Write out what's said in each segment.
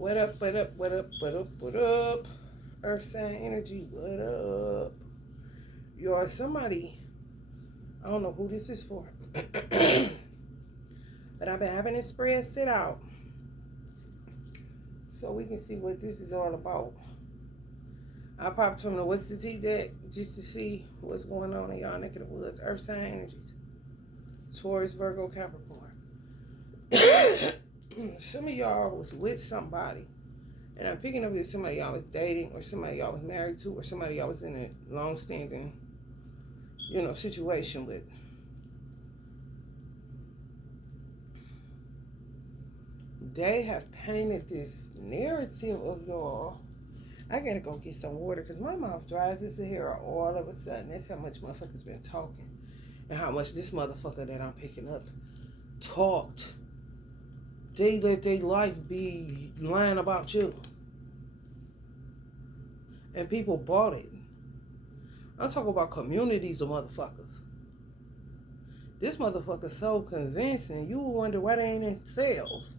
What up, what up, what up, what up, what up? Earth sign energy, what up? You're somebody. I don't know who this is for. But I've been having this spread sit out. So we can see what this is all about. I popped from the What's the Tea deck just to see what's going on in y'all neck of the woods. Earth sign energies. Taurus, Virgo, Capricorn. Some of y'all was with somebody. And I'm picking up that somebody y'all was dating, or somebody y'all was married to, or somebody y'all was in a long-standing, situation with. They have painted this narrative of y'all. I gotta go get some water because my mouth dries as a hair all of a sudden. That's how much motherfuckers been talking. And how much this motherfucker that I'm picking up talked. They let their life be lying about you. And people bought it. I'm talking about communities of motherfuckers. This motherfucker's so convincing, you will wonder why they ain't in sales.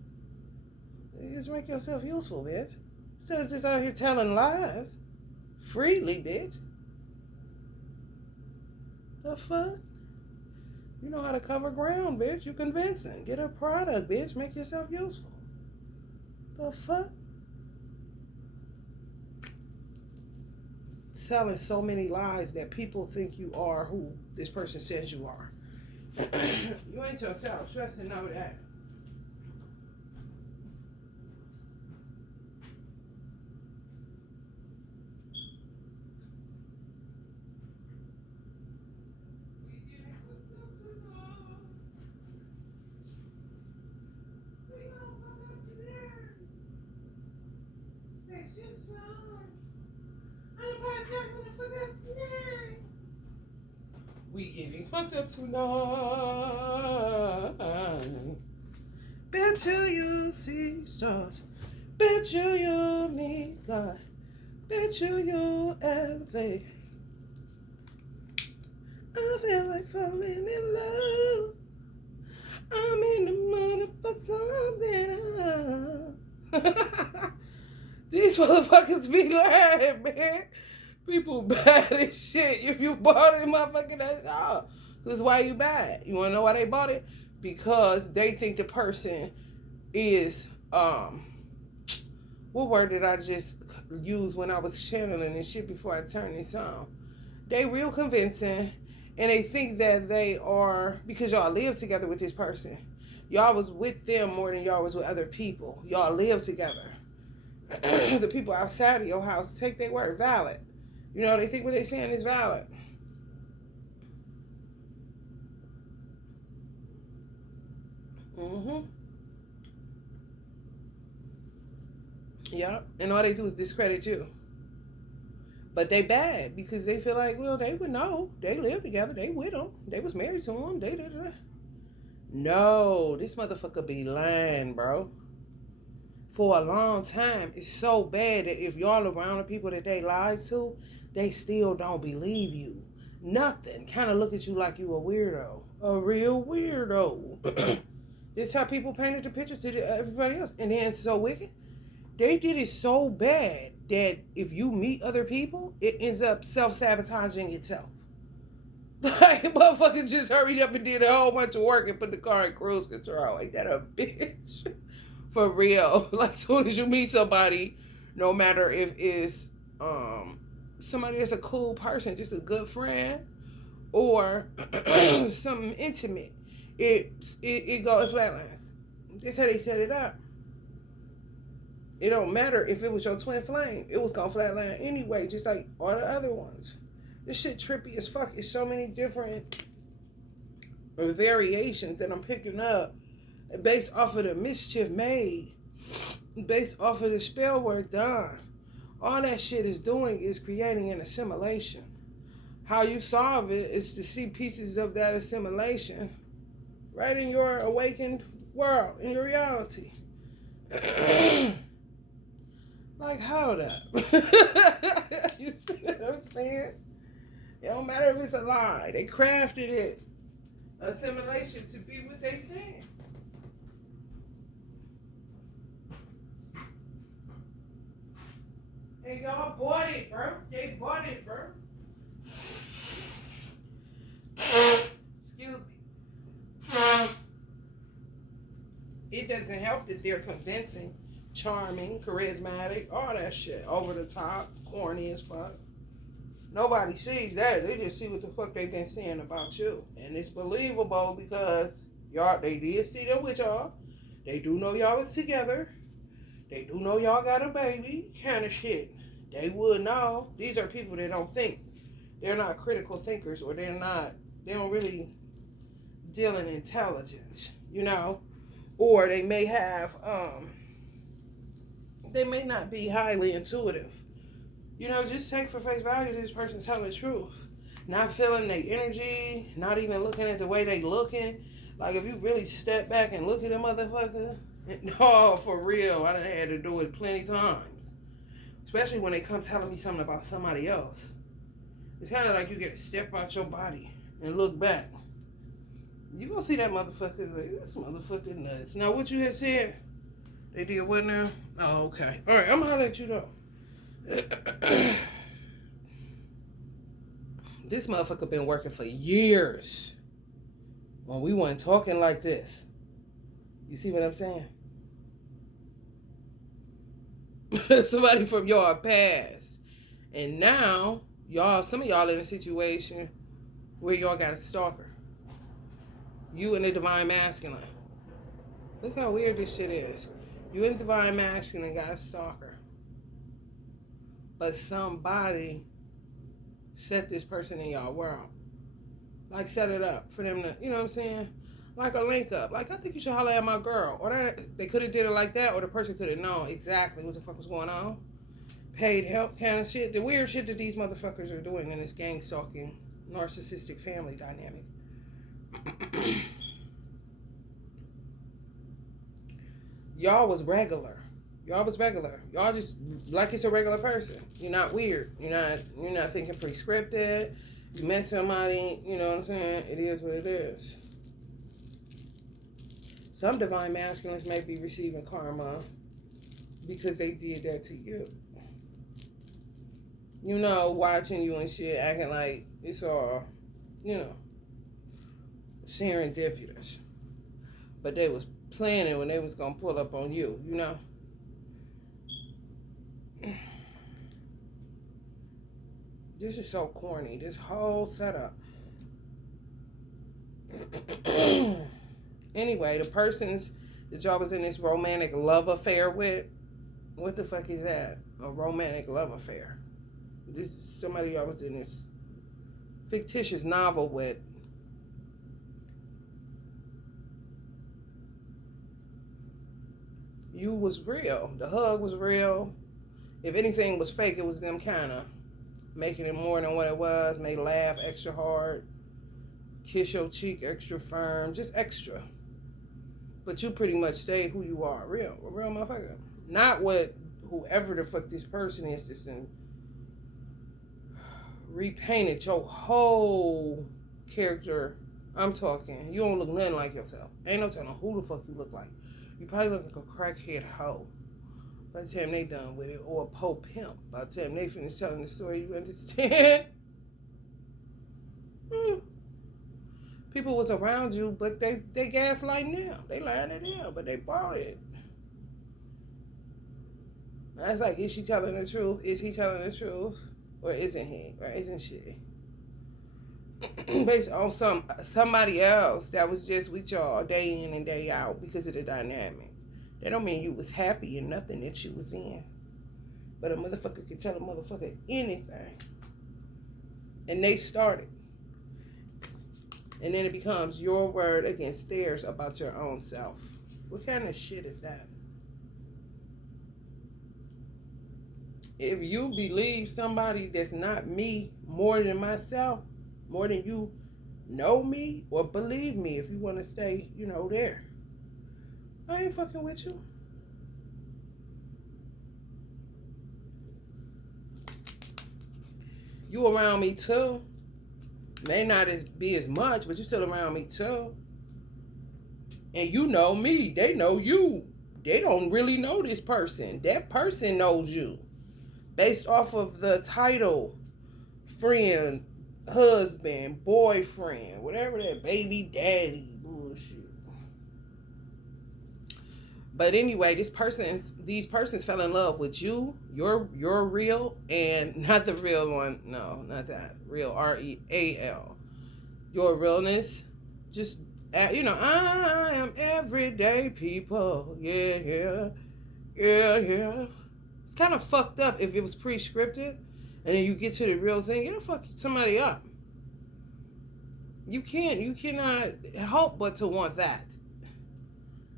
You just make yourself useful, bitch. Instead of just out here telling lies. Freely, bitch. The fuck? You know how to cover ground, bitch. You convincing. Get a product, bitch. Make yourself useful. The fuck? Telling so many lies that people think you are who this person says you are. You ain't yourself. Trust and know that. We getting fucked up tonight. Bet you see stars. Bet you meet God. Bet you elevate. I feel like falling in love. I'm in the motherfucker. These motherfuckers be lying, man. People bad as shit. If you bought it, motherfucker, that's all. Because why you bad? You want to know why they bought it? Because they think the person is, what word did I just use when I was channeling and shit before I turned this on? They real convincing, and they think that they are, because y'all live together with this person. Y'all was with them more than y'all was with other people. Y'all live together. The people outside of your house take their word valid. They think what they saying is valid. Yeah, and all they do is discredit you. But they bad because they feel like, well, they would know. They live together. They with them. They was married to him. No, this motherfucker be lying, bro. For a long time, it's so bad that if y'all around the people that they lied to, they still don't believe you. Nothing. Kind of look at you like you a weirdo. A real weirdo. This how people painted the picture to everybody else. And then it's so wicked. They did it so bad that if you meet other people, it ends up self-sabotaging itself. Like, motherfucker just hurried up and did a whole bunch of work and put the car in cruise control. Ain't that a bitch? For real. Like, as soon as you meet somebody, no matter if it's somebody that's a cool person, just a good friend, or something intimate, it goes flatlines. That's how they set it up. It don't matter if it was your twin flame. It was gonna flatline anyway, just like all the other ones. This shit trippy as fuck. It's so many different variations that I'm picking up based off of the mischief made, based off of the spell work done. All that shit is doing is creating an assimilation. How you solve it is to see pieces of that assimilation right in your awakened world, in your reality. Like, hold up. You see what I'm saying? It don't matter if it's a lie. They crafted it. Assimilation to be what they saying. y'all bought it, bro. They bought it, bro. Excuse me. It doesn't help that they're convincing, charming, charismatic, all that shit. Over the top, corny as fuck. Nobody sees that. They just see what the fuck they've been saying about you. And it's believable because y'all, they did see them with y'all. They do know y'all was together. They do know y'all got a baby. Kind of shit. They would know. These are people that don't think. They're not critical thinkers, or they don't really deal in intelligence, you know? Or they may have, they may not be highly intuitive. You know, just take for face value this person telling the truth. Not feeling their energy, not even looking at the way they looking. Like, if you really step back and look at a motherfucker, no, for real, I done had to do it plenty times. Especially when they come telling me something about somebody else. It's kind of like you get to step out your body and look back. You gonna see that motherfucker, like, this motherfucker nuts. Now, what you had said, they did what now? Oh, okay. All right, I'm gonna let you know. This motherfucker been working for years when we weren't talking like this. You see what I'm saying? Somebody from your past. And now, y'all, some of y'all in a situation where y'all got a stalker. You and the divine masculine. Look how weird this shit is. You and the divine masculine got a stalker. But somebody set this person in y'all world. Like, set it up for them to, you know what I'm saying? Like a link up. Like, I think you should holler at my girl. Or that, they could have did it like that, or the person could have known exactly what the fuck was going on. Paid help kind of shit. The weird shit that these motherfuckers are doing in this gang stalking, narcissistic family dynamic. Y'all was regular. Y'all was regular. Y'all just like it's a regular person. You're not weird. You're not thinking pre-scripted. You met somebody, you know what I'm saying? It is what it is. Some divine masculines may be receiving karma because they did that to you. You know, watching you and shit, acting like it's all, you know, serendipitous. But they was planning when they was gonna pull up on you, you know? This is so corny, this whole setup. Anyway, the persons that y'all was in this romantic love affair with, what the fuck is that? A romantic love affair. This is somebody y'all was in this fictitious novel with. You was real. The hug was real. If anything was fake, it was them kind of making it more than what it was. Made laugh extra hard. Kiss your cheek extra firm. Just extra. But you pretty much stay who you are. Real. A real motherfucker. Not what whoever the fuck this person is just repainted your whole character. I'm talking. You don't look nothing like yourself. Ain't no telling who the fuck you look like. You probably look like a crackhead hoe by the time they done with it, or a po pimp by the time they finish telling the story. You understand? People was around you, but they gaslighting them. They lying to them, but they bought it. That's like, is she telling the truth? Is he telling the truth? Or isn't he? Or isn't she? Based on somebody else that was just with y'all day in and day out because of the dynamic. That don't mean you was happy in nothing that you was in. But a motherfucker can tell a motherfucker anything. And they started. And then it becomes your word against theirs about your own self. What kind of shit is that? If you believe somebody that's not me more than myself, more than you know me or believe me, if you want to stay, you know, there, I ain't fucking with you. You around me too. May not be as much, but you still around me too. And you know me. They know you. They don't really know this person. That person knows you. based off of the title, friend, husband, boyfriend, whatever that baby daddy bullshit. But anyway, these persons fell in love with you. You're real, and not the real one. No, not that real. REAL. Your realness. Just I am everyday people. Yeah, yeah, yeah, yeah. It's kind of fucked up if it was pre-scripted, and then you get to the real thing. It'll fuck somebody up. You cannot help but to want that.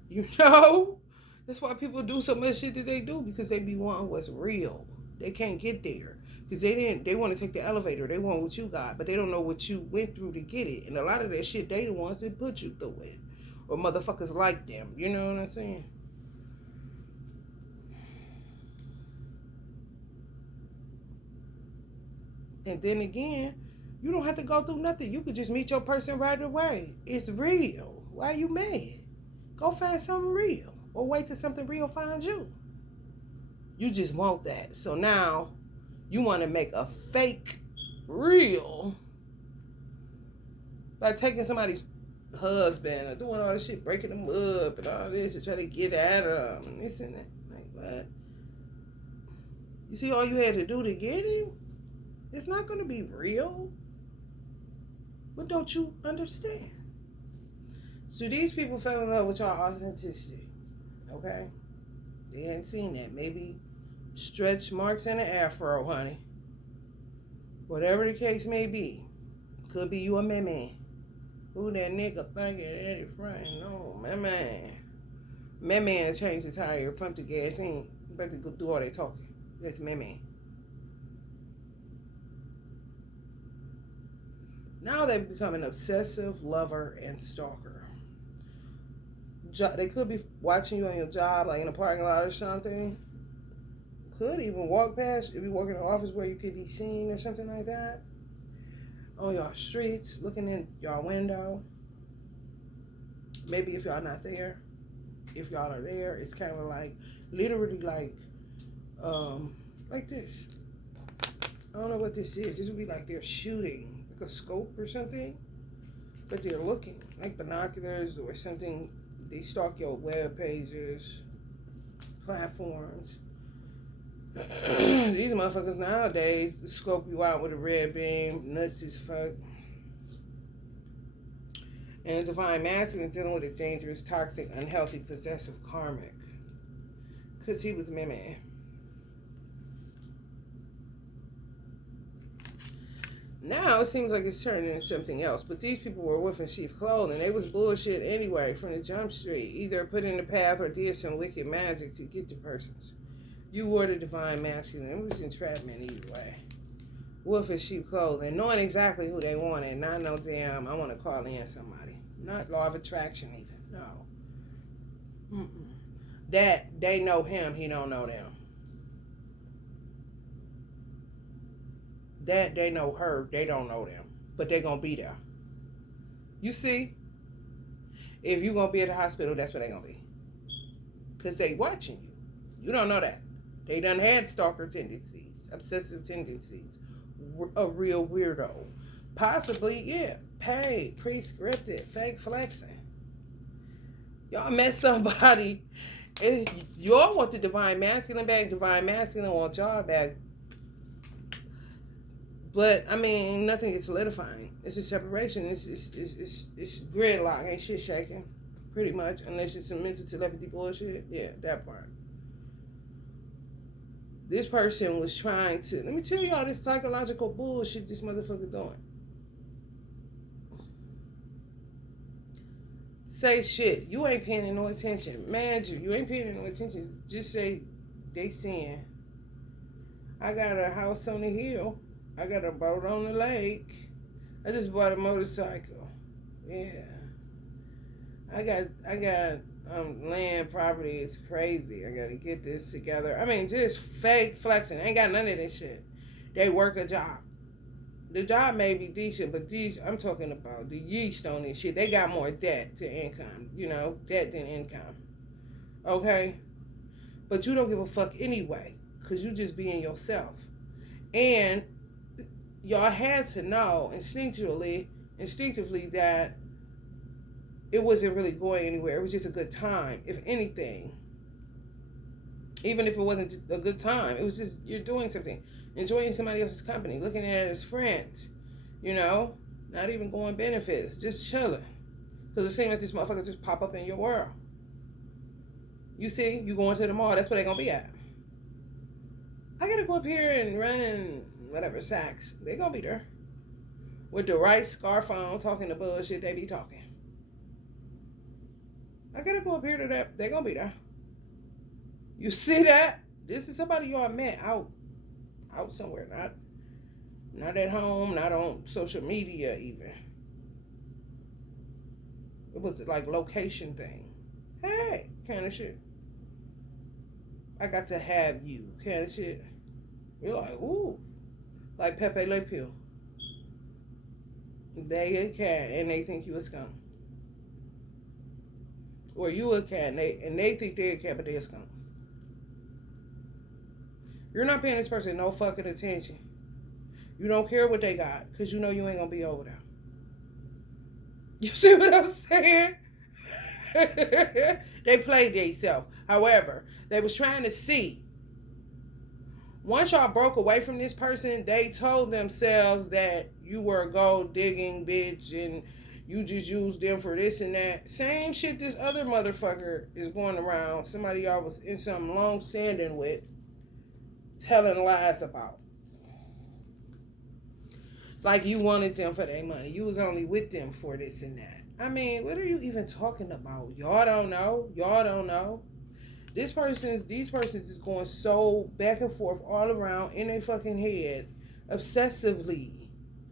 You know? That's why people do so much shit that they do, because they be wanting what's real. They can't get there because they want to take the elevator. They want what you got, but they don't know what you went through to get it. And a lot of that shit, they the ones that put you through it, or motherfuckers like them. You know what I'm saying? And then again, you don't have to go through nothing. You could just meet your person right away. It's real. Why are you mad? Go find something real. Or wait till something real finds you. You just want that. So now you want to make a fake real by taking somebody's husband or doing all this shit, breaking them up and all this to try to get at them and this and that. Like, what? You see all you had to do to get him? It's not going to be real. But don't you understand? So these people fell in love with your authenticity. Okay? They hadn't seen that. Maybe stretch marks and an afro, honey. Whatever the case may be. Could be you a man. Who that nigga thinking at the front? No, man. Man changed the tire, pumped the gas in. About to go do all that talking. That's man. Now they've become an obsessive lover and stalker. They could be watching you on your job, like in a parking lot or something. Could even walk past, if you work in an office where you could be seen or something like that. On y'all streets, looking in y'all window. Maybe if y'all not there. If y'all are there, it's kind of like, literally like this. I don't know what this is. This would be like they're shooting, like a scope or something. But they're looking, like binoculars or something. They stalk your web pages, platforms. These motherfuckers nowadays scope you out with a red beam, nuts as fuck. And divine masculine dealing with a dangerous, toxic, unhealthy, possessive karmic. Because he was me. Now it seems like it's turning into something else. But these people were wolf in sheep clothing. They was bullshit anyway from the jump street. Either put in the path or did some wicked magic to get the persons. You were the divine masculine. It was entrapment either way. Wolf in sheep clothing. Knowing exactly who they wanted. Not no damn, I want to call in somebody. Not law of attraction even. No. That they know him, he don't know them. That they know her, they don't know them. But they gonna be there. You see? If you gonna be at the hospital, that's where they gonna be. Because they watching you. You don't know that. They done had stalker tendencies, obsessive tendencies, a real weirdo. Possibly, yeah, paid, pre-scripted, fake flexing. Y'all met somebody, and y'all want the divine masculine back, divine masculine want y'all back. But, I mean, nothing is solidifying. It's a separation. It's gridlock. Ain't shit shaking, pretty much, unless it's some mental telepathy bullshit. Yeah, that part. This person was trying to, let me tell y'all this psychological bullshit this motherfucker doing. Say shit. You ain't paying no attention. Man, you ain't paying no attention. Just say, they saying, I got a house on the hill. I got a boat on the lake. I just bought a motorcycle. Yeah. I got land property. It's crazy. I gotta get this together. I mean, just fake flexing. Ain't got none of this shit. They work a job. The job may be decent, but I'm talking about the yeast on this shit. They got more debt to income. You know, debt than income. Okay? But you don't give a fuck anyway. because you just being yourself. And y'all had to know instinctively that it wasn't really going anywhere. It was just a good time, if anything. Even if it wasn't a good time, it was just you're doing something, enjoying somebody else's company, looking at it as friends, you know, not even going benefits, just chilling. Because it seems like this motherfucker just pop up in your world. You see, you going to the mall, that's where they gonna be at. I gotta go up here and run in whatever Saks. They gonna be there. With the right scarf on, talking the bullshit they be talking. I gotta go up here to that. They gonna be there. You see that? This is somebody y'all met out somewhere, not at home, not on social media even. It was like location thing. Hey, kind of shit. I got to have you, kind of shit. You're like, ooh, like Pepe Le Pew. They a cat and they think you a skunk. Or you a cat and they think they a cat but they a skunk. You're not paying this person no fucking attention. You don't care what they got because you know you ain't gonna be over there. You see what I'm saying? They played themselves. However, they was trying to see. Once y'all broke away from this person, they told themselves that you were a gold digging bitch and you just used them for this and that. Same shit this other motherfucker is going around. Somebody y'all was in some long standing with, telling lies about. Like you wanted them for their money. You was only with them for this and that. I mean, what are you even talking about? Y'all don't know. Y'all don't know. These persons is going so back and forth all around in their fucking head, obsessively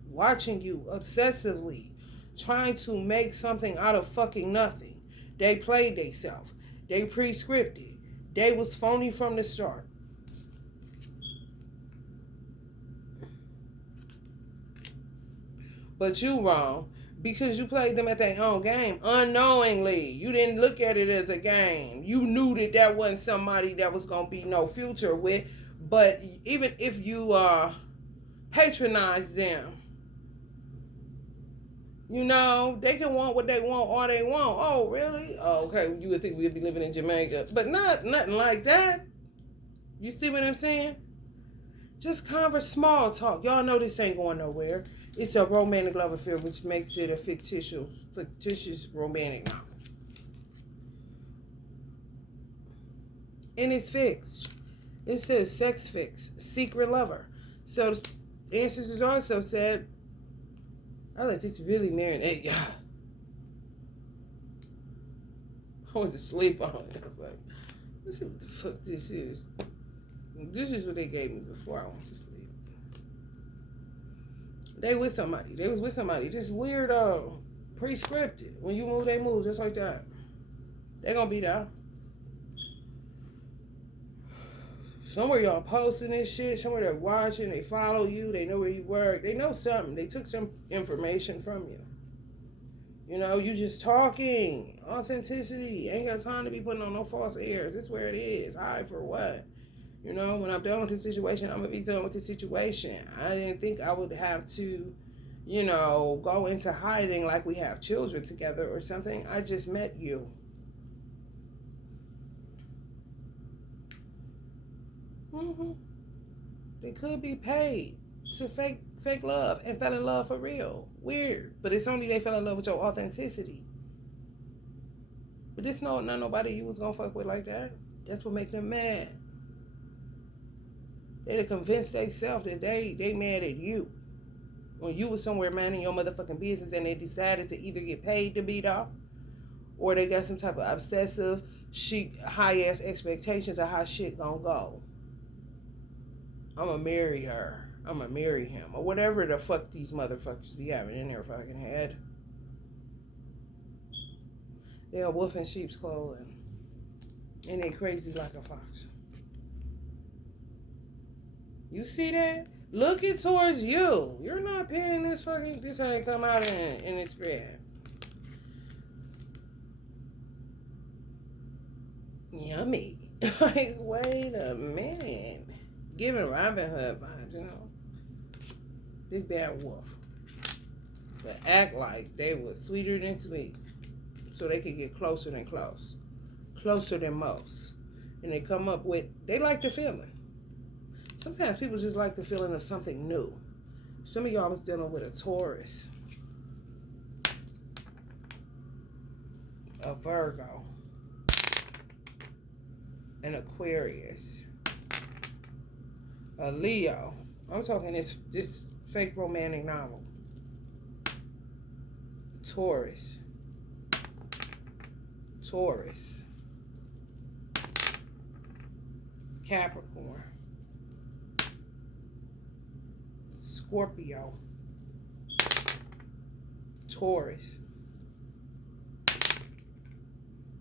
watching you, obsessively trying to make something out of fucking nothing. They played themselves. They pre-scripted. They was phony from the start. But you wrong. Because you played them at their own game unknowingly. You didn't look at it as a game. You knew that wasn't somebody that was going to be no future with. But even if you patronize them, you know, they can want what they want all they want. Oh, really? Oh, okay. You would think we'd be living in Jamaica. But nothing like that. You see what I'm saying? Just converse, small talk. Y'all know this ain't going nowhere. It's a romantic love affair, which makes it a fictitious romantic novel. And it's fixed. It says sex fix, secret lover. So the ancestors also said, I let this really marinate. Yeah. I was asleep on it. I was like, let's see what the fuck this is. This is what they gave me before I went to sleep. They with somebody. They was with somebody. This weird, pre-scripted. When you move, they move just like that. They gonna be there. Somewhere y'all posting this shit. Somewhere they're watching. They follow you. They know where you work. They know something. They took some information from you. You know, you just talking. Authenticity. Ain't got time to be putting on no false airs. This is where it is. Hi for what? You know, when I'm done with the situation, I'm going to be done with the situation. I didn't think I would have to, you know, go into hiding like we have children together or something. I just met you. They could be paid to fake love and fell in love for real. Weird. But it's only they fell in love with your authenticity. But this not nobody you was going to fuck with like that. That's what make them mad. They'd convinced themselves that they mad at you. When you was somewhere minding your motherfucking business and they decided to either get paid to be there or they got some type of obsessive, high-ass expectations of how shit gonna go. I'm gonna marry her. I'm gonna marry him. Or whatever the fuck these motherfuckers be having in their fucking head. They're a wolf in sheep's clothing. And they crazy like a fox. You see that? Looking towards you. You're not paying this ain't come out in its spread. Yummy. Like, wait a minute. giving Robin Hood vibes, you know. Big bad wolf. But act like they were sweeter than sweet. So they could get closer than close. Closer than most. And they come up with, they like the feeling. Sometimes people just like the feeling of something new. Some of y'all was dealing with a Taurus. A Virgo. An Aquarius. A Leo. I'm talking this fake romantic novel. Taurus. Taurus. Capricorn. Scorpio. Taurus.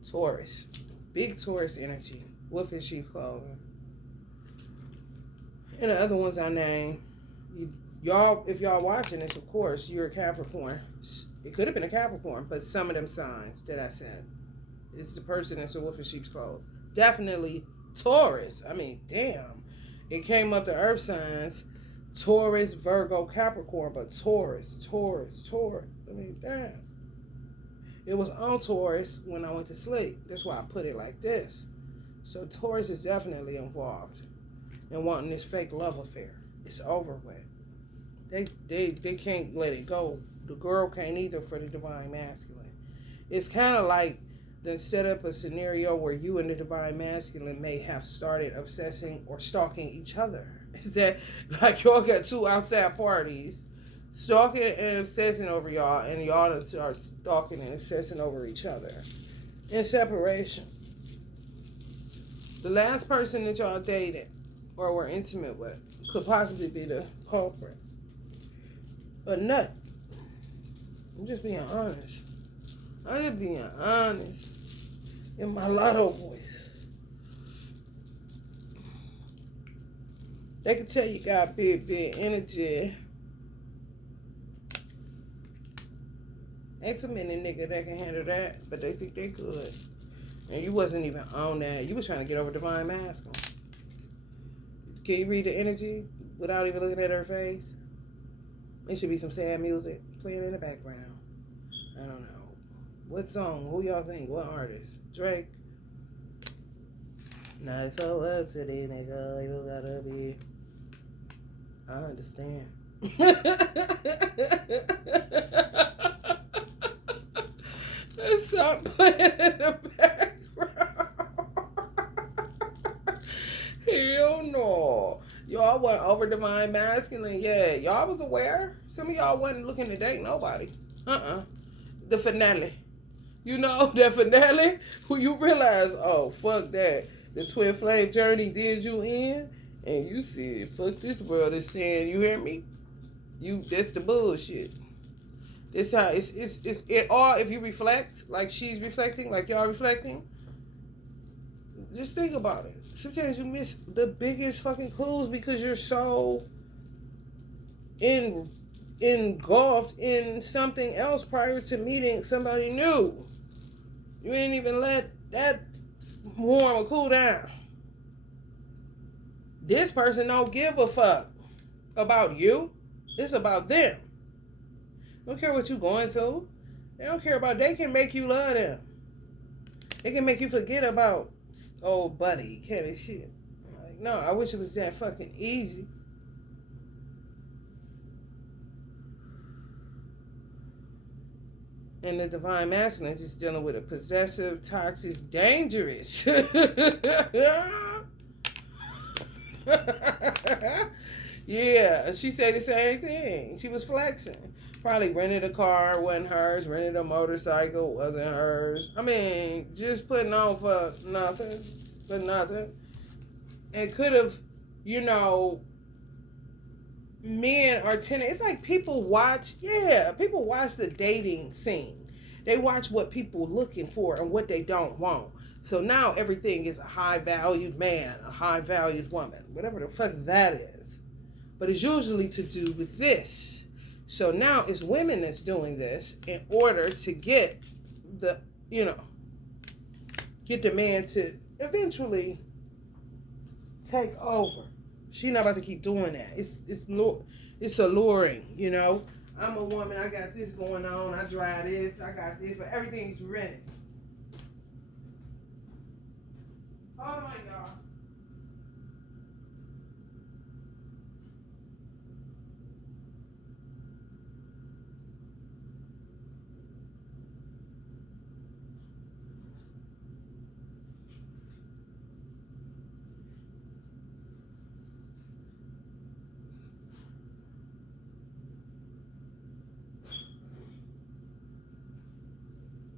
Taurus. Big Taurus energy. Wolf in sheep clothing. And the other ones I named, y'all, if y'all watching this, of course, you're a Capricorn. It could have been a Capricorn, but some of them signs that I said. It's the person that's a wolf in sheep's clothes. Definitely Taurus. I mean, damn. It came up to earth signs. Taurus, Virgo, Capricorn, but Taurus. I mean, damn. It was on Taurus when I went to sleep. That's why I put it like this. So Taurus is definitely involved in wanting this fake love affair. It's over with. They can't let it go. The girl can't either for the divine masculine. It's kind of like they set up a scenario where you and the divine masculine may have started obsessing or stalking each other. Is that like y'all got two outside parties stalking and obsessing over y'all, and y'all start stalking and obsessing over each other in separation. The last person that y'all dated or were intimate with could possibly be the culprit. A nut. I'm just being honest. I'm just being honest in my lotto voice. They can tell you got big energy. Ain't too many niggas that can handle that, but they think they could. And you wasn't even on that. You was trying to get over divine masculine. Can you read the energy without even looking at her face? It should be some sad music playing in the background. I don't know. What song? Who y'all think? What artist? Drake? Nice for what today, nigga. You gotta be. I understand. There's something playing in the background. Hell no. Y'all went over divine masculine. Yeah, y'all was aware. Some of y'all wasn't looking to date nobody. The finale. You know, that finale, when you realize, oh, fuck that. The twin flame journey did you in, and you said, fuck this world is saying, you hear me? That's the bullshit. It's how, it's it all, if you reflect, like she's reflecting, like y'all reflecting, just think about it. Sometimes you miss the biggest fucking clues because you're so engulfed in something else prior to meeting somebody new. You ain't even let that warm or cool down. This person don't give a fuck about you. It's about them. They don't care what you're going through. They don't care about, they can make you love them. They can make you forget about old buddy, Kevin shit. Like, no, I wish it was that fucking easy. And the divine masculine is dealing with a possessive, toxic, dangerous. Yeah, she said the same thing. She was flexing. Probably rented a car, wasn't hers. Rented a motorcycle, wasn't hers. I mean, just putting on for nothing. For nothing. It could have, you know, men are tending, it's like people watch the dating scene. They watch what people looking for and what they don't want. So now everything is a high valued man, a high valued woman, whatever the fuck that is. But it's usually to do with this. So now it's women that's doing this in order to get the, get the man to eventually take over. She not about to keep doing that. It's alluring, you know. I'm a woman. I got this going on. I drive this. I got this, but everything's rented. Hold on, y'all.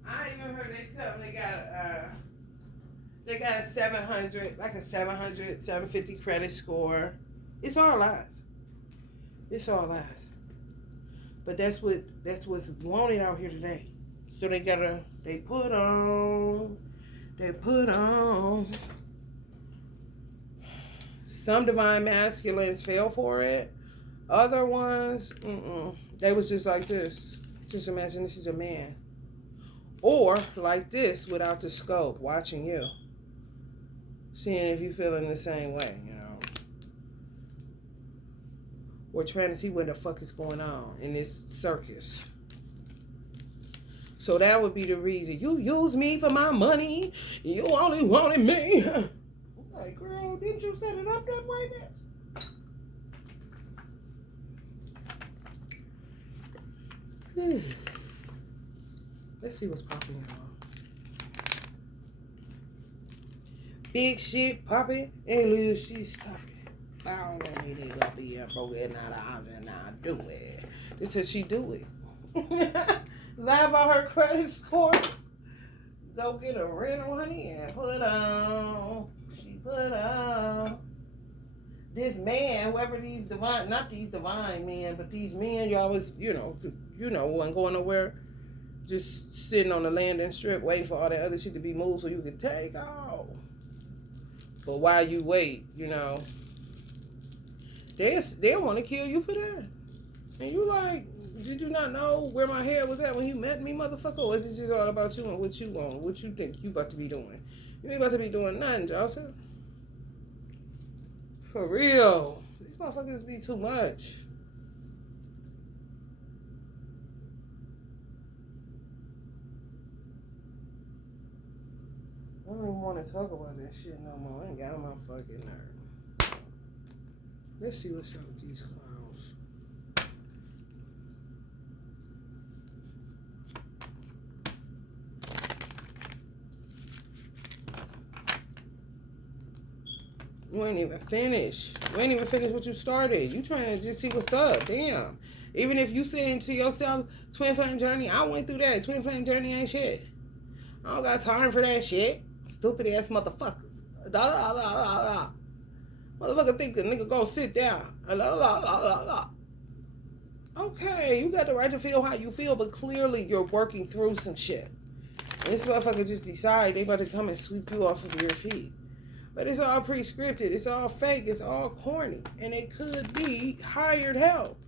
I even heard they tell them they got a 700, like a 700, 750 credit score. It's all lies. It's all lies. But that's what's wanted out here today. So they put on. Some divine masculines fell for it. Other ones, they was just like this. Just imagine this is a man. Or like this, without the scope, watching you. Seeing if you feeling the same way, you know. Or trying to see what the fuck is going on in this circus. So that would be the reason. You use me for my money. You only wanted me. I'm like, girl, didn't you set it up that way, bitch? Let's see what's popping, y'all. Big shit popping and little shit stopping. I don't want me to go be a broke and not an option. Not do it. This is she do it. Lie about her credit score. Go get a rental, honey, and put on. She put on. This man, whoever these divine, not these divine men, but these men, y'all was, wasn't going nowhere. Just sitting on the landing strip waiting for all that other shit to be moved so you could take off. But while you wait, they want to kill you for that. And you like, did you not know where my head was at when you met me, motherfucker? Or is it just all about you and what you want? What you think you about to be doing? You ain't about to be doing nothing, Joseph. For real. These motherfuckers be too much. I don't even want to talk about that shit no more. I ain't got on my fucking nerve. Let's see what's up with these clowns. You ain't even finished. You ain't even finished what you started. You trying to just see what's up. Damn. Even if you saying to yourself, twin flame journey, I went through that. Twin flame journey ain't shit. I don't got time for that shit. Stupid ass motherfuckers. Da da da da da. Motherfucker think the nigga gonna sit down. La la la la la. Okay, you got the right to feel how you feel, but clearly you're working through some shit. And this motherfucker just decide they about to come and sweep you off of your feet. But it's all pre-scripted. It's all fake. It's all corny. And it could be hired help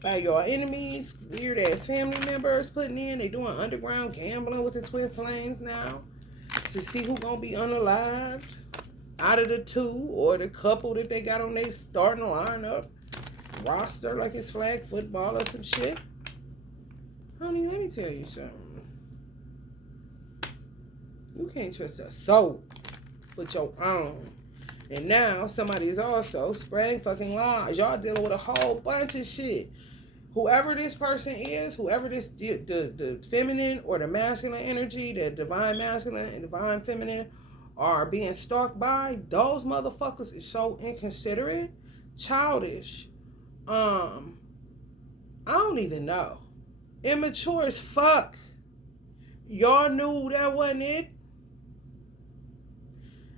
by your enemies, weird ass family members putting in. They doing underground gambling with the twin flames now to see who gonna be unalived out of the two or the couple that they got on their starting lineup roster like it's flag football or some shit. Honey, let me tell you something. You can't trust a soul but your own. And now somebody is also spreading fucking lies. Y'all dealing with a whole bunch of shit. Whoever this person is, whoever this the feminine or the masculine energy, the divine masculine and divine feminine are being stalked by, those motherfuckers is so inconsiderate, childish. I don't even know. Immature as fuck. Y'all knew that wasn't it.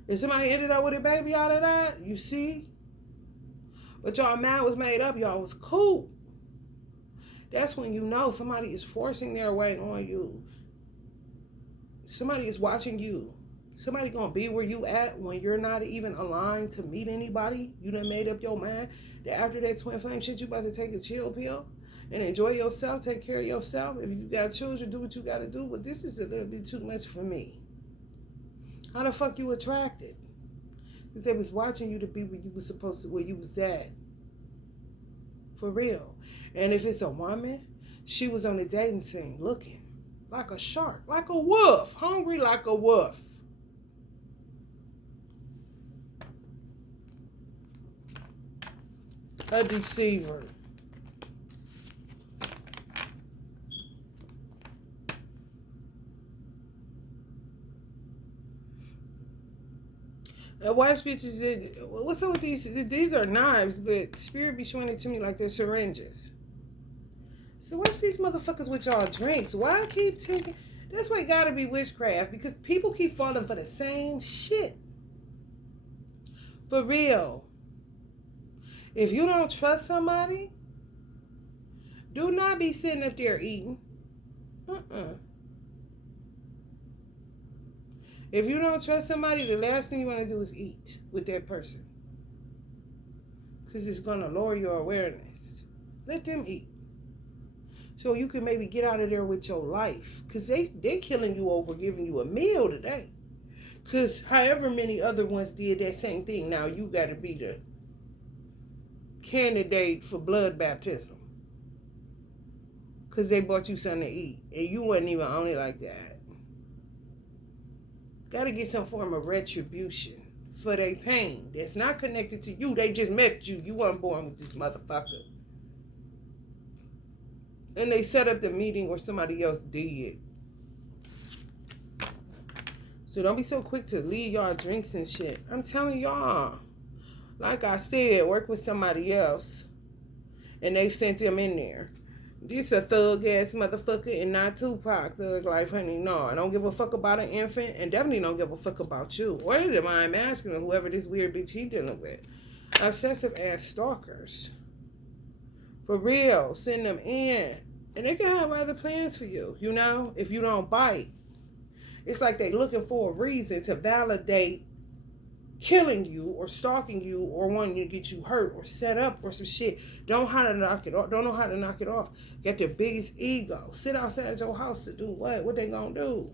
If somebody ended up with a baby out of that, you see? But y'all mind was made up, y'all was cool. That's when you know somebody is forcing their way on you. Somebody is watching you. Somebody gonna be where you at when you're not even aligned to meet anybody. You done made up your mind that after that twin flame shit, you about to take a chill pill and enjoy yourself, take care of yourself. If you got children, do what you gotta do. But this is a little bit too much for me. How the fuck you attracted? Because they was watching you to be where you was supposed to, where you was at. For real. And if it's a woman, she was on the dating scene looking like a shark, like a wolf, hungry like a wolf. A deceiver. Watch bitches. What's up with these? These are knives, but Spirit be showing it to me like they're syringes. So what's these motherfuckers with y'all drinks? Why I keep taking? That's why it gotta be witchcraft, because people keep falling for the same shit. For real. If you don't trust somebody, do not be sitting up there eating. If you don't trust somebody, the last thing you want to do is eat with that person. Because it's going to lower your awareness. Let them eat. So you can maybe get out of there with your life. Because they killing you over giving you a meal today. Because however many other ones did that same thing, now you got to be the candidate for blood baptism. Because they bought you something to eat. And you wasn't even on it like that. Got to get some form of retribution for their pain. That's not connected to you. They just met you. You weren't born with this motherfucker. And they set up the meeting or somebody else did. So don't be so quick to leave y'all drinks and shit. I'm telling y'all. Like I said, work with somebody else. And they sent them in there. This a thug ass motherfucker and not Tupac. Thug life, honey. No, I don't give a fuck about an infant and definitely don't give a fuck about you. Or am I masculine, whoever this weird bitch he dealing with. Obsessive ass stalkers. For real. Send them in. And they can have other plans for you, you know, if you don't bite. It's like they looking for a reason to validate killing you or stalking you or wanting to get you hurt or set up or some shit. Don't know how to knock it off. Don't know how to knock it off. Got their biggest ego. Sit outside your house to do what? What they gonna do?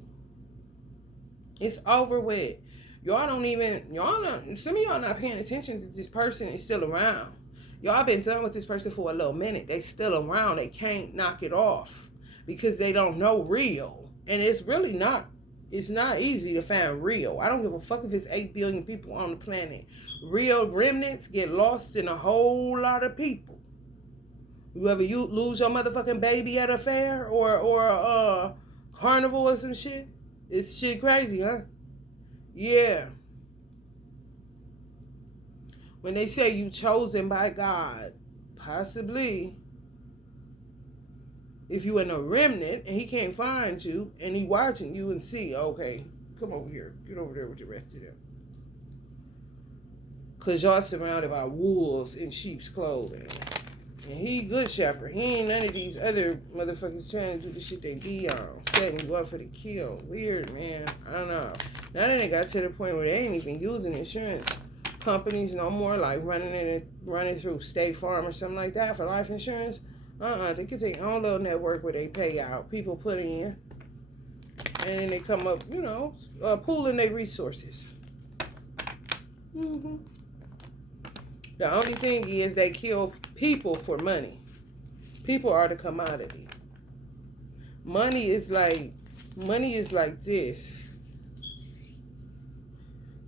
It's over with. Y'all don't even, y'all not, some of y'all not paying attention to this person is still around. Y'all been done with this person for a little minute. They still around. They can't knock it off because they don't know real. And it's really not. It's not easy to find real. I don't give a fuck if it's 8 billion people on the planet. Real remnants get lost in a whole lot of people. You ever lose your motherfucking baby at a fair or a carnival or some shit? It's shit crazy, huh? Yeah. When they say you chosen by God, possibly. If you in a remnant and he can't find you and he watching you and see, okay, come over here. Get over there with the rest of them. Because y'all surrounded by wolves in sheep's clothing. And he good shepherd. He ain't none of these other motherfuckers trying to do the shit they be on. Setting you up for the kill. Weird, man. I don't know. Now that they got to the point where they ain't even using insurance companies no more, like running through State Farm or something like that for life insurance. They could take their own little network where they pay out. People put in. And then they come up, you know, pooling their resources. Mm-hmm. The only thing is they kill people for money. People are the commodity. Money is like this.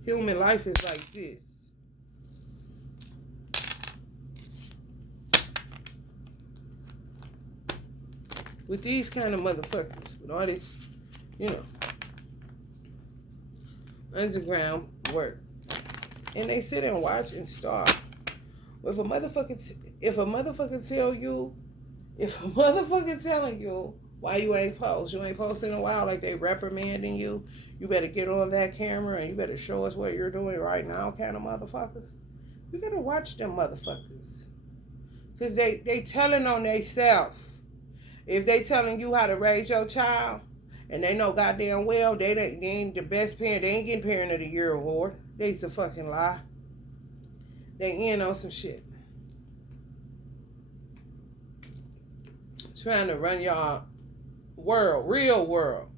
Human life is like this. With these kind of motherfuckers, with all this, you know, underground work. And they sit and watch and starve. If a motherfucker telling you why you ain't posting in a while, like they reprimanding you, you better get on that camera and you better show us what you're doing right now, kind of motherfuckers. You gotta watch them motherfuckers. Because they telling on themselves. If they telling you how to raise your child, and they know goddamn well they ain't the best parent, they ain't getting Parent of the Year award. They's a fucking lie. They in on some shit. Trying to run y'all world, real world,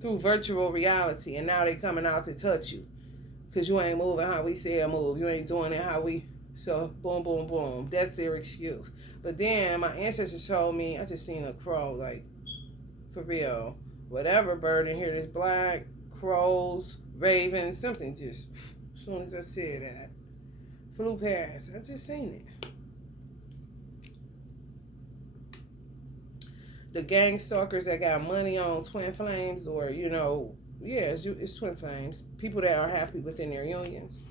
through virtual reality, and now they coming out to touch you. Because you ain't moving how we said move. You ain't doing it how we... So, boom, boom, boom. That's their excuse. But then my ancestors told me, I just seen a crow, like, for real. Whatever bird in here that's black, crows, ravens, something just, as soon as I said that, flew past. I just seen it. The gang stalkers that got money on twin flames, or, you know, yeah, it's twin flames. People that are happy within their unions.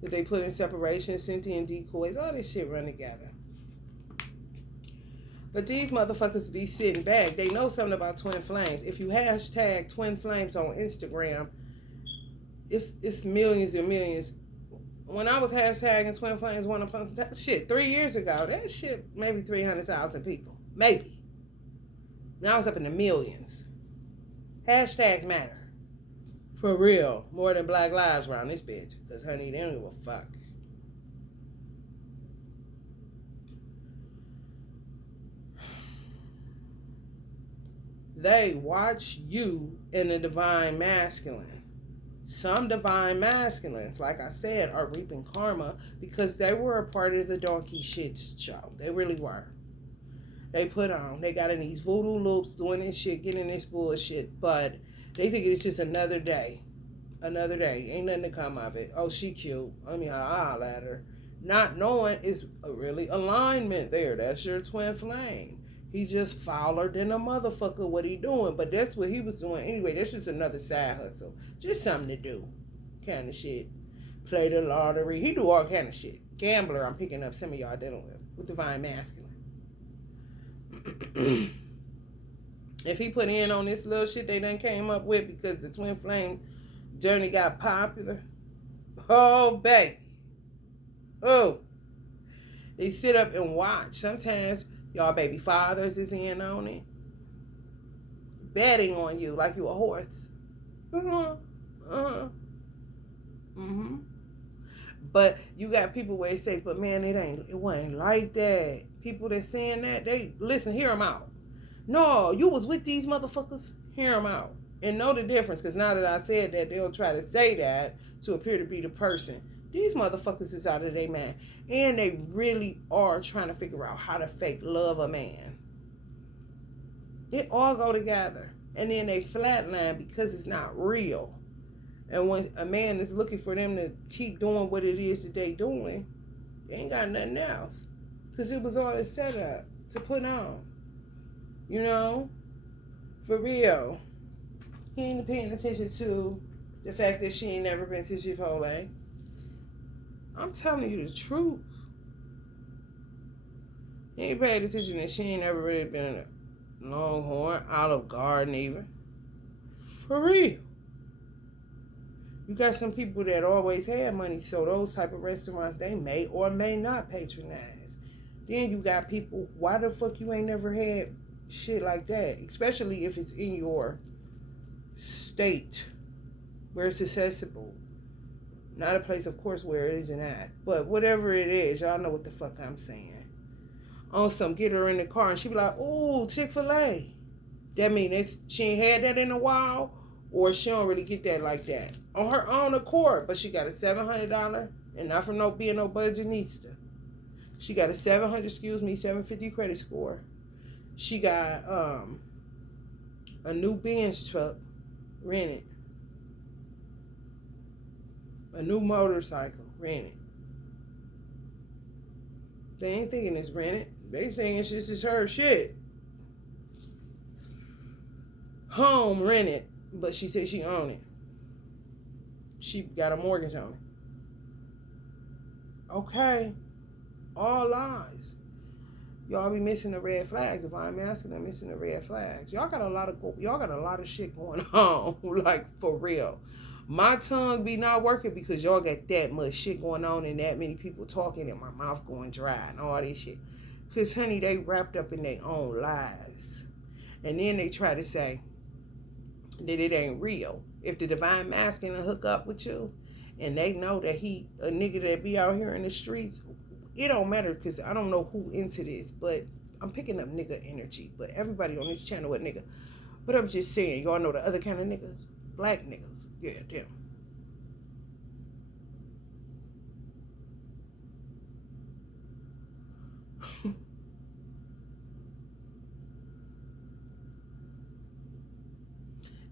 That they put in separation, sentient decoys, all this shit run together. But these motherfuckers be sitting back. They know something about twin flames. If you hashtag twin flames on Instagram, it's millions and millions. When I was hashtagging twin flames, one upon shit 3 years ago, that shit maybe 300,000 people, maybe. Now it's up in the millions. Hashtags matter. For real. More than Black Lives around this bitch. Because, honey, they don't give a fuck. They watch you in the divine masculine. Some divine masculines, like I said, are reaping karma because they were a part of the donkey shit show. They really were. They put on. They got in these voodoo loops, doing this shit, getting this bullshit. But they think it's just another day. Another day. Ain't nothing to come of it. Oh, she cute. I mean, I'll at her. Not knowing it's a really alignment there. That's your twin flame. He just fouler than a motherfucker what he doing. But that's what he was doing anyway. That's just another side hustle. Just something to do. Kind of shit. Play the lottery. He do all kind of shit. Gambler, I'm picking up some of y'all dealing with divine masculine. If he put in on this little shit they done came up with because the twin flame journey got popular. Oh, baby. Oh. They sit up and watch. Sometimes y'all baby fathers is in on it. Betting on you like you a horse. But you got people where they say, but man, it wasn't like that. People that saying that, they listen, hear them out. No, you was with these motherfuckers. Hear them out. And know the difference, because now that I said that, they'll try to say that to appear to be the person. These motherfuckers is out of their mind. And they really are trying to figure out how to fake love a man. It all go together. And then they flatline because it's not real. And when a man is looking for them to keep doing what it is that they doing, they ain't got nothing else. Because it was all a setup to put on. You know? For real. He ain't paying attention to the fact that she ain't never been to Chipotle. I'm telling you the truth. He ain't paid attention that she ain't never really been in a Longhorn, Olive Garden even. For real. You got some people that always had money, so those type of restaurants they may or may not patronize. Then you got people, why the fuck you ain't never had shit like that? Especially if it's in your state where it's accessible. Not a place, of course, where it isn't at. But whatever it is, y'all know what the fuck I'm saying. On some, get her in the car and she be like, ooh, Chick-fil-A. That means she ain't had that in a while, or she don't really get that like that. On her own accord, but she got a $700, and not from being no budgetista. She got a $750 credit score. She got a new Benz truck rented. A new motorcycle rented. They ain't thinking it's rented. They thinking this is her shit. Home rented, but she said she owned it. She got a mortgage on it. Okay. All lies. Y'all be missing the red flags. If I'm asking them, missing the red flags. Y'all got a lot of shit going on. Like, for real. My tongue be not working because y'all got that much shit going on and that many people talking and my mouth going dry and all this shit. Because, honey, they wrapped up in their own lies. And then they try to say that it ain't real. If the divine masculine hook up with you and they know that he a nigga that be out here in the streets, it don't matter because I don't know who into this, but I'm picking up nigga energy. But everybody on this channel a nigga. But I'm just saying, y'all know the other kind of niggas? Black niggas. Yeah, them.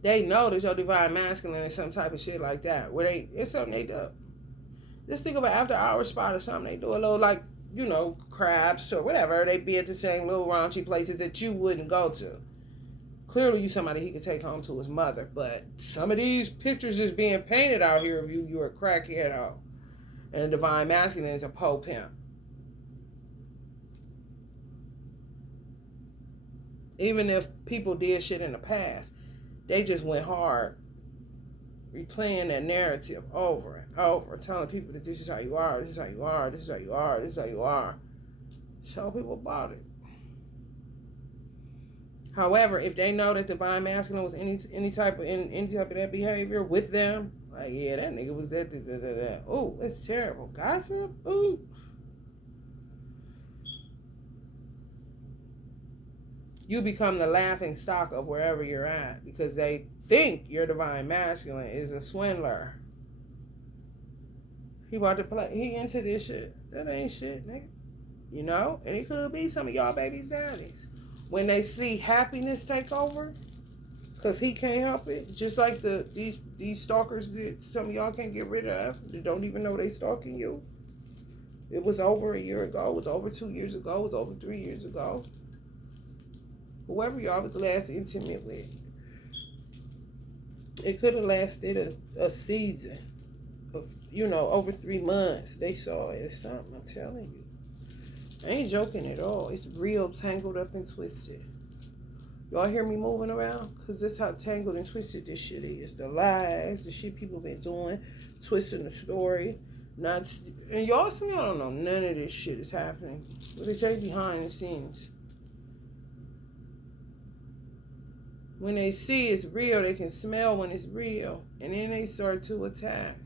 They know that your divine masculine is some type of shit like that. Where it's something they do. Just think of an after hour spot or something. They do a little like, crabs or whatever. They be at the same little raunchy places that you wouldn't go to. Clearly you somebody he could take home to his mother. But some of these pictures is being painted out here of you're a crackhead hoe. And the divine masculine is a po pimp. Even if people did shit in the past, they just went hard replaying that narrative over and over, telling people that this is how you are, this is how you are, this is how you are, this is how you are. Show people about it. However, if they know that divine masculine was any type of that behavior with them, like, yeah, that nigga was that. Oh, it's terrible. Gossip. Ooh. You become the laughing stock of wherever you're at because they think your divine masculine is a swindler. He about to play. He into this shit. That ain't shit, nigga. And it could be some of y'all baby's daddies. When they see happiness take over, because he can't help it, just like these stalkers that some of y'all can't get rid of, they don't even know they stalking you. It was over a year ago. It was over 2 years ago. It was over 3 years ago. Whoever y'all was last intimate with. It could have lasted a season. Of, over 3 months. They saw it as something, I'm telling you. I ain't joking at all. It's real tangled up and twisted. Y'all hear me moving around? Because that's how tangled and twisted this shit is. The lies, the shit people been doing, twisting the story. And y'all see, I don't know, none of this shit is happening. What they say behind the scenes. When they see it's real, they can smell when it's real. And then they start to attack.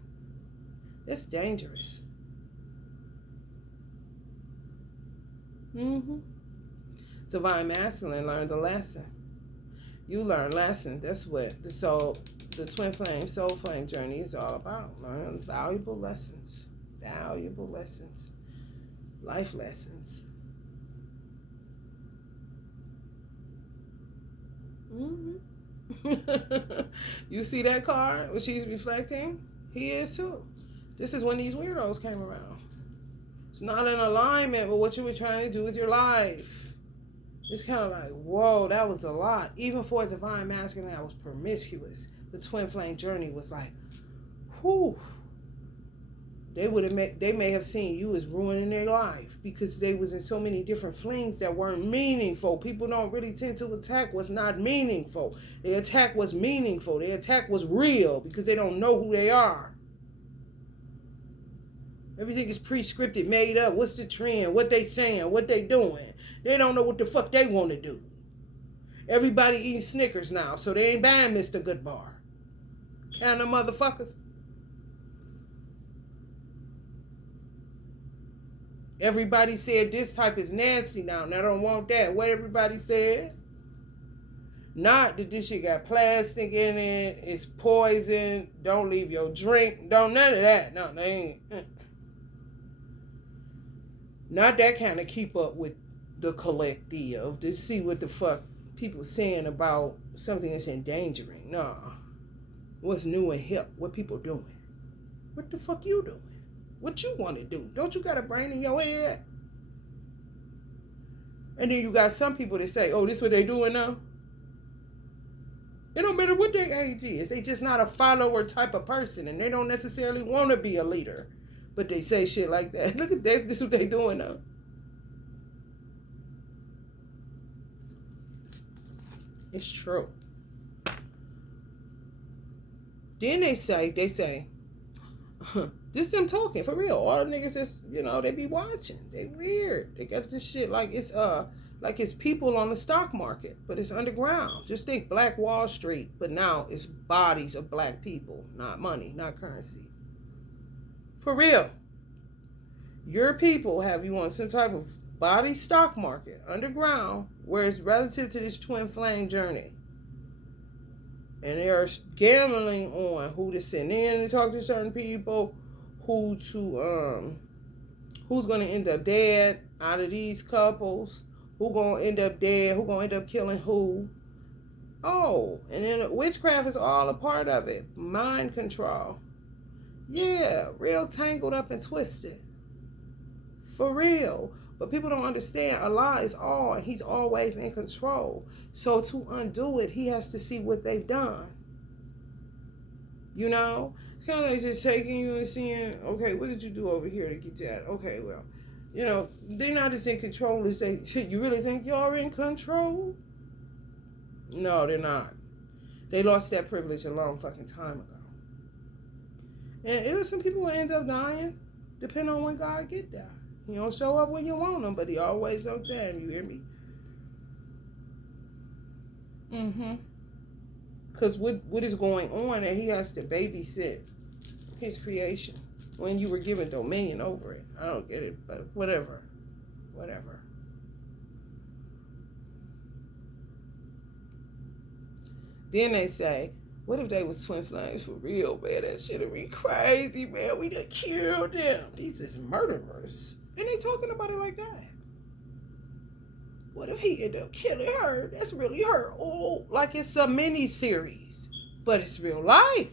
It's dangerous. Divine masculine learned a lesson. You learn lessons. That's what the twin flame, soul flame journey is all about. Learn valuable lessons. Valuable lessons. Life lessons. You see that card? What she's reflecting? He is too. This is when these weirdos came around. It's not in alignment with what you were trying to do with your life. It's kind of like, whoa, that was a lot. Even for a divine masculine that was promiscuous, the twin flame journey was like, whew. They may have seen you as ruining their life because they was in so many different flings that weren't meaningful. People don't really tend to attack what's not meaningful. They attack what's meaningful. They attack what's real because they don't know who they are. Everything is pre-scripted, made up. What's the trend? What they saying? What they doing? They don't know what the fuck they want to do. Everybody eating Snickers now, so they ain't buying Mr. Goodbar. Kind of motherfuckers. Everybody said this type is nasty now, and I don't want that. What everybody said? Not that this shit got plastic in it, it's poison, don't leave your drink, don't none of that. No, they ain't. Not that kind of keep up with the collective to see what the fuck people saying about something that's endangering. Nah. What's new and hip? What people doing? What the fuck you doing? What you want to do? Don't you got a brain in your head? And then you got some people that say, oh, this what they doing now? It don't matter what their age is. They just not a follower type of person. And they don't necessarily want to be a leader. But they say shit like that. Look at that. This is what they doing now. It's true. Then they say, this them talking for real. All the niggas just, they be watching. They weird. They got this shit like it's people on the stock market, but it's underground. Just think Black Wall Street, but now it's bodies of black people, not money, not currency. For real. Your people have you on some type of body stock market, underground, where it's relative to this twin flame journey. And they are gambling on who to send in and talk to certain people, who's going to end up dead out of these couples, who going to end up dead, who going to end up killing who. Oh, and then witchcraft is all a part of it. Mind control. Yeah, real tangled up and twisted. For real. But people don't understand. Allah is all, and he's always in control. So to undo it, he has to see what they've done. You know? It's kind of like just taking you and seeing, okay, what did you do over here to get that? Okay, well, you know, they're not as in control as they, shit, you really think you're in control? No, they're not. They lost that privilege a long fucking time ago. And it was some people who end up dying, depending on when God get there. He don't show up when you want him, but he always on time. You hear me? Mm-hmm. Because what is going on, and he has to babysit his creation when you were given dominion over it. I don't get it, but whatever. Whatever. Then they say, what if they was twin flames for real, man? That shit would be crazy, man. We done killed them. These is murderers. And they talking about it like that. What if he ended up killing her? That's really her. Oh, like it's a mini series. But it's real life.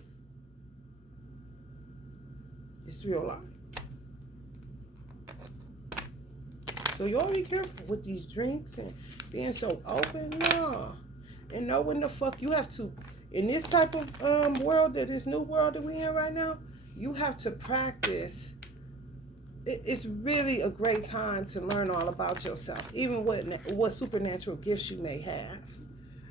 It's real life. So y'all be careful with these drinks and being so open. Nah. And know when the fuck you have to, in this type of world, this new world that we in right now, you have to practice. It's really a great time to learn all about yourself, even what supernatural gifts you may have.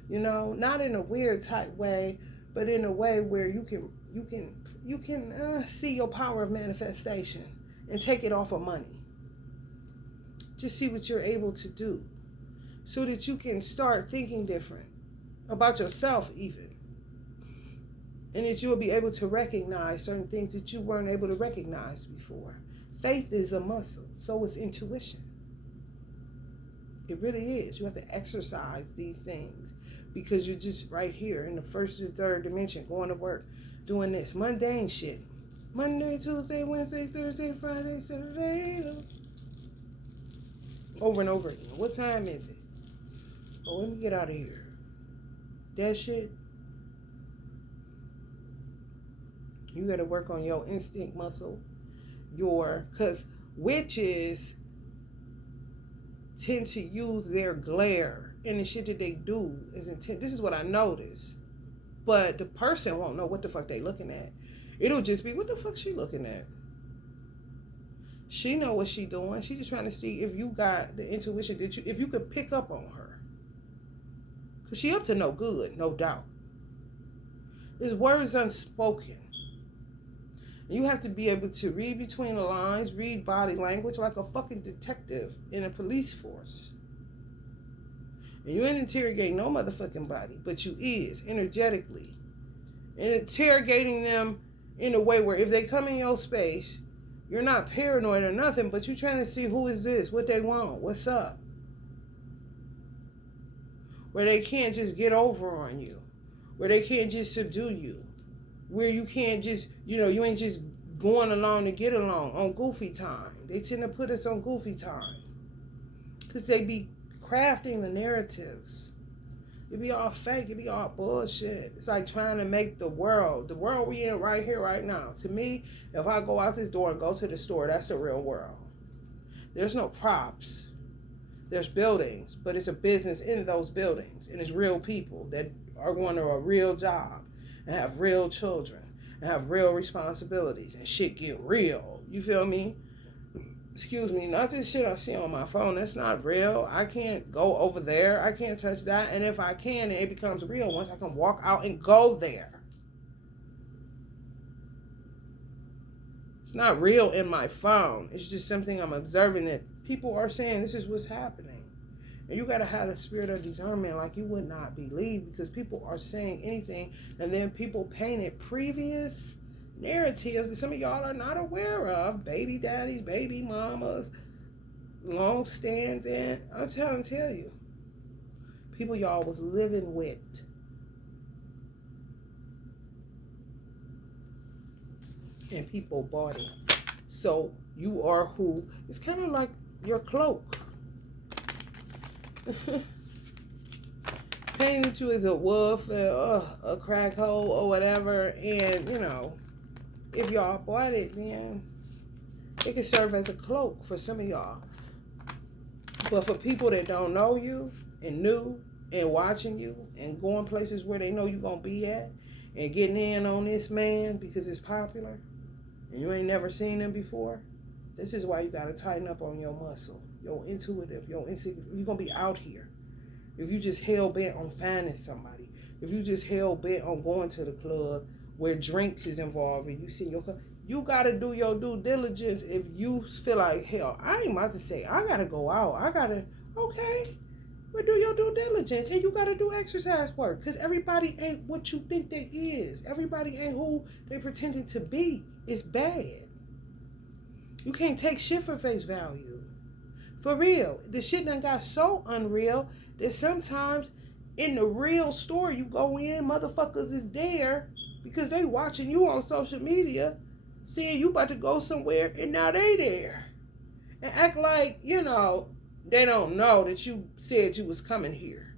You know, not in a weird type way, but in a way where you can see your power of manifestation and take it off of money. Just see what you're able to do, so that you can start thinking different about yourself, even, and that you will be able to recognize certain things that you weren't able to recognize before. Faith is a muscle, so is intuition. It really is. You have to exercise these things because you're just right here in the first or third dimension, going to work, doing this mundane shit. Monday, Tuesday, Wednesday, Thursday, Friday, Saturday. Over and over again. What time is it? Oh, let me get out of here. That shit. You got to work on your instinct muscle. Because witches tend to use their glare and the shit that they do is intent. This is what I noticed. But the person won't know what the fuck they looking at. It'll just be, what the fuck she looking at? She know what she doing. She just trying to see if you got the intuition if you could pick up on her. Because she up to no good, no doubt. There's words unspoken. You have to be able to read between the lines, read body language like a fucking detective in a police force. And you ain't interrogating no motherfucking body, but you is, energetically. And interrogating them in a way where if they come in your space, you're not paranoid or nothing, but you're trying to see who is this, what they want, what's up. Where they can't just get over on you. Where they can't just subdue you. Where you can't just, you ain't just going along to get along on goofy time. They tend to put us on goofy time. Because they be crafting the narratives. It be all fake. It be all bullshit. It's like trying to make the world we in right here, right now. To me, if I go out this door and go to the store, that's the real world. There's no props. There's buildings, but it's a business in those buildings. And it's real people that are going to a real job. And have real children, and have real responsibilities, and shit get real. You feel me? Excuse me, not this shit I see on my phone. That's not real. I can't go over there. I can't touch that. And if I can, it becomes real once I can walk out and go there. It's not real in my phone. It's just something I'm observing that people are saying this is what's happening. And you got to have the spirit of discernment like you would not believe, because people are saying anything, and then people painted previous narratives that some of y'all are not aware of. Baby daddies, baby mamas, long stands, and I'm trying to tell you, people y'all was living with. And people bought it. So you are who, it's kind of like your cloak. painted you as a wolf, a crack hole, or whatever. And, if y'all bought it, then it can serve as a cloak for some of y'all. But for people that don't know you and new and watching you and going places where they know you're going to be at and getting in on this man because it's popular and you ain't never seen him before, this is why you got to tighten up on your muscle, your intuitive, your instinct. You're going to be out here. If you just hell-bent on finding somebody, if you just hell-bent on going to the club where drinks is involved and you see your club, you got to do your due diligence. If you feel like, hell, I ain't about to say, I got to go out. Okay, but do your due diligence. And you got to do exercise work because everybody ain't what you think they is. Everybody ain't who they pretending to be. It's bad. You can't take shit for face value. For real. The shit done got so unreal that sometimes in the real store you go in, motherfuckers is there because they watching you on social media, seeing you about to go somewhere, and now they there. And act like, they don't know that you said you was coming here.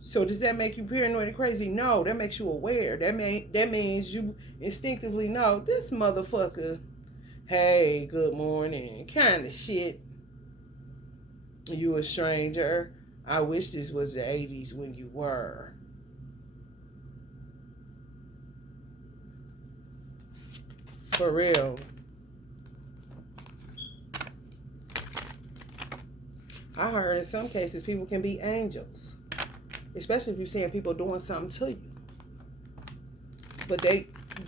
So does that make you paranoid and crazy? No, that makes you aware. That means you instinctively know this motherfucker, hey, good morning, kind of shit. You a stranger. I wish this was the 80s when you were. For real. I heard in some cases people can be angels. Especially if you're seeing people doing something to you. But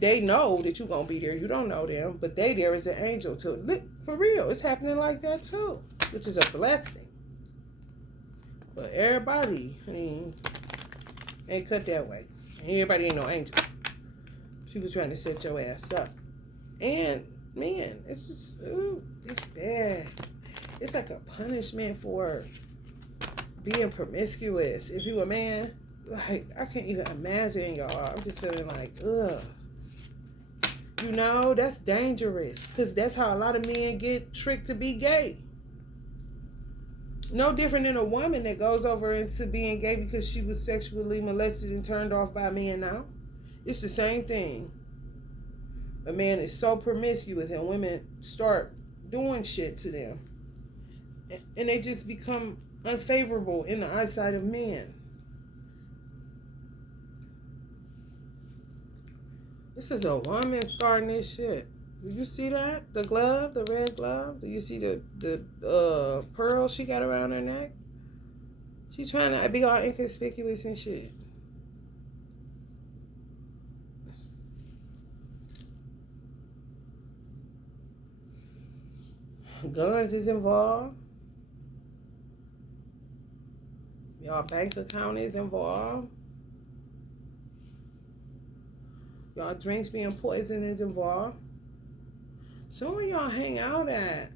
they know that you're going to be there. You don't know them. But they there as an angel too. For real. It's happening like that too. Which is a blessing. But everybody, ain't cut that way. Everybody ain't no angel. People trying to set your ass up. And, man, it's just, it's bad. It's like a punishment for being promiscuous. If you a man, like, I can't even imagine, y'all. I'm just feeling like, ugh. That's dangerous. Because that's how a lot of men get tricked to be gay. No different than a woman that goes over into being gay because she was sexually molested and turned off by men now. It's the same thing. A man is so promiscuous and women start doing shit to them. And they just become unfavorable in the eyesight of men. This is a woman starting this shit. Did you see that? The glove, the red glove? Do you see the pearl she got around her neck? She's trying to be all inconspicuous and shit. Guns is involved. Y'all bank account is involved. Y'all drinks being poisoned is involved. So when y'all hang out at,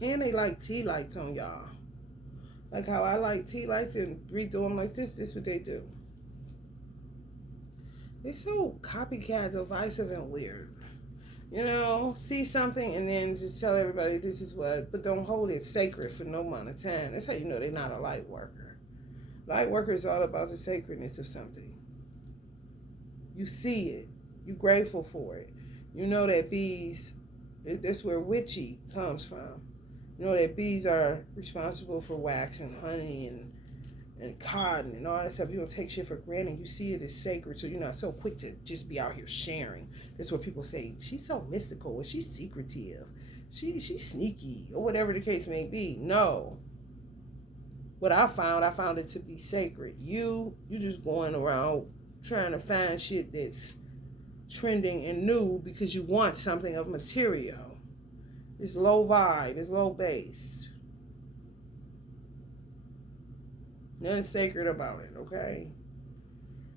and they like tea lights on y'all. Like how I like tea lights and redo them like this is what they do. They're so copycat, divisive, and weird. See something and then just tell everybody this is what, but don't hold it sacred for no amount of time. That's how you know they're not a light worker. Light worker is all about the sacredness of something. You see it. You're grateful for it. You know that bees, that's where witchy comes from. You know that bees are responsible for wax and honey and cotton and all that stuff. You don't take shit for granted. You see it as sacred, so you're not so quick to just be out here sharing. That's what people say. She's so mystical, or she's secretive. She's sneaky, or whatever the case may be. No. What I found it to be sacred. You just going around trying to find shit that's trending and new because you want something of material. It's low vibe, it's low bass. Nothing sacred about it, okay?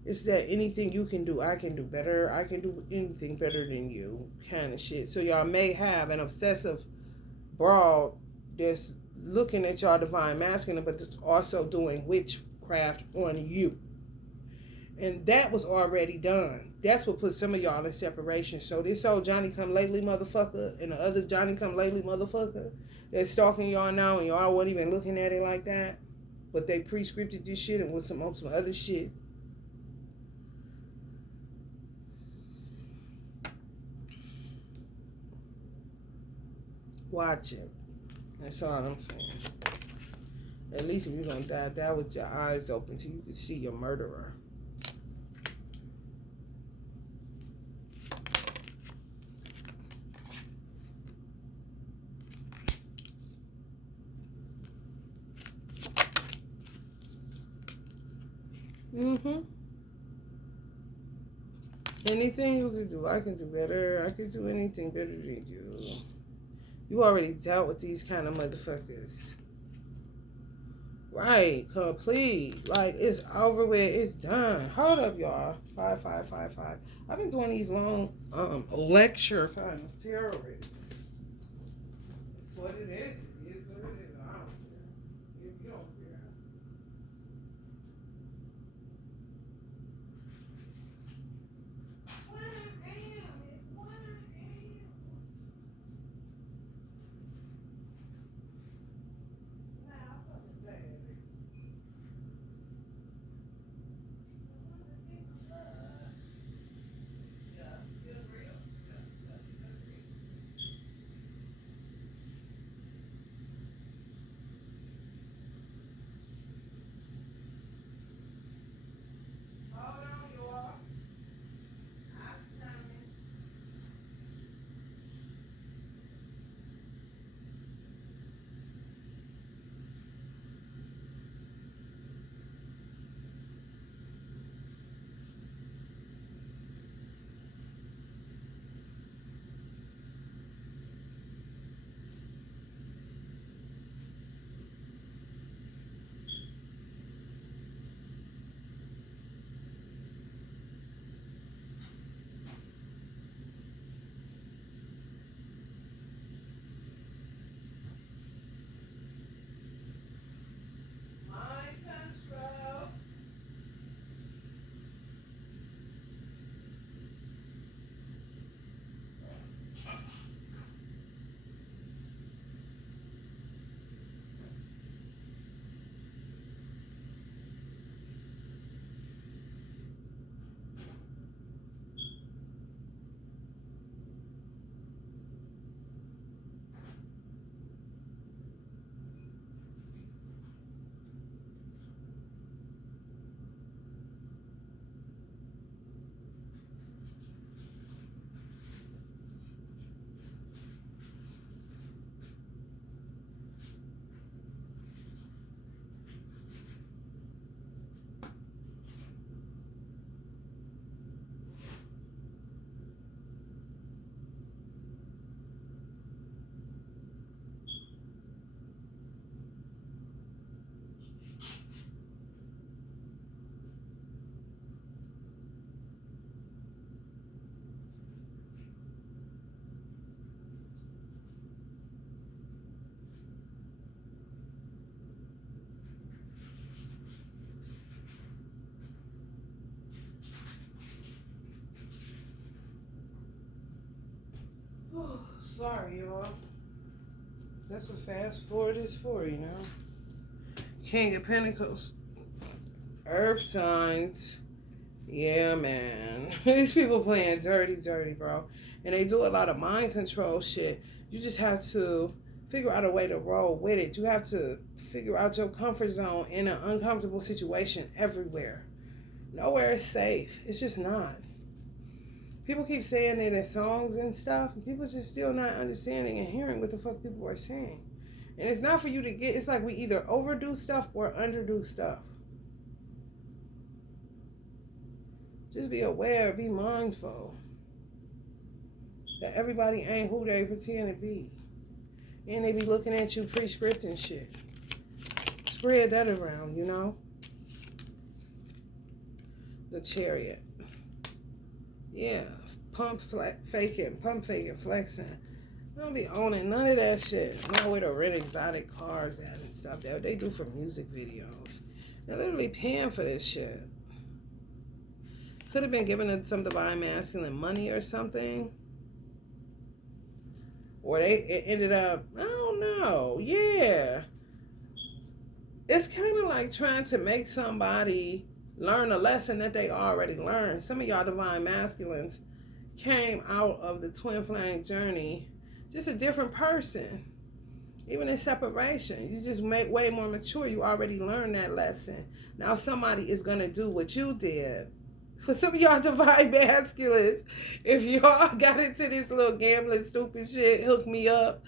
It's that anything you can do, I can do better. I can do anything better than you kind of shit. So y'all may have an obsessive broad that's looking at y'all divine masculine, but that's also doing witchcraft on you. And that was already done. That's what put some of y'all in separation. So this old Johnny come lately motherfucker and the other Johnny come lately motherfucker that's stalking y'all now and y'all wasn't even looking at it like that. but they pre-scripted this shit and with some other shit. Watch it. That's all I'm saying. At least if you're gonna die with your eyes open so you can see your murderer. Anything you can do, I can do better. I can do anything better than you. You already dealt with these kind of motherfuckers. Right, complete. Like, it's over with. It's done. Hold up, y'all. 5555. I've been doing these long lecture kind of terrorists. That's what it is. It is what it is. I don't care. If you don't care. Sorry, y'all. That's what fast forward is for, you know. King of Pentacles. Earth signs. Yeah, man. These people playing dirty, bro. And they do a lot of mind control shit. You just have to figure out a way to roll with it. You have to figure out your comfort zone in an uncomfortable situation everywhere. Nowhere is safe. It's just not. People keep saying it in songs and stuff, and people just still not understanding and hearing what the fuck people are saying. And it's not for you to get, it's like we either overdo stuff or underdo stuff. Just be aware, be mindful that everybody ain't who they pretend to be. And they be looking at you pre-scripting shit. Spread that around, you know? The Chariot. Yeah, pump faking, flexing. Don't be owning none of that shit. Not with a rent exotic cars at and stuff that they do for music videos. They're literally paying for this shit. Could have been giving some divine masculine money or something. Or it ended up, I don't know. Yeah. It's kind of like trying to make somebody learn a lesson that they already learned. Some of y'all divine masculines came out of the twin flame journey just a different person. Even in separation, you just make way more mature. You already learned that lesson. Now somebody is gonna do what you did. For some of y'all divine masculines, if y'all got into this little gambling stupid shit, hook me up,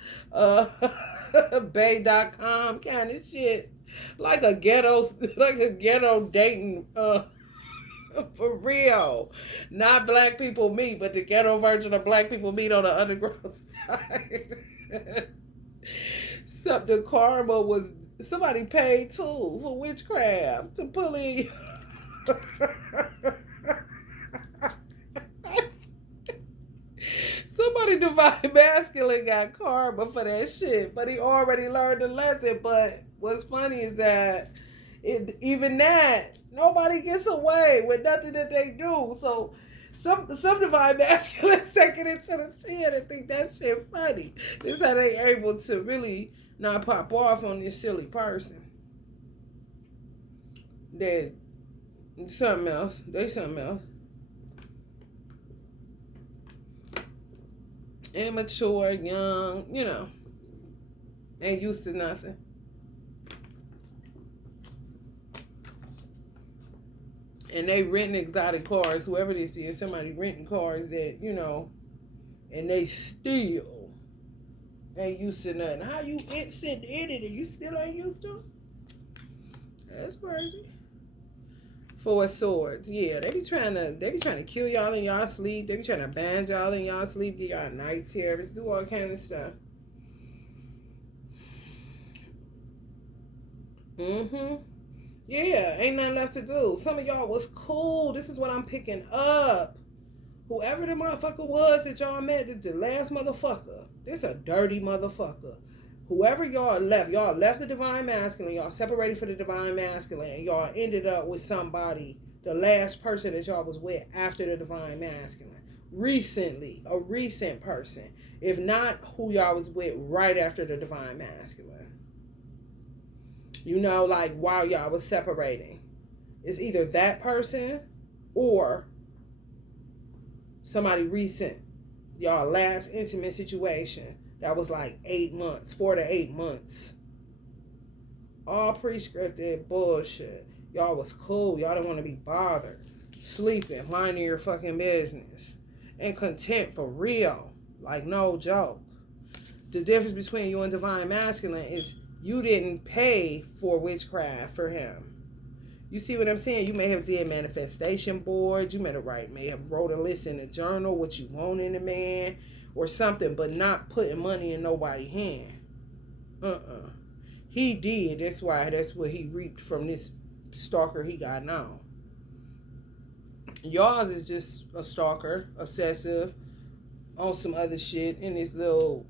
bay.com kind of shit, like a ghetto dating, for real. Not black people meet, but the ghetto version of black people meet on the underground side. The karma was somebody paid too for witchcraft to pull in. Somebody divine masculine got karma for that shit, but he already learned the lesson. But what's funny is that even that nobody gets away with nothing that they do. So some divine masculines take it into the chin and think that shit funny. This is how they able to really not pop off on this silly person. They something else. They something else. Immature, young, ain't used to nothing. And they renting exotic cars, whoever this is, somebody renting cars that, and they still ain't used to nothing. How you sitting in it and you still ain't used to? That's crazy. Four of Swords. Yeah, they be trying to kill y'all in y'all sleep. They be trying to ban y'all in y'all sleep, get y'all night terrors, do all kind of stuff. Yeah, ain't nothing left to do. Some of y'all was cool. This is what I'm picking up. Whoever the motherfucker was that y'all met, the last motherfucker. This a dirty motherfucker. Whoever y'all left the divine masculine, y'all separated for the divine masculine, and y'all ended up with somebody, the last person that y'all was with after the divine masculine. Recently, a recent person. If not, who y'all was with right after the divine masculine. Like while y'all was separating. It's either that person or somebody recent. Y'all last intimate situation. That was like 8 months, 4 to 8 months. All prescripted bullshit. Y'all was cool. Y'all didn't want to be bothered. Sleeping, minding your fucking business. And content for real. Like no joke. The difference between you and divine masculine is you didn't pay for witchcraft for him. You see what I'm saying? You may have did manifestation boards. You may have wrote a list in a journal what you want in a man or something, but not putting money in nobody's hand. He did. That's what he reaped from this stalker he got now. Yours is just a stalker, obsessive, on some other shit in this little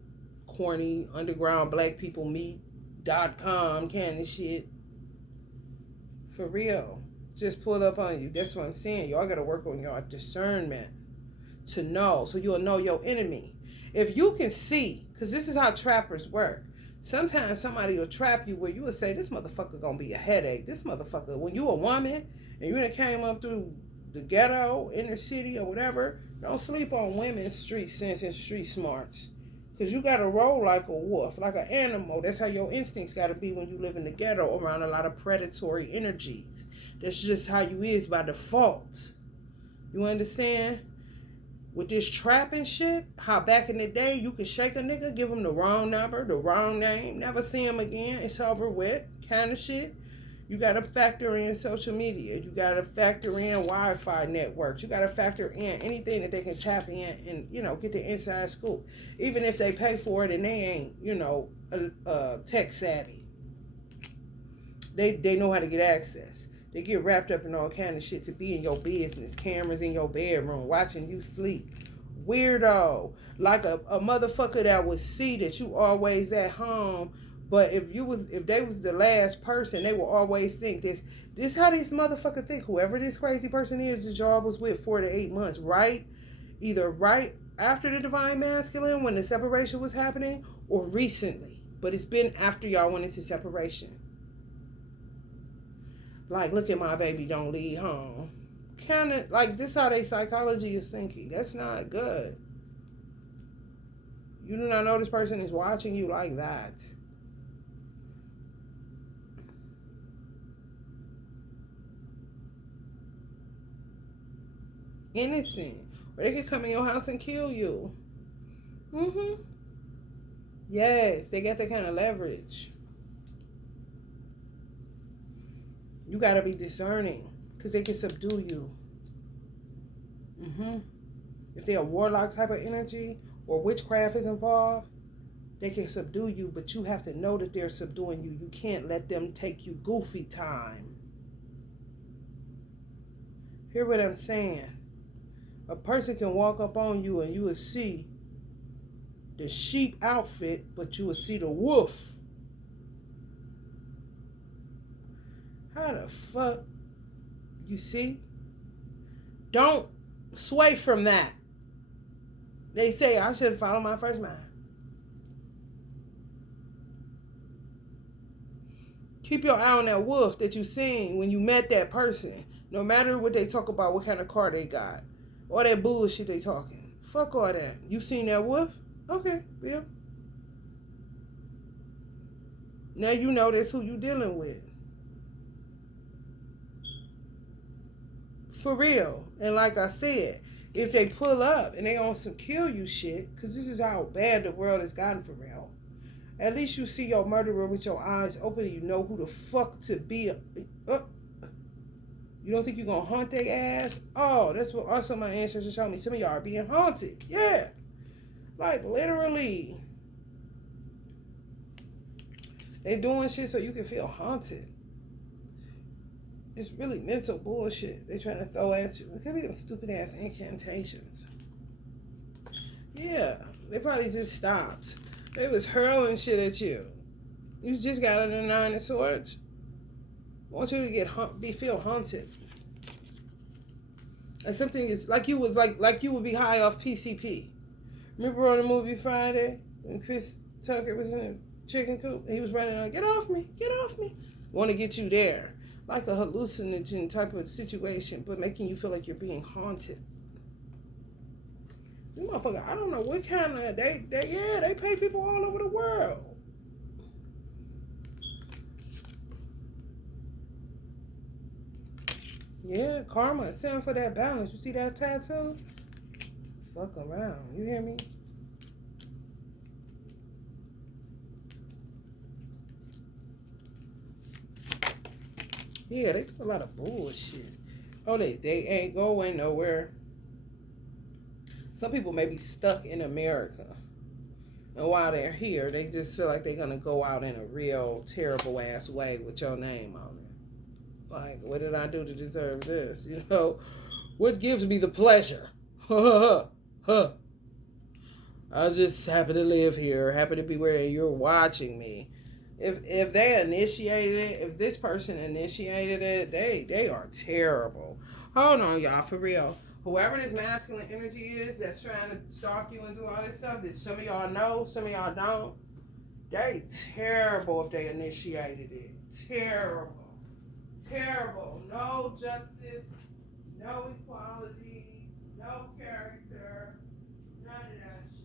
corny underground black people meet.com kind of shit. For real. Just pull up on you. That's what I'm saying. Y'all gotta work on your discernment to know, so you'll know your enemy. If you can see, because this is how trappers work. Sometimes somebody will trap you where you will say, this motherfucker gonna be a headache. This motherfucker, when you a woman and you done came up through the ghetto, inner city, or whatever, don't sleep on women's street sense and street smarts. Because you got to roll like a wolf, like an animal. That's how your instincts got to be when you live in the ghetto around a lot of predatory energies. That's just how you is by default. You understand? With this trapping shit, how back in the day you could shake a nigga, give him the wrong number, the wrong name, never see him again, it's over with, kind of shit. You got to factor in social media. You got to factor in Wi-Fi networks. You got to factor in anything that they can tap in and, get the inside scoop. Even if they pay for it and they ain't, tech savvy. They know how to get access. They get wrapped up in all kind of shit to be in your business. Cameras in your bedroom, watching you sleep. Weirdo. Like a motherfucker that would see that you always at home. But if they was the last person, they will always think this how this motherfucker think. Whoever this crazy person is y'all was with 4 to 8 months, right? Either right after the divine masculine when the separation was happening, or recently. But it's been after y'all went into separation. Like, look at my baby, don't leave home. Kind of like this how their psychology is thinking. That's not good. You do not know this person is watching you like that. Innocent. Or they could come in your house and kill you. Mm-hmm. Yes, they got that kind of leverage. You got to be discerning because they can subdue you. Mm-hmm. If they're a warlock type of energy or witchcraft is involved, they can subdue you, but you have to know that they're subduing you. You can't let them take you goofy time. Hear what I'm saying? A person can walk up on you and you will see the sheep outfit, but you will see the wolf. How the fuck? You see? Don't sway from that. They say I should follow my first mind. Keep your eye on that wolf that you seen when you met that person. No matter what they talk about, what kind of car they got, all that bullshit they talking. Fuck all that. You seen that wolf? Okay, Bill. Now you know that's who you dealing with. For real. And like I said, if they pull up and they on some kill you shit, because this is how bad the world has gotten for real. At least you see your murderer with your eyes open and you know who the fuck to be. You don't think you're going to haunt their ass? Oh, that's what also my ancestors showed me. Some of y'all are being haunted. Yeah. Like, literally. They doing shit so you can feel haunted. It's really mental bullshit they trying to throw at you. It could be them stupid ass incantations. Yeah. They probably just stopped. They was hurling shit at you. You just got out of the Nine of Swords. I want you to feel haunted. Like something is like you was like you would be high off PCP. Remember on the movie Friday when Chris Tucker was in a chicken coop and he was running on, get off me, get off me. Want to get you there. Like a hallucinogen type of situation, but making you feel like you're being haunted. These motherfucker, I don't know what kind of they pay people all over the world. Yeah, karma. Stand for that balance. You see that tattoo? Fuck around. You hear me? Yeah, they do a lot of bullshit. Oh, they ain't going nowhere. Some people may be stuck in America. And while they're here, they just feel like they're going to go out in a real terrible ass way with your name on it. Like, what did I do to deserve this? You know, what gives me the pleasure? I just happen to live here, happen to be where you're watching me. If they initiated it, if this person initiated it, they are terrible. Hold on, y'all, for real. Whoever this masculine energy is that's trying to stalk you and do all this stuff, that some of y'all know, some of y'all don't, they terrible if they initiated it. Terrible. Terrible. No justice, no equality, no character, none of that shit.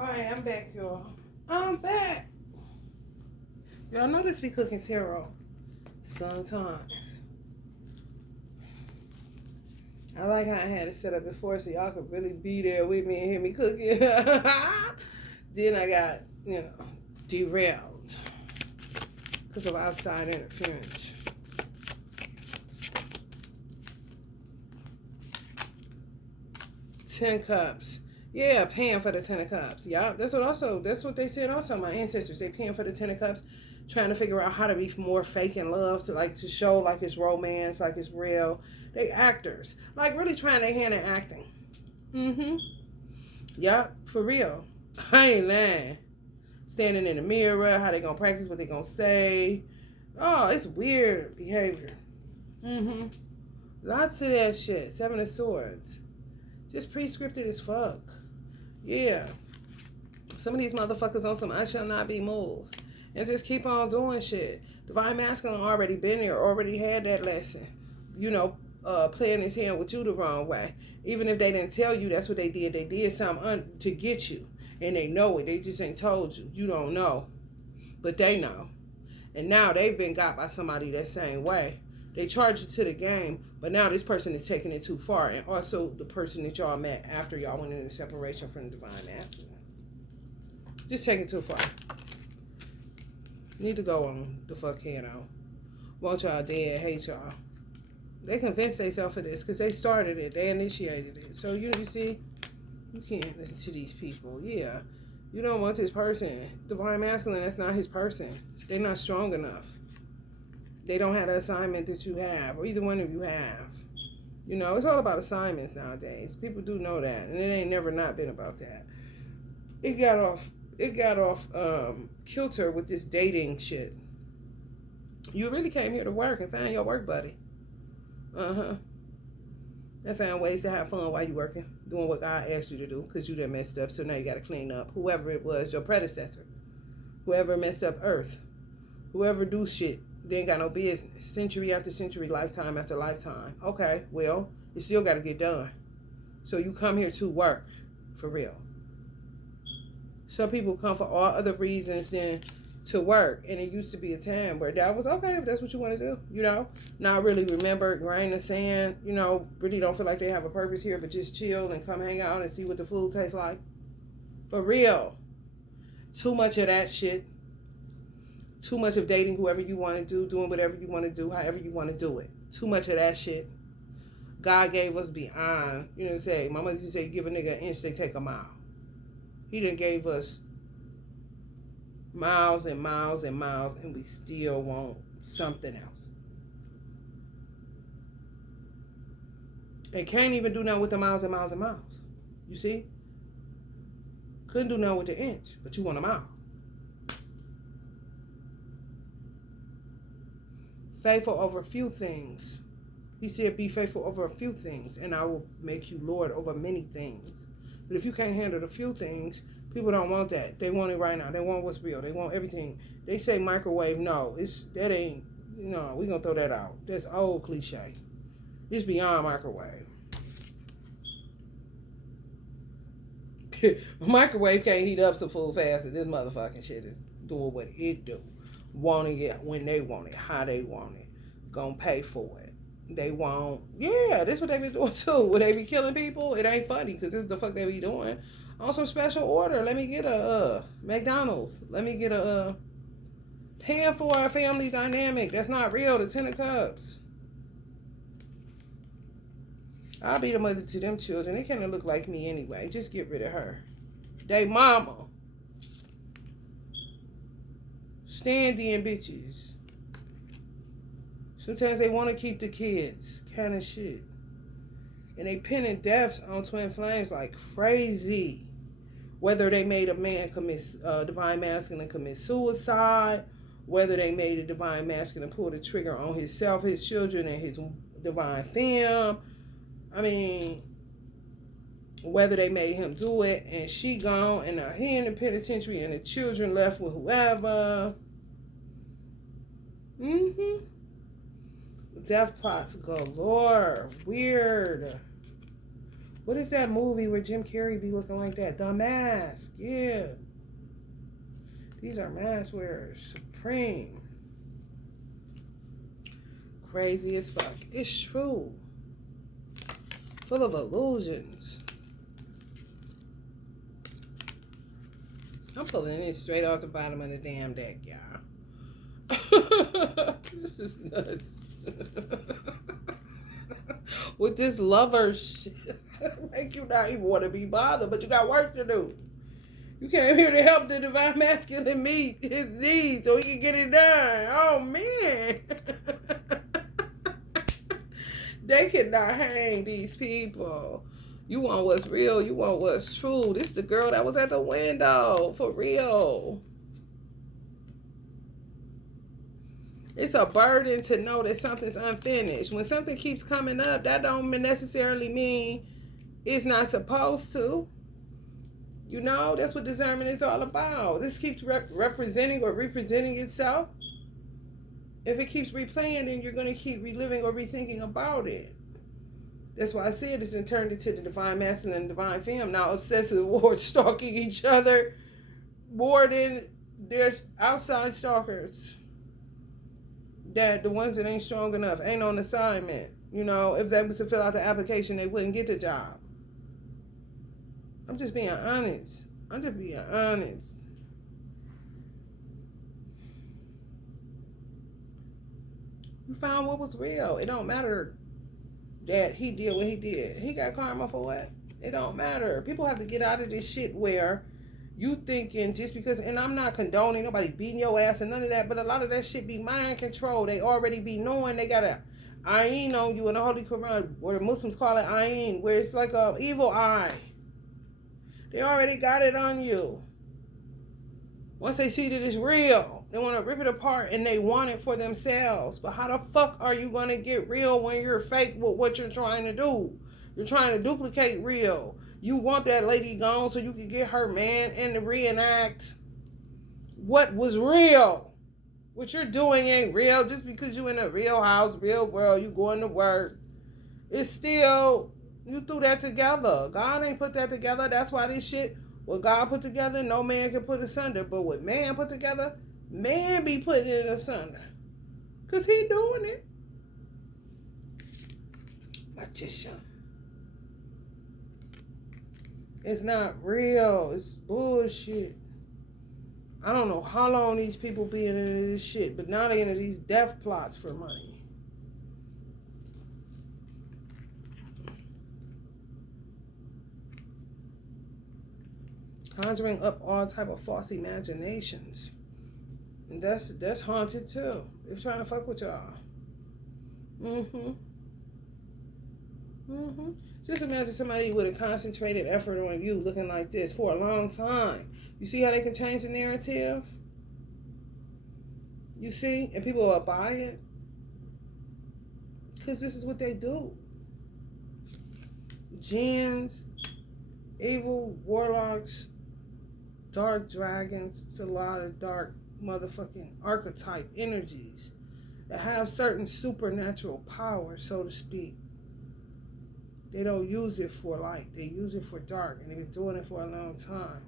Alright, I'm back, y'all. I'm back. Y'all know this be cooking tarot sometimes. I like how I had it set up before so y'all could really be there with me and hear me cooking. Then I got, derailed because of outside interference. Ten Cups. Yeah, paying for the Ten of Cups. Yeah, that's what they said also, my ancestors. They paying for the Ten of Cups, trying to figure out how to be more fake in love, to show like it's romance, like it's real. They actors. Like really trying their hand at acting. Mm-hmm. Yup, for real. I ain't lying. Standing in the mirror, how they gonna practice what they gonna say. Oh, it's weird behavior. Mm-hmm. Lots of that shit. Seven of Swords. Just pre-scripted as fuck. Yeah. Some of these motherfuckers on some I shall not be moved. And just keep on doing shit. Divine Masculine already been there, already had that lesson. Playing his hand with you the wrong way. Even if they didn't tell you that's what they did. They did something to get you. And they know it. They just ain't told you. You don't know. But they know. And now they've been got by somebody that same way. They charge you to the game, but now this person is taking it too far. And also the person that y'all met after y'all went into separation from the Divine Masculine. Just taking it too far. Need to go on the fuck head on. Want y'all dead, hate y'all. They convinced themselves of this because they started it. They initiated it. So you see, you can't listen to these people. Yeah. You don't want this person. Divine Masculine, that's not his person. They're not strong enough. They don't have the assignment that you have, or either one of you have. It's all about assignments nowadays. People do know that, and it ain't never not been about that. It got off kilter with this dating shit. You really came here to work and find your work buddy. And found ways to have fun while you working, doing what God asked you to do, because you done messed up, so now you got to clean up. Whoever it was, your predecessor. Whoever messed up Earth. Whoever do shit. They ain't got no business. Century after century, lifetime after lifetime. Okay, well, it still got to get done. So you come here to work, for real. Some people come for all other reasons than to work. And it used to be a time where that was okay if that's what you want to do, Not really remember, grain of sand, really don't feel like they have a purpose here, but just chill and come hang out and see what the food tastes like. For real. Too much of that shit. Too much of dating whoever you want to do, doing whatever you want to do, however you want to do it. Too much of that shit. God gave us beyond. My mother used to say, give a nigga an inch, they take a mile. He done gave us miles and miles and miles, and we still want something else. And can't even do nothing with the miles and miles and miles. You see? Couldn't do nothing with the inch, but you want a mile. Faithful over a few things. He said, be faithful over a few things, and I will make you Lord over many things. But if you can't handle the few things, people don't want that. They want it right now. They want what's real. They want everything. They say microwave. No, that ain't, we gonna throw that out. That's old cliche. It's beyond microwave. Microwave can't heat up some food fast, and this motherfucking shit is doing what it do. Wanting it when they want it, how they want it. Gonna pay for it. They won't. Yeah, this what they be doing too. When they be killing people, it ain't funny because this is the fuck they be doing. On some special order, let me get a McDonald's. Let me get a paying for a family dynamic. That's not real. The Ten of Cups. I'll be the mother to them children. They can't look like me anyway. Just get rid of her. They mama. Stand-in bitches. Sometimes they want to keep the kids. Kind of shit. And they pinning deaths on twin flames like crazy. Whether they made a man commit, Divine Masculine commit suicide. Whether they made a Divine Masculine pull the trigger on himself, his children, and his Divine Femme. Whether they made him do it and she gone and he in the penitentiary and the children left with whoever. Death plots galore. Weird. What is that movie where Jim Carrey be looking like that? The Mask. Yeah. These are mask wearers. Supreme. Crazy as fuck. It's true. Full of illusions. I'm pulling it straight off the bottom of the damn deck, y'all. This is nuts. With this lover shit, make you not even want to be bothered, but you got work to do. You came here to help the divine masculine meet his needs so he can get it done. Oh, man. They cannot hang these people. You want what's real. You want what's true. This is the girl that was at the window. For real. It's a burden to know that something's unfinished. When something keeps coming up, that don't necessarily mean it's not supposed to. You know, that's what discernment is all about. This keeps representing or representing itself. If it keeps replaying, then you're going to keep reliving or rethinking about it. That's why I said it's turned into the divine masculine and divine femme. Now obsessive or stalking each other more than there's outside stalkers. That the ones that ain't strong enough, ain't on assignment. You know, if they was to fill out the application, they wouldn't get the job. I'm just being honest. You found what was real. It don't matter that he did what he did. He got karma for what? It don't matter. People have to get out of this shit where you thinking just because, and I'm not condoning nobody beating your ass and none of that, but a lot of that shit be mind control. They already be knowing they got a ayin on you in the Holy Quran, or the Muslims call it ayin, where it's like a evil eye. They already got it on you. Once they see that it's real, they want to rip it apart and they want it for themselves. But how the fuck are you going to get real when you're fake with what you're trying to do? You're trying to duplicate real. You want that lady gone so you can get her man and to reenact what was real. What you're doing ain't real just because you in a real house, real world, you going to work. It's still, you threw that together. God ain't put that together. That's why this shit, what God put together, no man can put asunder. But what man put together, man be putting it asunder. Because he doing it. Magician. It's not real. It's bullshit. I don't know how long these people being into this shit, but now they into these death plots for money. Conjuring up all type of false imaginations. And that's haunted too. They're trying to fuck with y'all. Just imagine somebody with a concentrated effort on you looking like this for a long time. You see how they can change the narrative? You see? And people will buy it. Because this is what they do. Jinns, evil warlocks, dark dragons. It's a lot of dark motherfucking archetype energies that have certain supernatural power, so to speak. They don't use it for light. They use it for dark. And they've been doing it for a long time.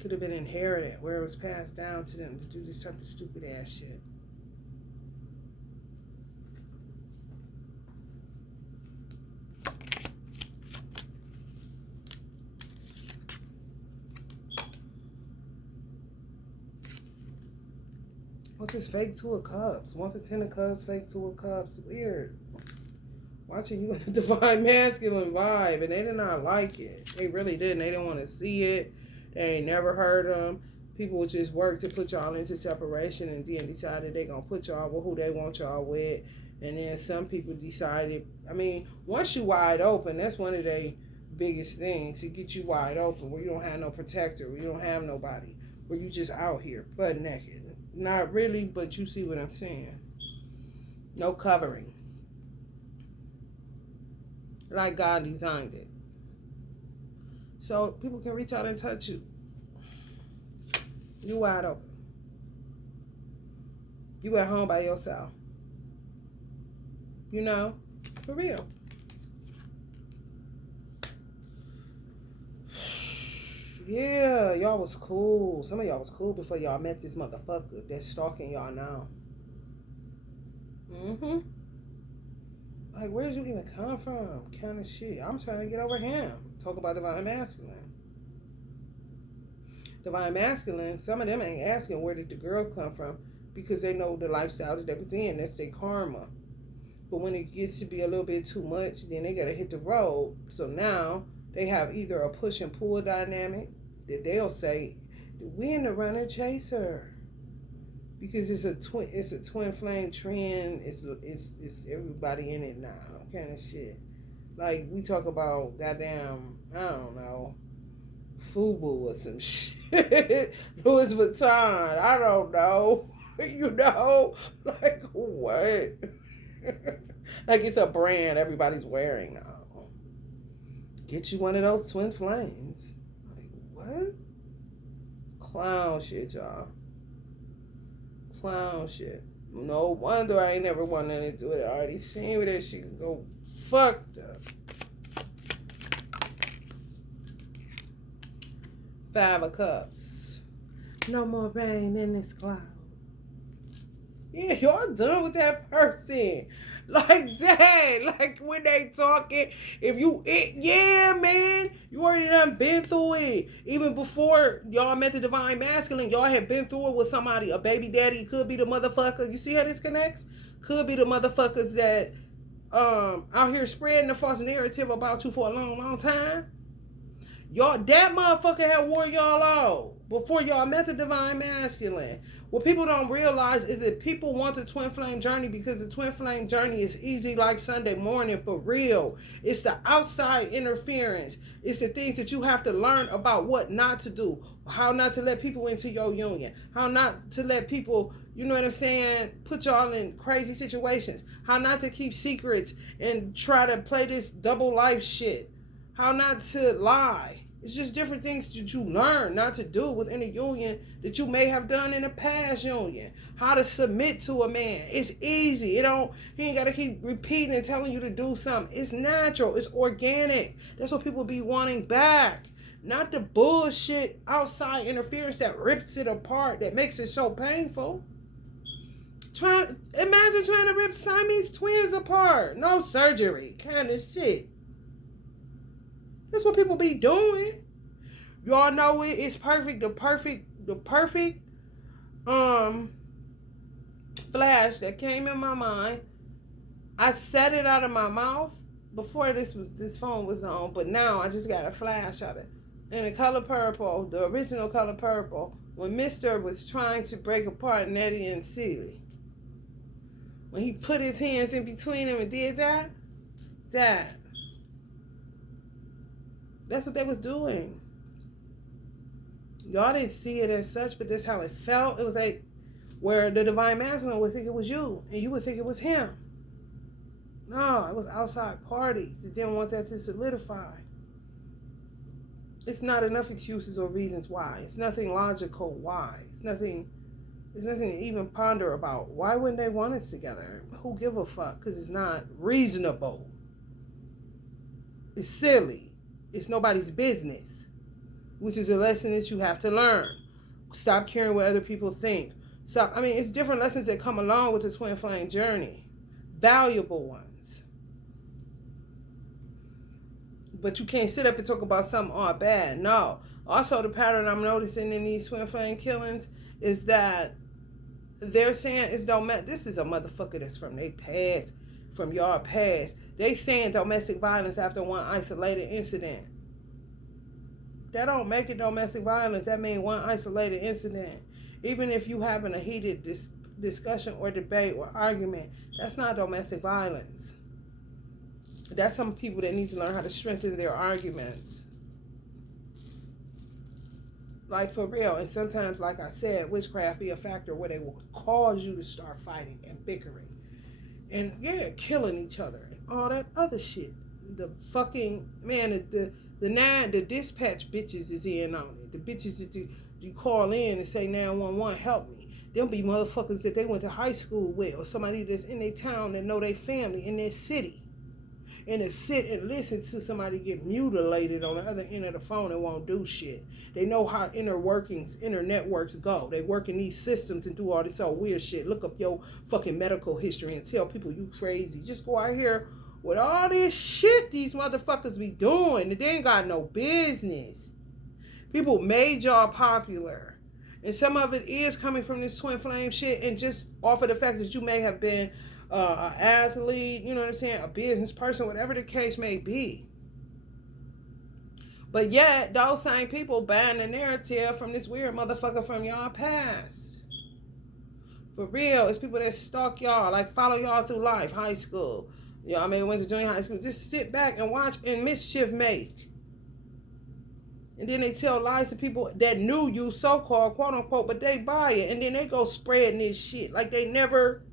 Could have been inherited, where it was passed down to them to do this type of stupid ass shit. What's this fake Two of Cups? Once a Ten of Cups, fake Two of Cups. Weird. Watching you in a divine masculine vibe, and they did not like it. They really didn't. They didn't want to see it. They ain't never heard them. People would just work to put y'all into separation, and then decided they gonna put y'all with who they want y'all with. And then some people decided, I mean, once you wide open, that's one of their biggest things, to get you wide open, where you don't have no protector, where you don't have nobody, where you just out here butt naked. Not really, but you see what I'm saying. No covering. Like God designed it. So people can reach out and touch you. You wide open. You at home by yourself. You know? For real. Yeah, y'all was cool. Some of y'all was cool before y'all met this motherfucker that's stalking y'all now. Mm-hmm. Like, where did you even come from? Kind of shit. I'm trying to get over him. Talk about divine masculine. Divine masculine, some of them ain't asking where did the girl come from because they know the lifestyle that they was in. That's their karma. But when it gets to be a little bit too much, then they got to hit the road. So now they have either a push and pull dynamic that they'll say, we in the runner chaser. Because it's a twin flame trend. It's everybody in it now, kind of shit. Like we talk about goddamn, I don't know, FUBU or some shit. Louis Vuitton, I don't know. You know, like what? Like it's a brand everybody's wearing now. Get you one of those twin flames. Like what? Clown shit, y'all. Clown shit. No wonder I ain't never wanted to do it. I already seen where that shit go fucked up. 5 of Cups. No more rain in this cloud. Yeah, y'all done with that person. Like that. Like when they talking, if you, yeah, man, you already done been through it. Even before y'all met the divine masculine, y'all had been through it with somebody. A baby daddy could be the motherfucker. You see how this connects? Could be the motherfuckers that out here spreading the false narrative about you for a long, long time. Y'all, that motherfucker had wore y'all out before y'all met the divine masculine. What people don't realize is that people want the twin flame journey because the twin flame journey is easy like Sunday morning for real. It's the outside interference. It's the things that you have to learn about what not to do. How not to let people into your union. How not to let people, you know what I'm saying, put y'all in crazy situations. How not to keep secrets and try to play this double life shit. How not to lie. It's just different things that you learn not to do within a union that you may have done in a past union. How to submit to a man. It's easy. He ain't got to keep repeating and telling you to do something. It's natural. It's organic. That's what people be wanting back. Not the bullshit outside interference that rips it apart, that makes it so painful. Imagine trying to rip Siamese twins apart. No surgery. Kind of shit. That's what people be doing. Y'all know it. It's perfect. The perfect flash that came in my mind. I said it out of my mouth before this phone was on, but now I just got a flash of it. In the color purple, the original color purple, when Mr. was trying to break apart Nettie and Celie. When he put his hands in between them and did that. That's what they was doing. Y'all didn't see it as such, but that's how it felt. It was like where the divine masculine would think it was you, and you would think it was him. No, it was outside parties. They didn't want that to solidify. It's not enough excuses or reasons why. It's nothing logical why. It's nothing to even ponder about. Why wouldn't they want us together? Who give a fuck? Because it's not reasonable. It's silly. It's nobody's business, which is a lesson that you have to learn. Stop caring what other people think. It's different lessons that come along with the twin flame journey. Valuable ones. But you can't sit up and talk about something all bad. No. Also, the pattern I'm noticing in these twin flame killings is that they're saying this is a motherfucker that's from their past, from your past. They saying domestic violence after one isolated incident. That don't make it domestic violence. That means one isolated incident. Even if you having a heated discussion or debate or argument, that's not domestic violence. That's some people that need to learn how to strengthen their arguments. Like for real. And sometimes, like I said, witchcraft be a factor where they will cause you to start fighting and bickering. And killing each other and all that other shit. The fucking, man, the dispatch bitches is in on it. The bitches that you call in and say 911, help me. There'll be motherfuckers that they went to high school with or somebody that's in their town that know their family in their city. and to sit and listen to somebody get mutilated on the other end of the phone and won't do shit. They know how inner networks go. They work in these systems and do all this old weird shit. Look up your fucking medical history and tell people you crazy. Just go out here with all this shit these motherfuckers be doing. They ain't got no business. People made y'all popular. And some of it is coming from this twin flame shit, and just off of the fact that you may have been an athlete, you know what I'm saying, a business person, whatever the case may be. But yet, those same people buying the narrative from this weird motherfucker from y'all past. For real, it's people that stalk y'all, like follow y'all through life, high school. Y'all may went to junior high school. Just sit back and watch and mischief make. And then they tell lies to people that knew you, so-called, quote-unquote, but they buy it. And then they go spreading this shit like they never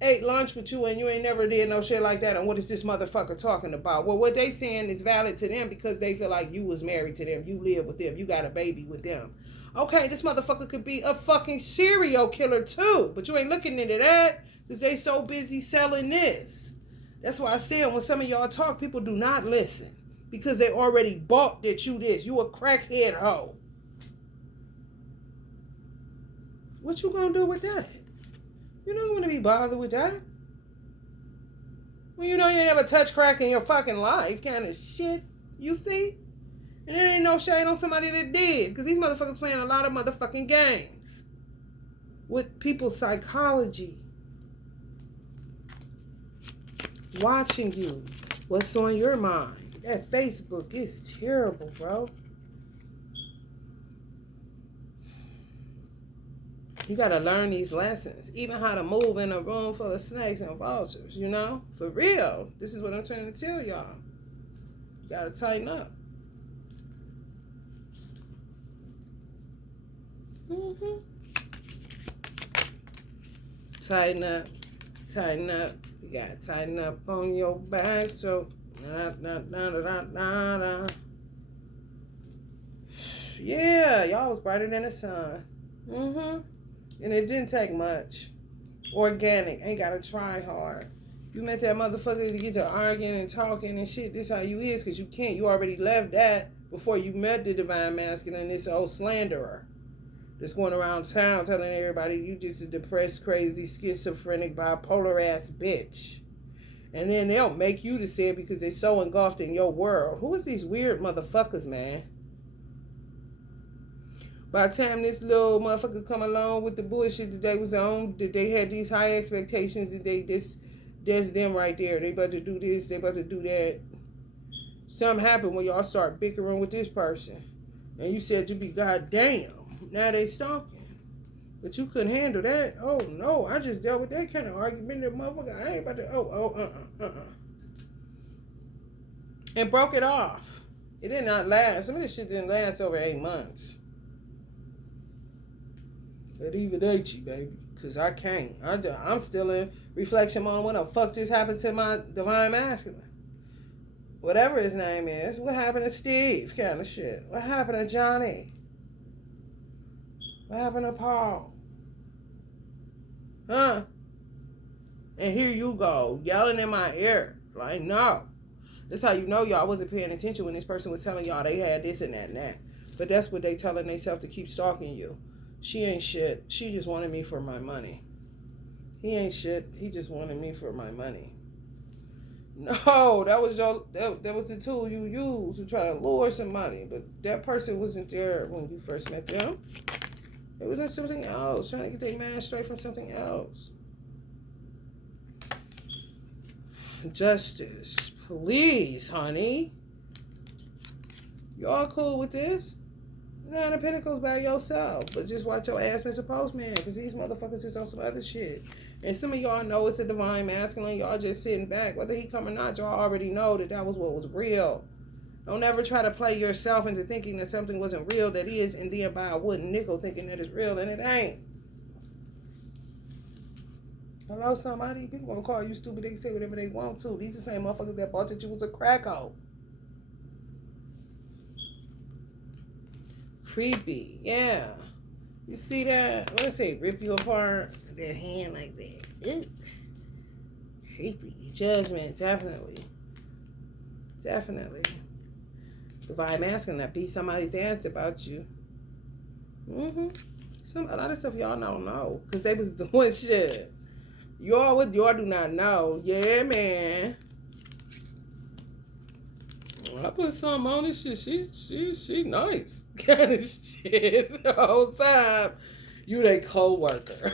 ate lunch with you and you ain't never did no shit like that. And what is this motherfucker talking about? Well, what they saying is valid to them because they feel like you was married to them. You live with them. You got a baby with them. Okay, this motherfucker could be a fucking serial killer too. But you ain't looking into that because they so busy selling this. That's why I said when some of y'all talk, people do not listen. Because they already bought that you this. You a crackhead hoe. What you gonna do with that? You don't want to be bothered with that. Well, you know you never touch crack in your fucking life kind of shit. You see? And there ain't no shade on somebody that did. Because these motherfuckers playing a lot of motherfucking games. With people's psychology. Watching you. What's on your mind? That Facebook is terrible, bro. You gotta learn these lessons. Even how to move in a room full of snakes and vultures, you know? For real. This is what I'm trying to tell y'all. You gotta tighten up. Tighten up. Tighten up. You gotta tighten up on your back stroke. Yeah, y'all was brighter than the sun. And it didn't take much. Organic, ain't gotta try hard. You met that motherfucker to get to arguing and talking and shit. This how you is, because you can't. You already left that before you met the divine masculine, this old slanderer that's going around town telling everybody you just a depressed, crazy, schizophrenic, bipolar ass bitch. And then they'll make you to say it because they're so engulfed in your world. Who is these weird motherfuckers, man? By the time this little motherfucker come along with the bullshit that they was on, that they had these high expectations, that that's them right there. They about to do this, they about to do that. Something happened when y'all start bickering with this person. And you said you be goddamn. Now they stalking. But you couldn't handle that. Oh, no. I just dealt with that kind of argument. That motherfucker, I ain't about to... And broke it off. It did not last. Some of this shit didn't last over 8 months. But even H, baby. Because I can't. I'm still in reflection on what the fuck just happened to my divine masculine. Whatever his name is. What happened to Steve? Kind of shit. What happened to Johnny? What happened to Paul? Huh? And here you go, yelling in my ear. Like, no. That's how you know y'all wasn't paying attention when this person was telling y'all they had this and that and that. But that's what they telling themselves to keep stalking you. She ain't shit. She just wanted me for my money. He ain't shit. He just wanted me for my money. No, that was the tool you used to try to lure somebody. But that person wasn't there when you first met them. It was in something else, trying to get their man straight from something else. Justice, please, honey. Y'all cool with this? Nine of Pentacles by yourself, but just watch your ass, Mr. Postman, because these motherfuckers is on some other shit. And some of y'all know it's a divine masculine. Y'all just sitting back. Whether he come or not, y'all already know that was what was real. Don't ever try to play yourself into thinking that something wasn't real that is, and then buy a wooden nickel thinking that it's real and it ain't. Hello, somebody? People gonna call you stupid. They can say whatever they want to. These are the same motherfuckers that thought that you was a cracko. Creepy, yeah. You see that? Let's say rip you apart. That hand like that. Ew. Creepy. Judgment, definitely. Definitely. Divine masculine, that beat somebody's ass about you. A lot of stuff y'all don't know. Because they was doing shit. Y'all do not know. Yeah, man. I put something on this shit. She nice. Kind of shit the whole time. You they co-worker.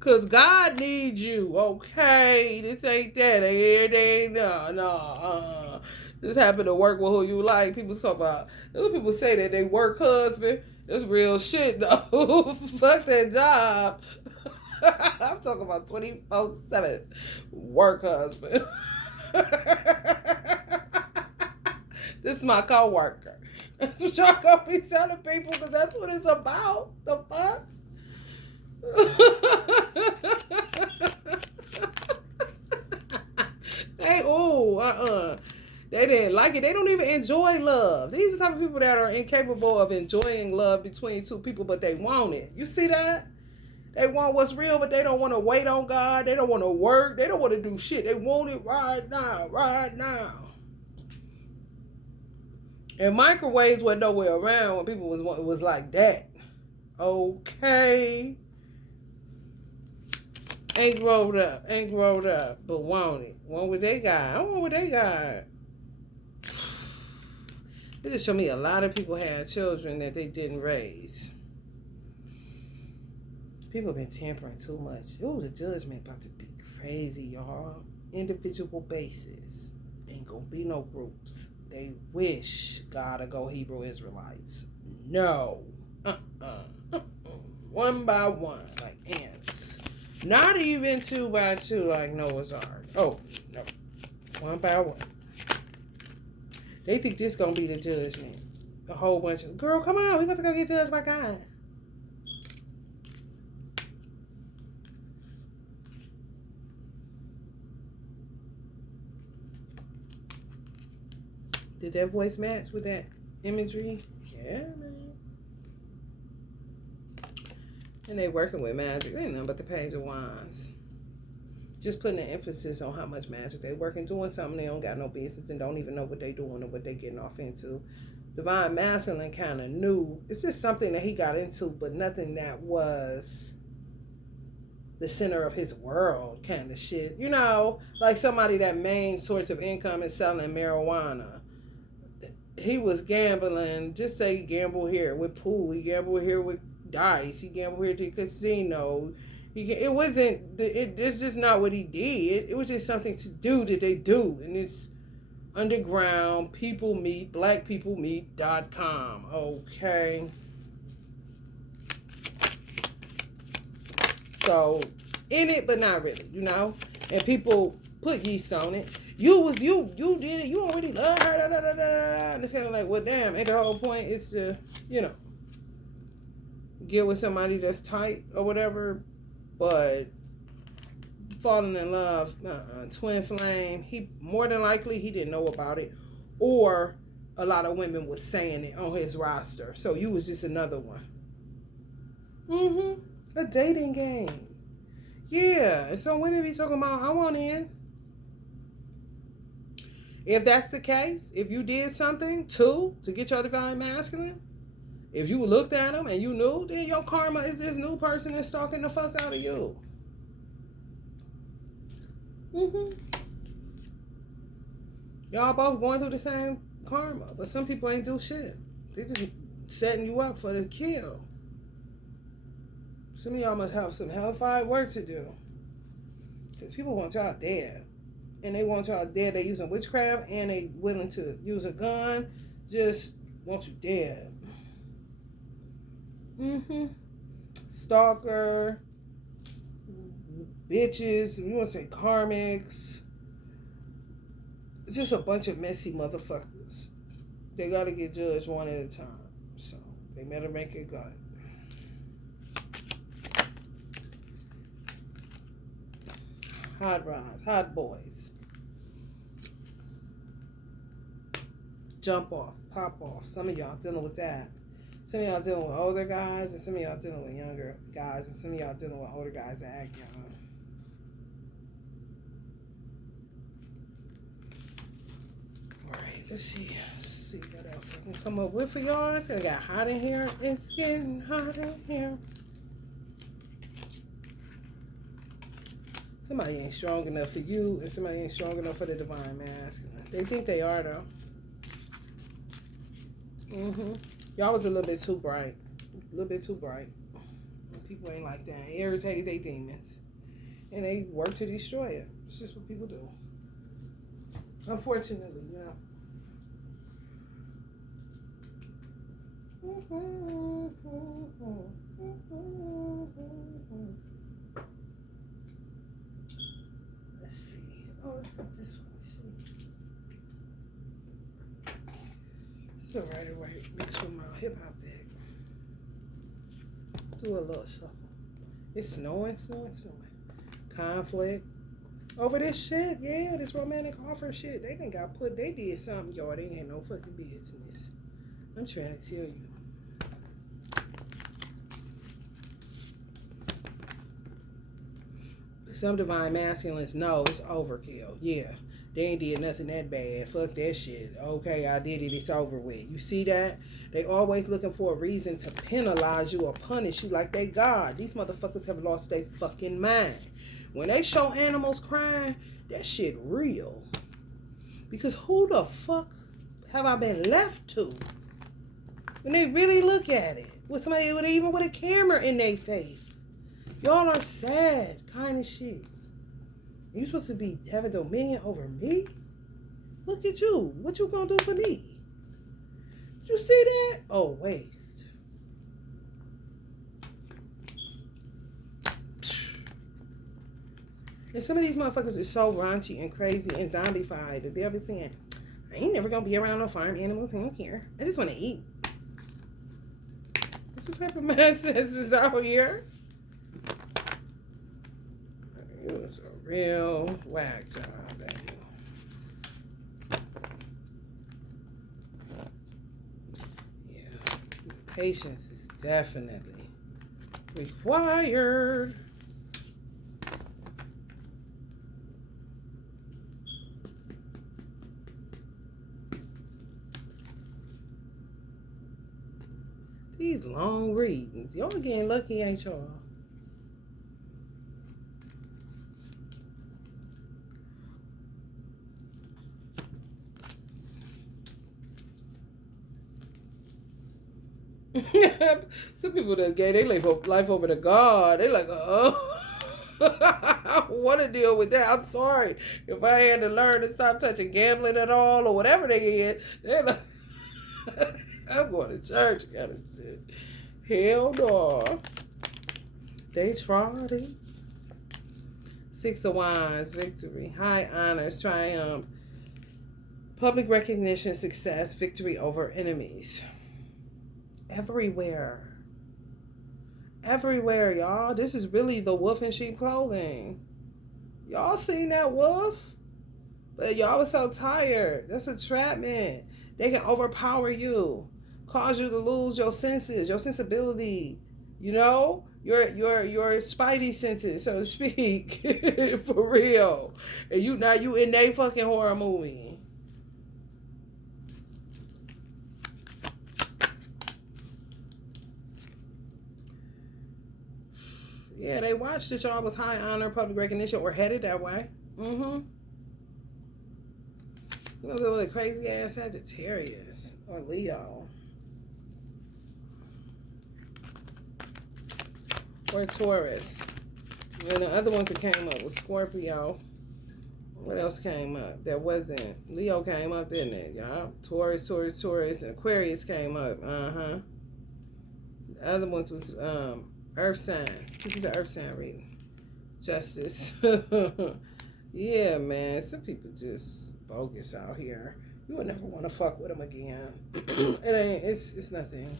Cause God needs you, okay? This ain't that. They no. This happened to work with who you like. People talk about. People say that they work husband. That's real shit, though. Fuck that job. I'm talking about 24/7 work husband. This is my co-worker. That's what y'all gonna be telling people, because that's what it's about. The fuck? They didn't like it. They don't even enjoy love. These are the type of people that are incapable of enjoying love between two people, but they want it. You see that? They want what's real, but they don't want to wait on God. They don't want to work. They don't want to do shit. They want it right now. And microwaves were nowhere around when people was like that. Okay. Ain't growed up, but want it. Want what they got. I want what they got. It just showed me a lot of people had children that they didn't raise. People have been tampering too much. Oh, the judgment about to be crazy, y'all. Individual basis. Ain't gonna be no groups. They wish God to go Hebrew Israelites. No. One by one, like ants. Not even 2 by 2 like Noah's Ark. Oh, no. One by one. They think this gonna be the judgment. A whole bunch of, girl, come on, we about to go get judged by God. Did that voice match with that imagery? Yeah, man. And they working with magic. They ain't nothing but the Page of Wands. Just putting the emphasis on how much magic they working, doing something they don't got no business and don't even know what they doing or what they getting off into. Divine Masculine kind of knew. It's just something that he got into, but nothing that was the center of his world kind of shit. You know, like somebody that main source of income is selling marijuana. He was gambling. Just say he gambled here with pool. He gambled here with dice. He gambled here at the casino. It's just not what he did. It was just something to do that they do. And it's underground people meet, blackpeoplemeet.com. Okay. So, in it, but not really, you know? And people put yeast on it. You did it. You already love her. And it's kind of like, well, damn. And the whole point is to, get with somebody that's tight or whatever. But falling in love, twin flame, he more than likely he didn't know about it, or a lot of women was saying it on his roster. So you was just another one. A dating game. Yeah. And so women be talking about, I want in. If that's the case, if you did something to get your divine masculine, if you looked at him and you knew, then your karma is this new person that's stalking the fuck out of you. Y'all both going through the same karma, but some people ain't do shit. They just setting you up for the kill. Some of y'all must have some hellfire work to do. Because people want y'all dead. And they want y'all dead. They using witchcraft and they willing to use a gun. Just want you dead. Stalker, bitches, you want to say karmics. It's just a bunch of messy motherfuckers. They got to get judged one at a time. So they better make it good. Hot rods, hot boys. Jump off, pop off. Some of y'all dealing with that. Some of y'all dealing with older guys, and some of y'all dealing with younger guys, and some of y'all dealing with older guys that act young. Let's see what else I can come up with for y'all. It's gonna get hot in here. It's getting hot in here. Somebody ain't strong enough for you, and somebody ain't strong enough for the divine masculine. They think they are, though. Y'all was a little bit too bright. A little bit too bright. People ain't like that. It irritated they demons. And they work to destroy it. It's just what people do. Unfortunately, you know. Let's see. Oh, let's look this one. Let's see. It's a right away mixed with my hip hop tag. Do a little shuffle. It's snowing. Conflict. Over this shit, yeah, this romantic offer shit. They did something, y'all. They ain't no fucking business. I'm trying to tell you. Some divine masculines know it's overkill. Yeah, they ain't did nothing that bad. Fuck that shit. Okay, I did it. It's over with. You see that? They always looking for a reason to penalize you or punish you like they God. These motherfuckers have lost their fucking mind. When they show animals crying, that shit real. Because who the fuck have I been left to? When they really look at it. With somebody even with a camera in their face. Y'all are sad kind of shit. You supposed to be having dominion over me? Look at you. What you gonna do for me? Did you see that? Oh, waste. And some of these motherfuckers is so raunchy and crazy and zombified that they'll be saying, I ain't never gonna be around no farm animals. I don't care. I just want to eat. What's the type of mess is out here? It was a real whack job, baby. Yeah. Patience is definitely required. These long readings. Y'all getting lucky, ain't y'all? Some people that gay, they live life over to God. They like, oh, I want to deal with that. I'm sorry if I had to learn to stop touching gambling at all or whatever they did. They're like, I'm going to church, kind of shit. Hell no. They tried it. 6 of Wands, victory, high honors, triumph, public recognition, success, victory over enemies. Everywhere, y'all. This is really the wolf in sheep clothing. Y'all seen that wolf? But y'all was so tired. That's a trap, man. They can overpower you, cause you to lose your senses, your sensibility. You know, your spidey senses, so to speak, for real. And you in a fucking horror movie. Yeah, they watched that y'all was high honor, public recognition, or headed that way. You know, the little crazy ass Sagittarius or Leo. Or Taurus. And the other ones that came up was Scorpio. What else came up? That wasn't. Leo came up, didn't it, y'all? Taurus, and Aquarius came up. The other ones was Earth signs. This is an Earth sign reading. Justice. Yeah, man. Some people just bogus out here. You would never want to fuck with them again. It's nothing.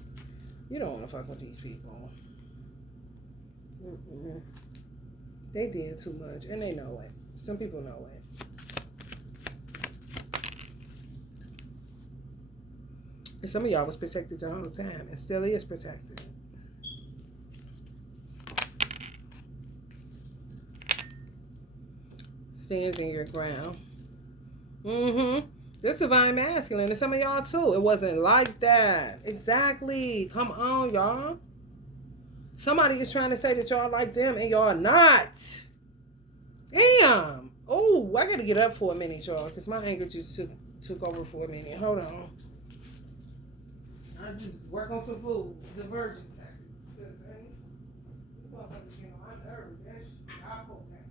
You don't want to fuck with these people. They did too much, and they know it. Some people know it. And some of y'all was protected the whole time, and still is protected. Stands in your ground. This divine masculine, and some of y'all too. It wasn't like that. Exactly. Come on, y'all. Somebody is trying to say that y'all like them and y'all not. Damn. Oh, I gotta get up for a minute, y'all, because my anger just took over for a minute. Hold on. I just work on some food. Diversion tactics. Because, hey, this motherfucker's getting on my nerves. That shit, y'all okay.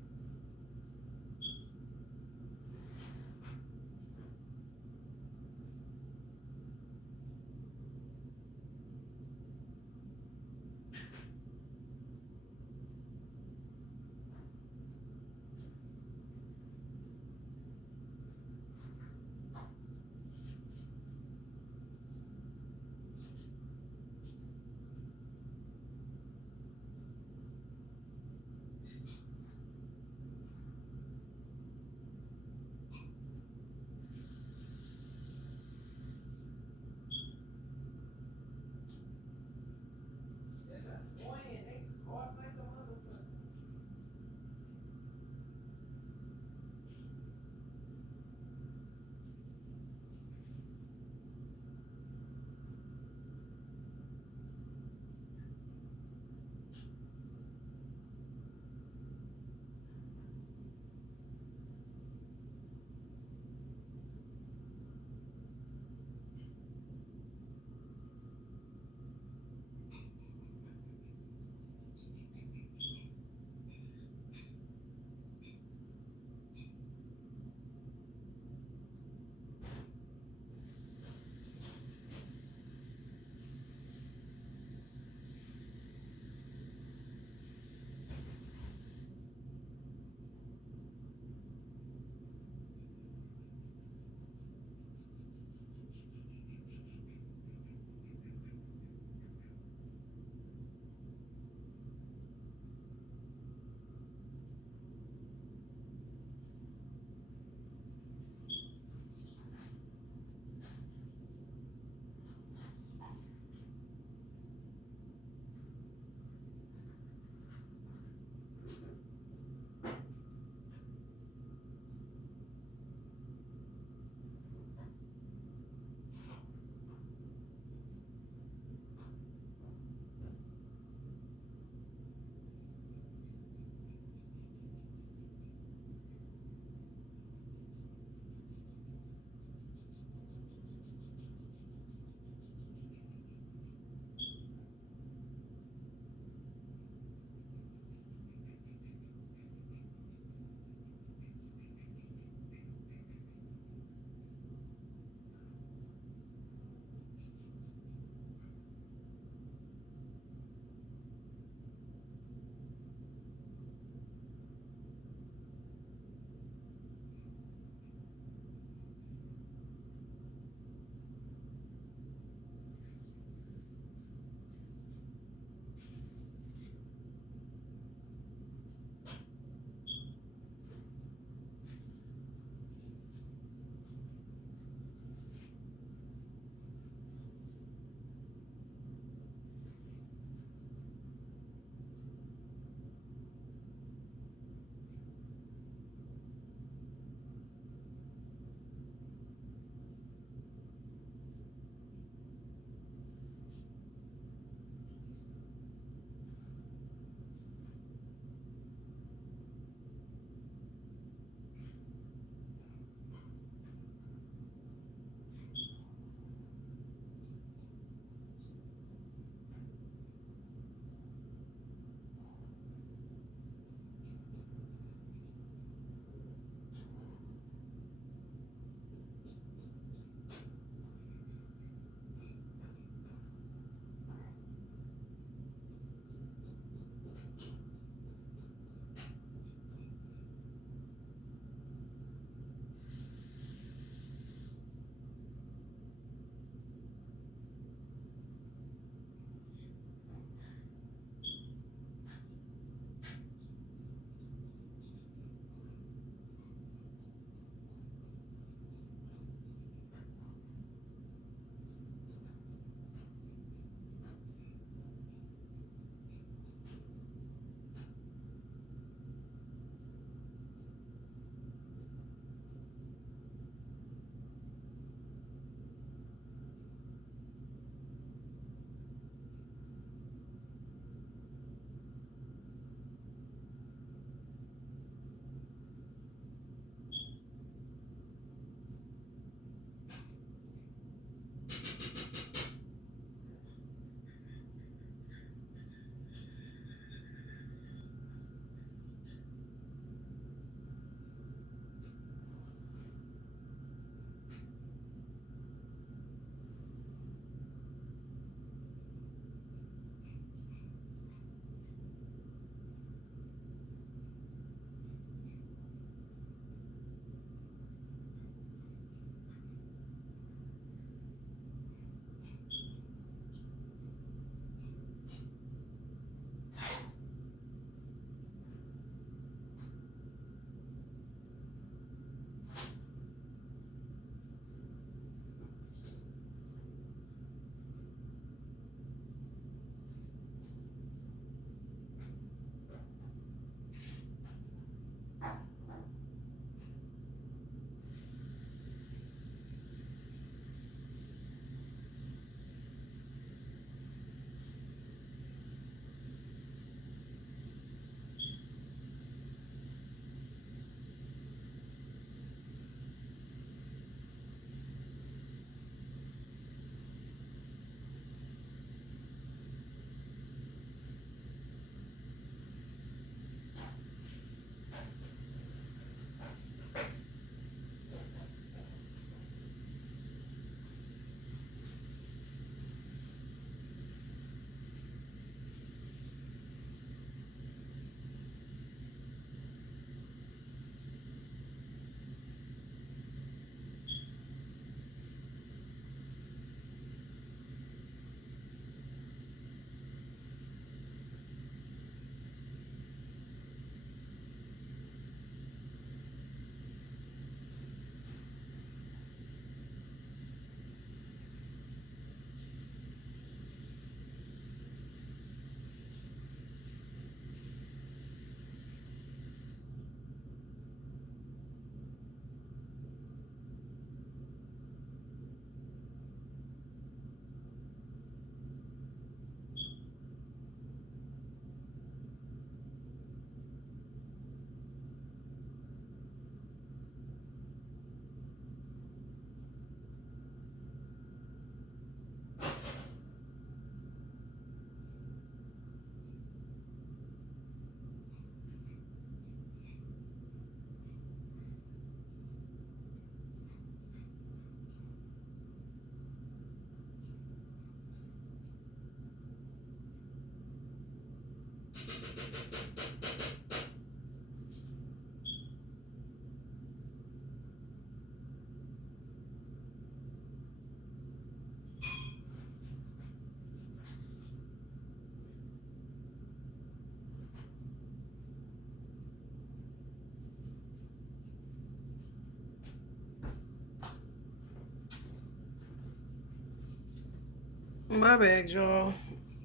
My bad, y'all.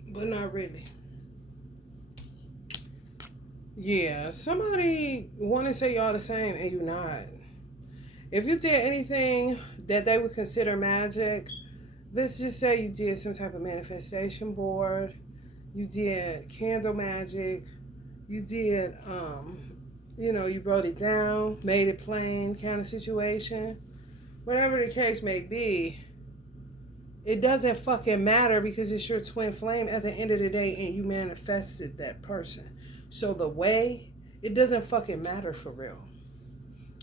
But not really. Yeah, somebody want to say y'all the same and you not. If you did anything that they would consider magic, let's just say you did some type of manifestation board, you did candle magic, you did, you wrote it down, made it plain kind of situation. Whatever the case may be, it doesn't fucking matter because it's your twin flame at the end of the day and you manifested that person. So the way, it doesn't fucking matter for real.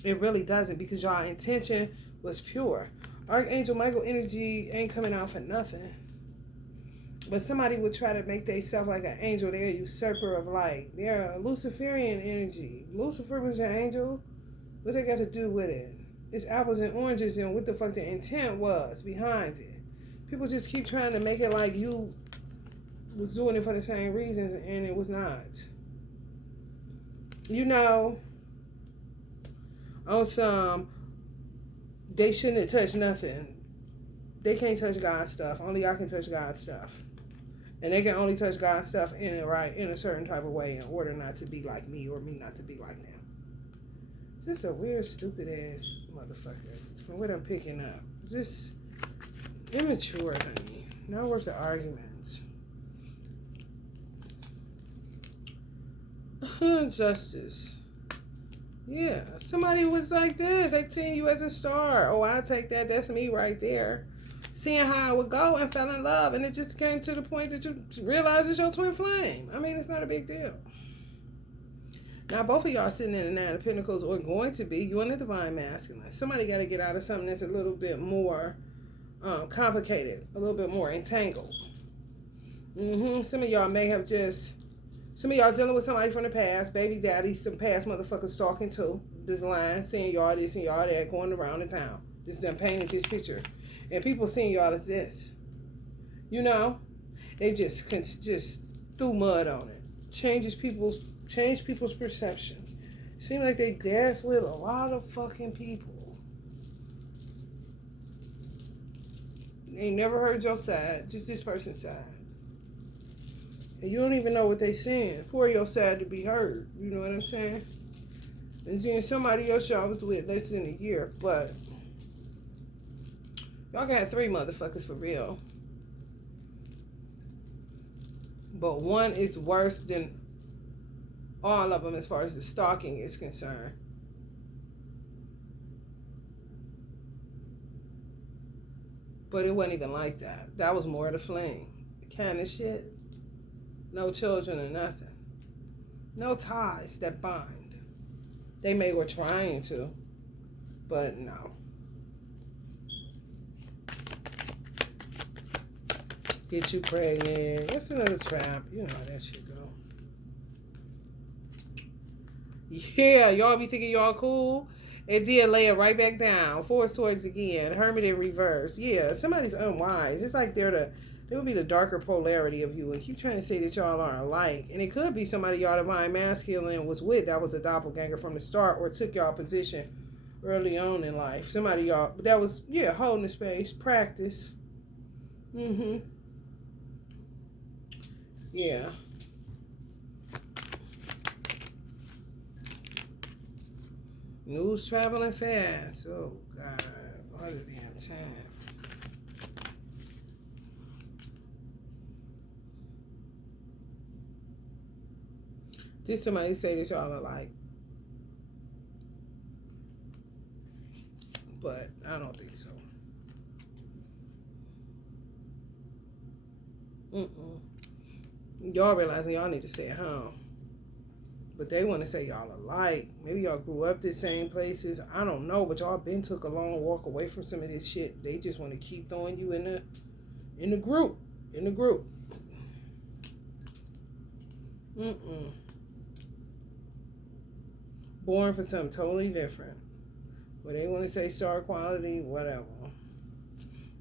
It really doesn't because y'all intention was pure. Archangel Michael energy ain't coming out for nothing. But somebody would try to make themselves like an angel. They're a usurper of light. They're a Luciferian energy. Lucifer was your angel. What they got to do with it? It's apples and oranges and what the fuck the intent was behind it. People just keep trying to make it like you was doing it for the same reasons and it was not. On some, they shouldn't have touched nothing. They can't touch God's stuff. Only y'all can touch God's stuff. And they can only touch God's stuff in a certain type of way in order not to be like me or me not to be like them. It's just a weird, stupid ass motherfucker. From what I'm picking up. It's just immature, honey. Not worth the arguments. Justice. Yeah. Somebody was like this. They seen you as a star. Oh, I'll take that. That's me right there. Seeing how I would go and fell in love. And it just came to the point that you realize it's your twin flame. I mean, it's not a big deal. Now, both of y'all sitting in the Nine of Pentacles or going to be. You in the Divine Masculine. Somebody got to get out of something that's a little bit more complicated. A little bit more entangled. Some of y'all may have some of y'all dealing with somebody from the past. Baby daddy, some past motherfuckers talking to this line. Seeing y'all this and y'all that going around the town. Just done painted this picture. And people seeing y'all as this. They just threw mud on it. Change people's perception. Seem like they gaslit a lot of fucking people. They never heard your side, just this person's side. And you don't even know what they saying for your side to be heard. You know what I'm saying? And then somebody else y'all was with less than a year, but y'all got 3 motherfuckers for real. But one is worse than all of them as far as the stalking is concerned. But it wasn't even like that. That was more of the fling. The kind of shit. No children or nothing. No ties that bind. They may were trying to, but no. Get you pregnant. That's another trap. You know how that shit go. Yeah, y'all be thinking y'all cool. It did lay it right back down. 4 swords again. Hermit in reverse. Yeah, somebody's unwise. It's like they would be the darker polarity of you and keep trying to say that y'all aren't alike. And it could be somebody y'all Divine Masculine was with that was a doppelganger from the start or took y'all position early on in life. Somebody y'all that was, holding the space. Practice. Yeah. News traveling fast. Oh, God. All the damn time. Did somebody say that y'all alike? But I don't think so. Y'all realizing y'all need to stay at home. But they want to say y'all alike. Maybe y'all grew up the same places. I don't know, but y'all been took a long walk away from some of this shit. They just want to keep throwing you in the group. In the group. Born for something totally different. But they want to say star quality, whatever.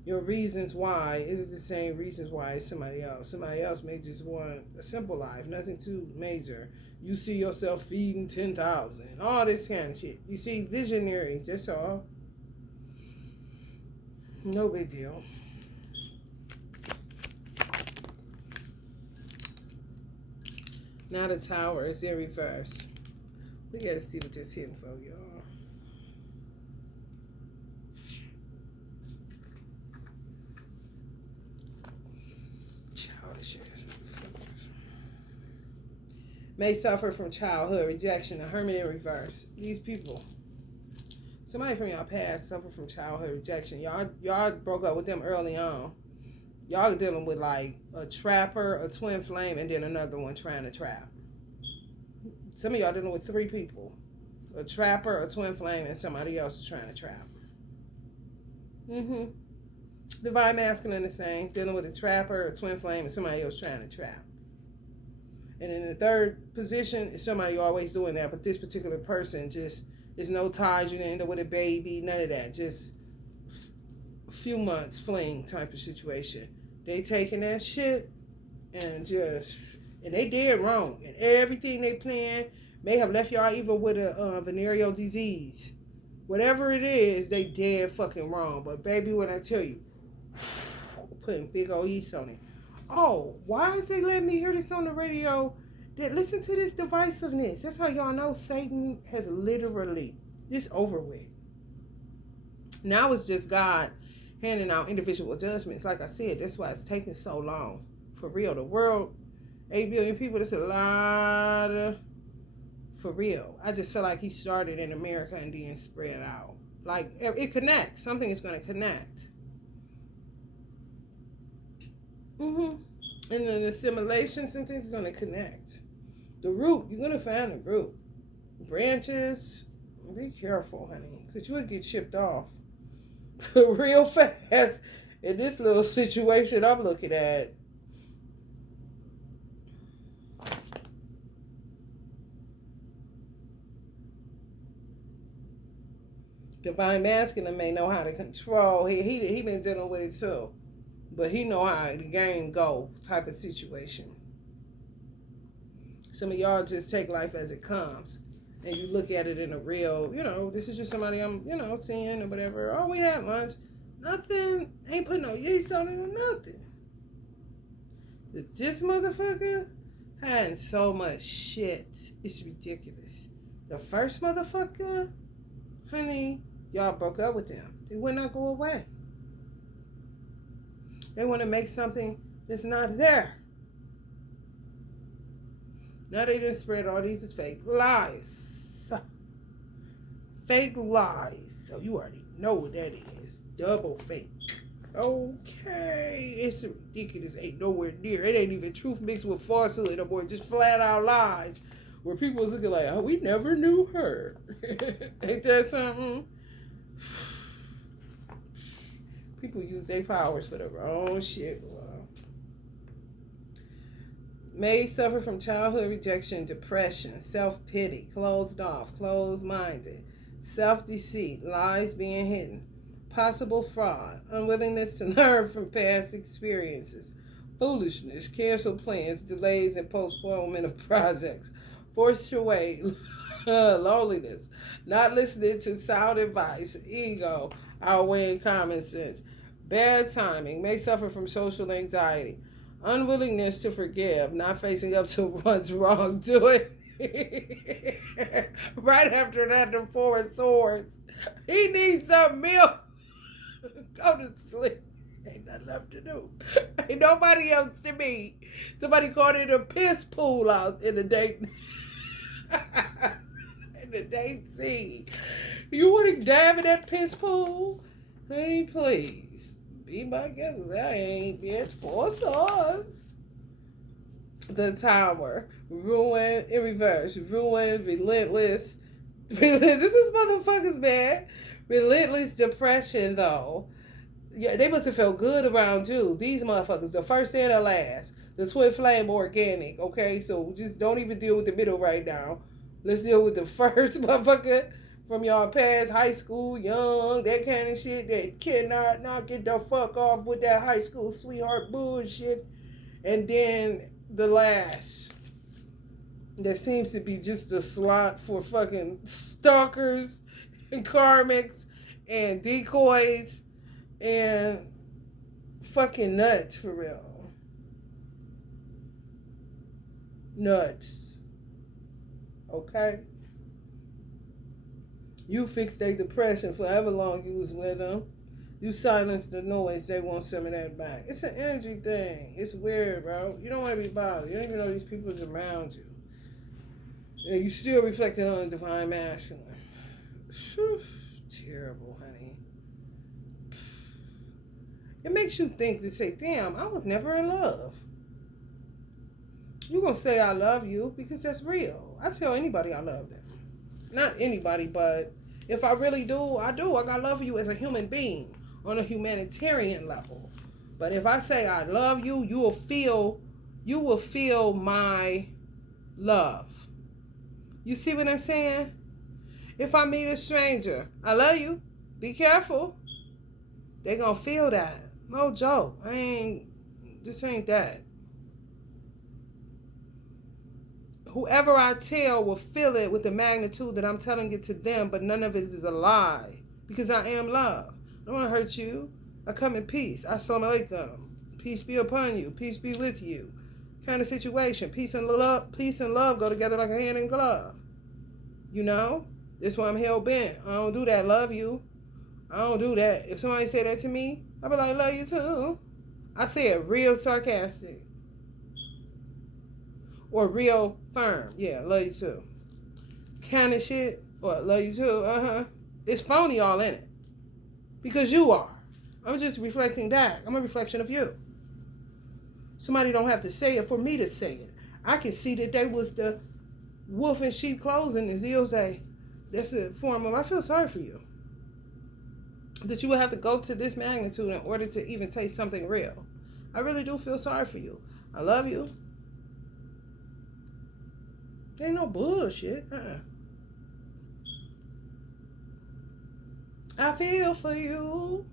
Your reasons why is the same reasons why as somebody else. Somebody else may just want a simple life, nothing too major. You see yourself feeding 10,000, all this kind of shit. You see visionaries, that's all. No big deal. Now the Tower is in reverse. We gotta see what this hitting for, y'all. Childish ass motherfuckers. May suffer from childhood rejection. A Hermit in reverse. These people. Somebody from y'all past suffer from childhood rejection. Y'all broke up with them early on. Y'all are dealing with like a trapper, a twin flame, and then another one trying to trap. Some of y'all dealing with 3 people. A trapper, a twin flame, and somebody else is trying to trap. Divine masculine the same. Dealing with a trapper, a twin flame, and somebody else trying to trap. And in the third position is somebody always doing that. But this particular person just, there's no ties. You didn't end up with a baby. None of that. Just a few months fling type of situation. They taking that shit and they did wrong. And everything they planned may have left y'all even with a venereal disease. Whatever it is, they dead fucking wrong. But baby, when I tell you, putting big old yeast on it. Oh, why is they letting me hear this on the radio? That listen to this divisiveness. That's how y'all know Satan has literally just over with. Now it's just God handing out individual judgments. Like I said, that's why it's taking so long. For real, the world, 8 billion people, that's a lot of, for real. I just feel like he started in America and then spread out. Like, it connects. Something is going to connect. And then the assimilation, something's going to connect. The root, you're going to find the root. Branches, be careful, honey, because you would get shipped off real fast in this little situation I'm looking at. Divine masculine may know how to control. He been dealing with it too, but he know how the game go type of situation. Some of y'all just take life as it comes, and you look at it in a real, this is just somebody I'm, seeing or whatever. Oh, we had lunch. Nothing. Ain't put no yeast on it or nothing. This motherfucker had so much shit. It's ridiculous. The first motherfucker, honey, y'all broke up with them. They would not go away. They want to make something that's not there. Now they done spread all these fake lies. Fake lies. So you already know what that is. Double fake. Okay. It's ridiculous. Ain't nowhere near. It ain't even truth mixed with falsehood no more. Just flat out lies. Where people was looking like, oh, we never knew her. Ain't that something? People use their powers for the wrong shit. Wow. May suffer from childhood rejection, depression, self-pity, closed off, closed-minded, self-deceit, lies being hidden, possible fraud, unwillingness to learn from past experiences, foolishness, cancel plans, delays, and postponement of projects, forced away, loneliness, not listening to sound advice, ego, outweighing common sense, bad timing, may suffer from social anxiety, unwillingness to forgive, not facing up to one's wrongdoing. Right after that, the 4 of Swords. He needs some milk. Go to sleep. Ain't nothing left to do. Ain't nobody else to be. Somebody called it a piss pool out in the date. In the date scene. You want to dive in that piss pool? Hey, please. Be my guest. I ain't, bitch. 4 swords. The Tower. Ruin in reverse. Ruin, relentless. This is motherfuckers, man. Relentless depression, though. Yeah, they must have felt good around you. These motherfuckers, the first and the last. The twin flame organic, okay? So just don't even deal with the middle right now. Let's deal with the first motherfucker from y'all past high school, young, that kind of shit that cannot not get the fuck off with that high school sweetheart bullshit. And then the last. That seems to be just a slot for fucking stalkers and karmics and decoys and fucking nuts, for real. Nuts. Okay? You fixed their depression for however long you was with them. You silence the noise, they want some of that back. It's an energy thing. It's weird, bro. You don't want to be bothered. You don't even know these people is around you. And you still reflecting on the divine masculine. Whew, terrible, honey. It makes you think to say, damn, I was never in love. You're going to say I love you because that's real. I tell anybody I love them. Not anybody, but if I really do, I do. I got love for you as a human being on a humanitarian level. But if I say I love you, you will feel my love. You see what I'm saying? If I meet a stranger, I love you. Be careful. They gonna feel that. No joke. This ain't that. Whoever I tell will feel it with the magnitude that I'm telling it to them, but none of it is a lie. Because I am love. I don't want to hurt you. I come in peace. Assalamu alaikum. Peace be upon you. Peace be with you. Kind of situation. Peace and love go together like a hand and glove. You know? That's why I'm hell bent. I don't do that. Love you. I don't do that. If somebody say that to me, I'll be like, love you too. I say it real sarcastic. Or real firm. Yeah, love you too. Kind of shit. Or love you too. It's phony all in it. Because you are. I'm just reflecting that. I'm a reflection of you. Somebody don't have to say it for me to say it. I can see that they was the wolf in sheep clothing, as he'll say. That's a form of, I feel sorry for you. That you would have to go to this magnitude in order to even taste something real. I really do feel sorry for you. I love you. Ain't no bullshit. I feel for you.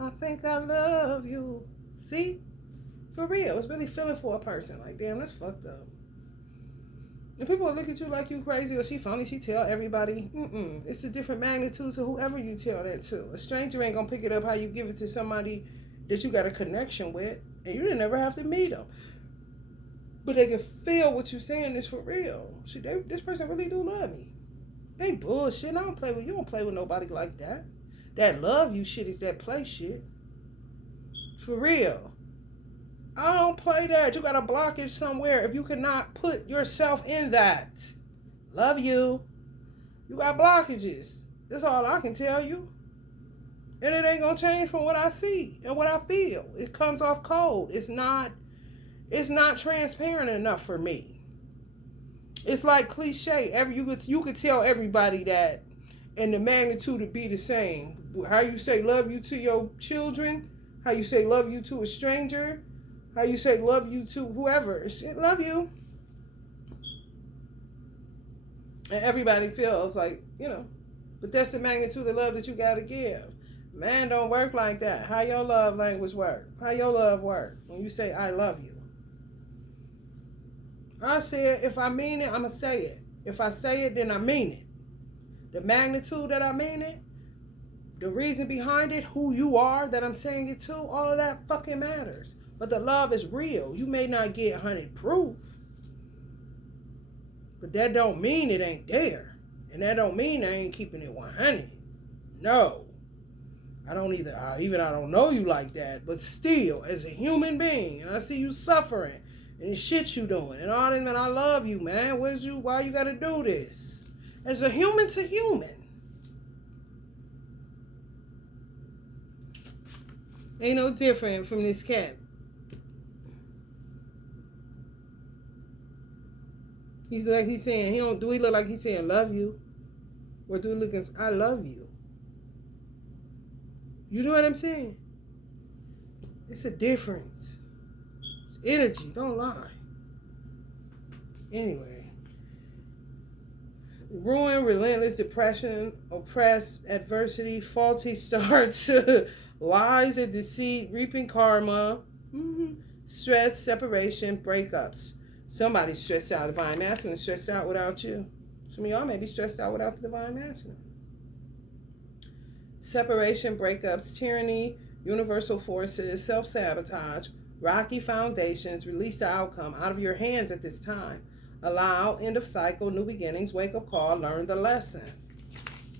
I think I love you. See? For real. It's really feeling for a person. Like, damn, that's fucked up. And people will look at you like you crazy or she funny. She tell everybody. It's a different magnitude to whoever you tell that to. A stranger ain't gonna pick it up how you give it to somebody that you got a connection with. And you didn't ever have to meet them. But they can feel what you're saying is for real. This person really do love me. Ain't bullshit. I don't play with you. Don't play with nobody like that. That love you shit is that play shit. For real. I don't play that. You got a blockage somewhere if you cannot put yourself in that. Love you. You got blockages. That's all I can tell you. And it ain't gonna change from what I see and what I feel. It comes off cold. It's not transparent enough for me. It's like cliche. You could tell everybody that, and the magnitude would be the same. How you say love you to your children, how you say love you to a stranger, how you say love you to whoever. Love you. And everybody feels like, but that's the magnitude of love that you got to give. Man, don't work like that. How your love language work? How your love work? When you say, I love you. I said, if I mean it, I'm going to say it. If I say it, then I mean it. The magnitude that I mean it, the reason behind it, who you are that I'm saying it to, all of that fucking matters. But the love is real. You may not get 100 proof, but that don't mean it ain't there. And that don't mean I ain't keeping it 100. No. I don't know you like that, but still, as a human being, and I see you suffering, and the shit you doing, and all that, man, I love you, man. Why you gotta do this? As a human to human. Ain't no different from this cat. He's saying, do he look like he's saying, love you? Or do he look like, I love you? You know what I'm saying? It's a difference. It's energy, don't lie. Anyway. Ruin, relentless depression, oppressed, adversity, faulty starts, lies and deceit, reaping karma, stress, separation, breakups. Somebody's stressed out. Divine Masculine is stressed out without you. Some of y'all may be stressed out without the Divine Masculine. Separation, breakups, tyranny, universal forces, self-sabotage, rocky foundations, release the outcome out of your hands at this time. Allow, end of cycle, new beginnings, wake up call, learn the lesson.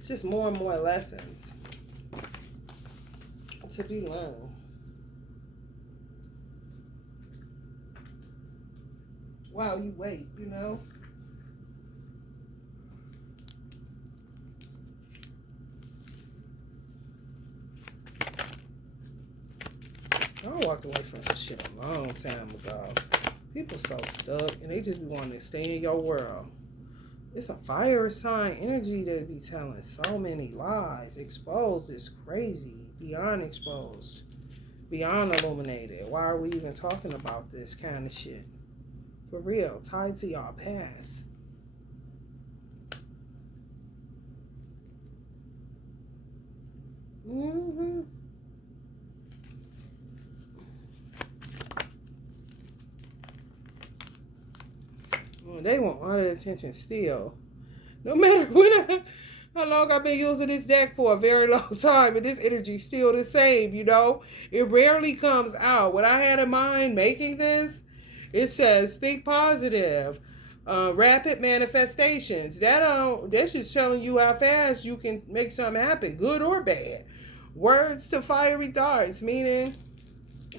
Just more and more lessons to be learned. While you wait, you know. I walked away from this shit a long time ago. People so stuck and they just be wanting to stay in your world. It's a fire sign energy that be telling so many lies. Exposed is crazy. Beyond exposed. Beyond illuminated. Why are we even talking about this kind of shit? For real. Tied to y'all past. Mm-hmm. Well, they want all the attention still. No matter how long I've been using this deck for, a very long time, and this energy still the same, you know? It rarely comes out. What I had in mind making this, it says think positive, rapid manifestations. That's just telling you how fast you can make something happen, good or bad. Words to fiery darts, meaning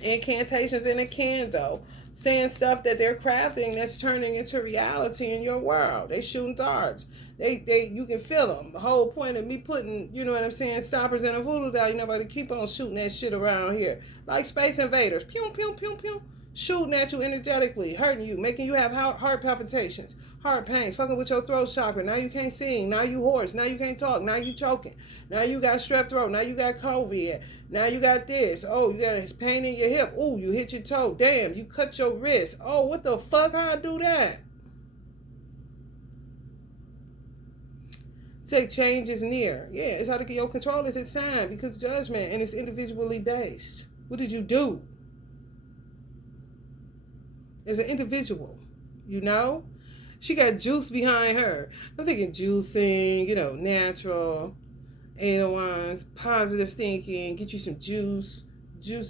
incantations in a candle. Saying stuff that they're crafting that's turning into reality in your world. They shooting darts. You can feel them. The whole point of me putting, you know what I'm saying, stoppers in a voodoo doll, you know, but keep on shooting that shit around here. Like Space Invaders. Pew, pew, pew, pew. Shooting at you energetically, hurting you, making you have heart palpitations, heart pains, fucking with your throat chakra. Now you can't sing. Now you hoarse. Now you can't talk. Now you choking. Now you got strep throat. Now you got COVID. Now you got this. Oh, you got pain in your hip. Ooh, you hit your toe. Damn, you cut your wrist. Oh, what the fuck? How I do that? Say change is near. Yeah, it's out of your control. It's a sign because judgment and it's individually based. What did you do? As an individual, you know? She got juice behind her. I'm thinking juicing, you know, natural, Edelweiss, positive thinking, get you some juice, you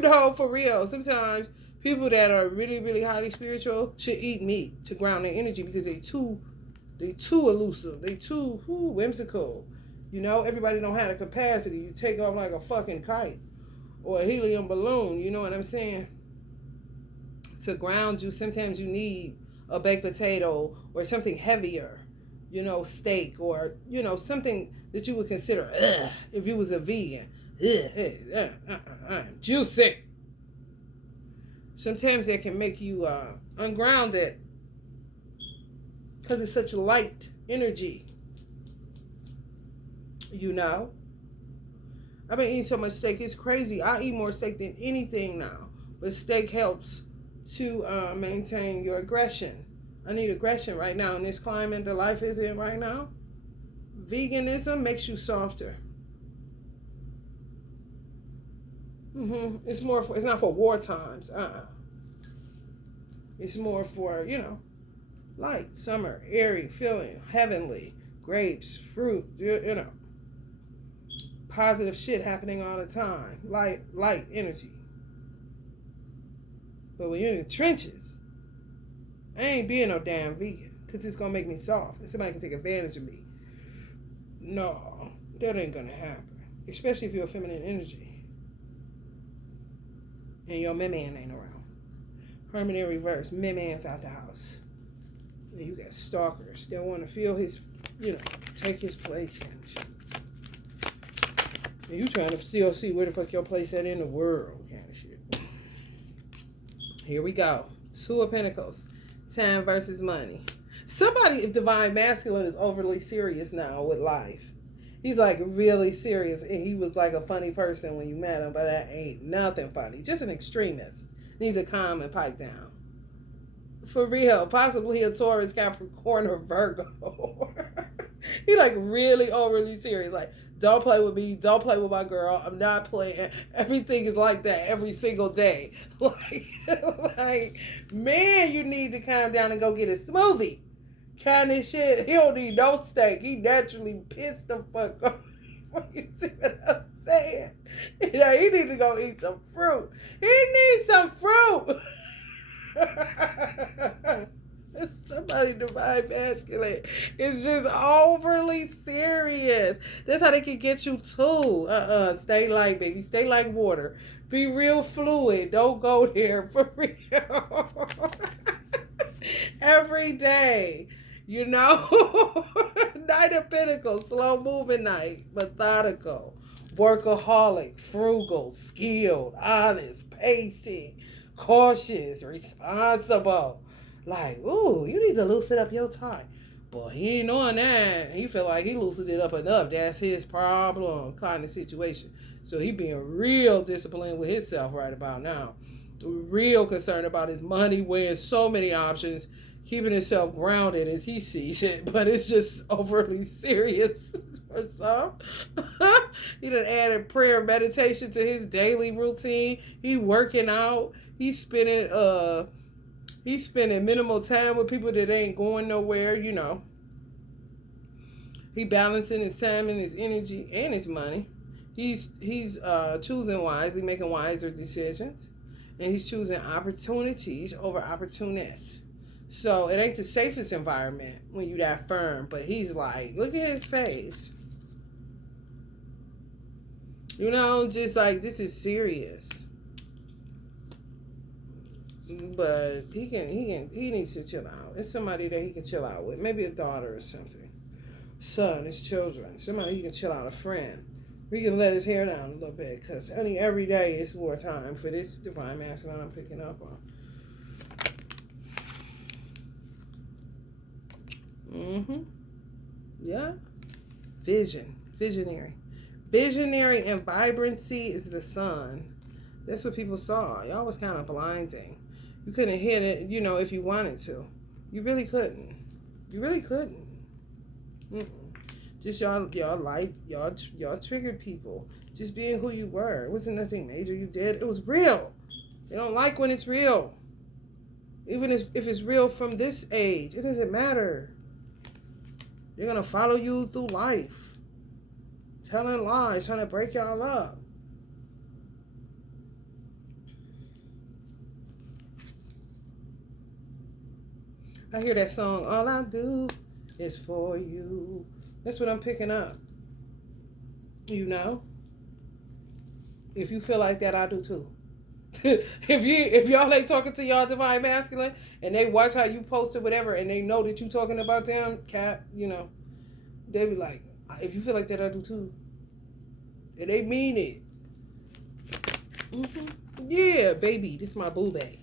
know, for real. Sometimes people that are really, really highly spiritual should eat meat to ground their energy because they too elusive, they too whimsical. You know, everybody don't have the capacity. You take off like a fucking kite or a helium balloon, you know what I'm saying? To ground you, sometimes you need a baked potato or something heavier, you know, steak or, you know, something that you would consider, if you was a vegan. I'm juicy. Sometimes that can make you ungrounded because it's such light energy, you know. I've been eating so much steak, it's crazy. I eat more steak than anything now, but steak helps to maintain your aggression. I need aggression right now in this climate that life is in right now. Veganism makes you softer. It's more for, it's not for war times. It's more for, you know, light, summer, airy, feeling, heavenly, grapes, fruit, you know, positive shit happening all the time. Light energy. But when you're in the trenches, I ain't being no damn vegan because it's going to make me soft and somebody can take advantage of me. No, that ain't going to happen. Especially if you're a feminine energy and your man ain't around. Harmony in reverse. Man's out the house. And you got stalkers that want to feel his, you know, take his place. And you trying to still see where the fuck your place at in the world kind of shit. Here we go. Two of Pentacles. Time versus money. Somebody, if Divine Masculine, is overly serious now with life. He's like really serious. And he was like a funny person when you met him, but that ain't nothing funny. Just an extremist. Needs to calm and pipe down. For real. Possibly a Taurus, Capricorn, or Virgo. He like really overly serious. Like, don't play with me. Don't play with my girl. I'm not playing. Everything is like that every single day. Like, man, you need to calm down and go get a smoothie. Kind of shit. He don't need no steak. He naturally pissed the fuck off. You see what I'm saying? You know, he need to go eat some fruit. He needs some fruit. Somebody divine masculine. It's just overly serious. That's how they can get you too. Stay light, baby. Stay like water. Be real fluid. Don't go there for real. Every day. You know? Knight of Pentacles, slow moving knight, methodical, workaholic, frugal, skilled, honest, patient, cautious, responsible. Like, ooh, you need to loosen up your tie. But he ain't doing that. He feel like he loosened it up enough. That's his problem kind of situation. So he being real disciplined with himself right about now. Real concerned about his money, weighing so many options, keeping himself grounded as he sees it. But it's just overly serious for some. He done added prayer and meditation to his daily routine. He working out. He's spending minimal time with people that ain't going nowhere, you know. He balancing his time and his energy and his money. He's choosing wisely, making wiser decisions. And he's choosing opportunities over opportunists. So it ain't the safest environment when you that firm. But he's like, look at his face. You know, just like, this is serious. But he needs to chill out. It's somebody that he can chill out with. Maybe a daughter or something. Son, his children. Somebody he can chill out, a friend. We can let his hair down a little bit. Because, honey, every day is wartime for this divine masculine I'm picking up on. Yeah. Visionary. Visionary and vibrancy is the sun. That's what people saw. Y'all was kind of blinding. You couldn't hit it, you know, if you wanted to. You really couldn't. Just y'all triggered people. Just being who you were. It wasn't nothing major you did. It was real. They don't like when it's real. Even if it's real from this age, it doesn't matter. They're going to follow you through life. Telling lies, trying to break y'all up. I hear that song, all I do is for you. That's what I'm picking up. You know? If you feel like that, I do too. if y'all ain't talking to y'all divine masculine and they watch how you post it, whatever, and they know that you talking about them, Cap, you know, they be like, if you feel like that, I do too. And they mean it. Yeah, baby, this is my boo bae.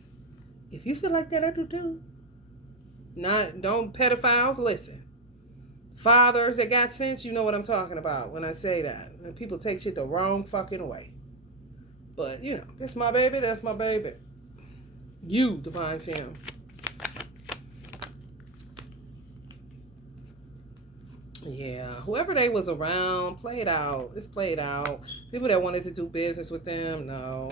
If you feel like that, I do too. Don't pedophiles listen. Fathers that got sense, you know what I'm talking about when I say that. And people take shit the wrong fucking way. But, you know, that's my baby, that's my baby. You, divine femme. Yeah, whoever they was around, played out. It's played out. People that wanted to do business with them, no.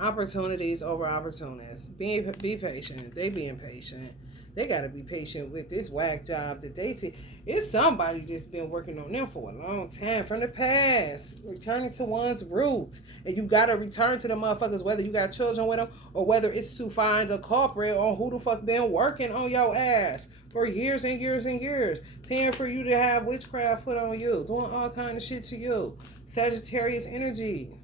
Opportunities over opportunists. Be patient. They being patient. They got to be patient with this whack job that they see. It's somebody that's been working on them for a long time from the past. Returning to one's roots. And you got to return to the motherfuckers, whether you got children with them or whether it's to find a culprit on who the fuck been working on your ass for years and years and years. Paying for you to have witchcraft put on you. Doing all kind of shit to you. Sagittarius energy.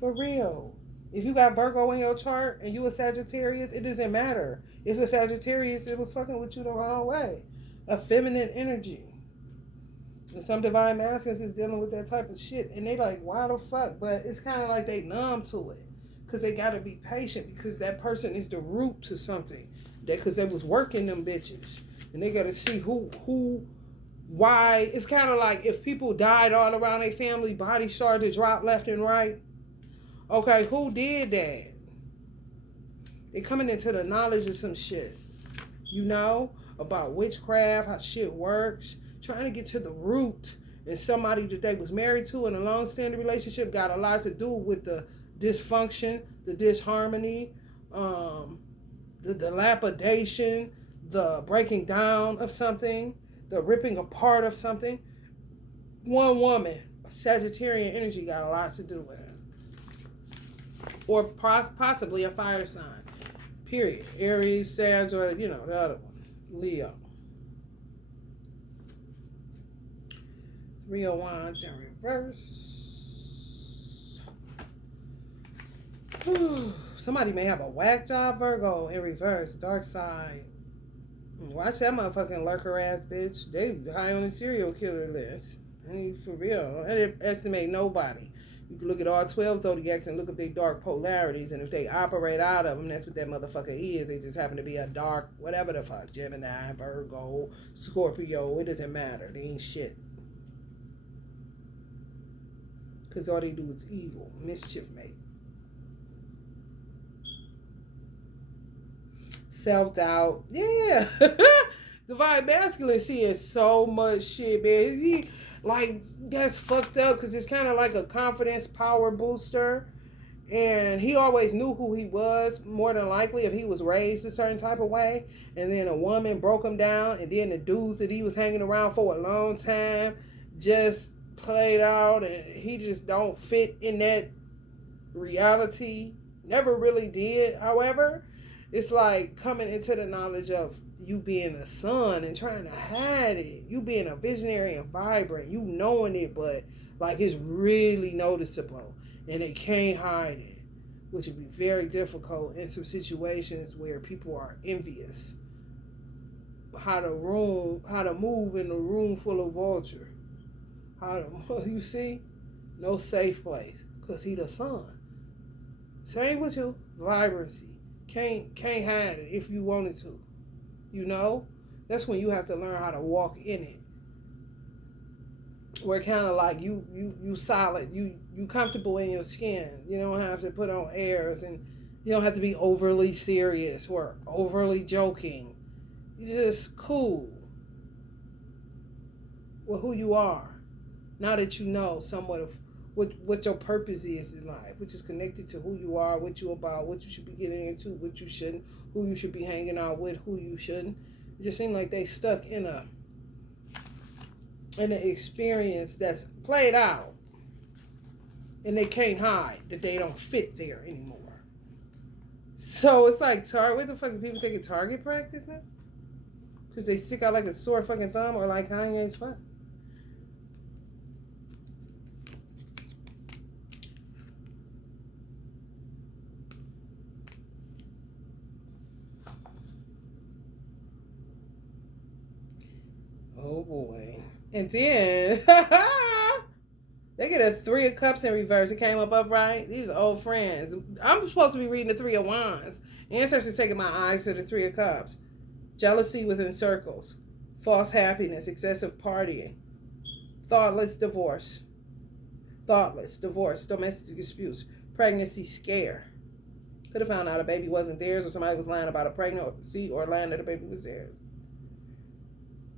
For real. If you got Virgo in your chart and you a Sagittarius, it doesn't matter. It's a Sagittarius that was fucking with you the wrong way. A feminine energy. And some divine masculines is dealing with that type of shit. And they like, why the fuck? But it's kind of like they numb to it. Because they got to be patient. Because that person is the root to something. Because they was working them bitches. And they got to see why. It's kind of like if people died all around their family, bodies started to drop left and right. Okay, who did that? They coming into the knowledge of some shit, you know, about witchcraft, how shit works, trying to get to the root. And somebody that they was married to in a long-standing relationship got a lot to do with the dysfunction, the disharmony, the dilapidation, the breaking down of something, the ripping apart of something. One woman, Sagittarian energy, got a lot to do with it. or possibly a fire sign. Period. Aries, Sag, or the other one, Leo. 3 of Wands in reverse. Somebody may have a whack job, Virgo, in reverse, dark side. Watch that motherfucking lurker ass bitch. They high on the serial killer list. I mean, for real. I didn't estimate nobody. You can look at all 12 zodiacs and look at their dark polarities, and if they operate out of them, that's what that motherfucker is. They just happen to be a dark, whatever the fuck, Gemini, Virgo, Scorpio. It doesn't matter. They ain't shit. Because all they do is evil, mischief mate. Self-doubt. Yeah. Divine masculine seeing so much shit, man. He, like, that's fucked up because it's kind of like a confidence power booster. And he always knew who he was, more than likely, if he was raised a certain type of way. And then a woman broke him down. And then the dudes that he was hanging around for a long time just played out. And he just don't fit in that reality. Never really did, however. It's like coming into the knowledge of you being a son and trying to hide it. You being a visionary and vibrant. You knowing it, but like it's really noticeable. And they can't hide it. Which would be very difficult in some situations where people are envious. How to move in a room full of vulture. You see? No safe place. Because he the son. Same with you. Vibrancy. Can't hide it if you wanted to. That's when you have to learn how to walk in it. Where kind of like you solid, you comfortable in your skin. You don't have to put on airs, and you don't have to be overly serious or overly joking. You're just cool with who you are. Now that you know somewhat of what your purpose is in life, which is connected to who you are, what you about, what you should be getting into, what you shouldn't, who you should be hanging out with, who you shouldn't. It just seems like they stuck in an experience that's played out, and they can't hide that they don't fit there anymore. So it's like what the fuck are people taking target practice now? Because they stick out like a sore fucking thumb, or like Kanye's fuck. Oh boy. And then they get a 3 of Cups in reverse. It came up upright. These are old friends. I'm supposed to be reading the 3 of Wands. Ancestors taking my eyes to the 3 of Cups. Jealousy within circles. False happiness. Excessive partying. Thoughtless divorce. Domestic disputes. Pregnancy scare. Could have found out a baby wasn't theirs, or somebody was lying about a pregnancy, or lying that a baby was theirs.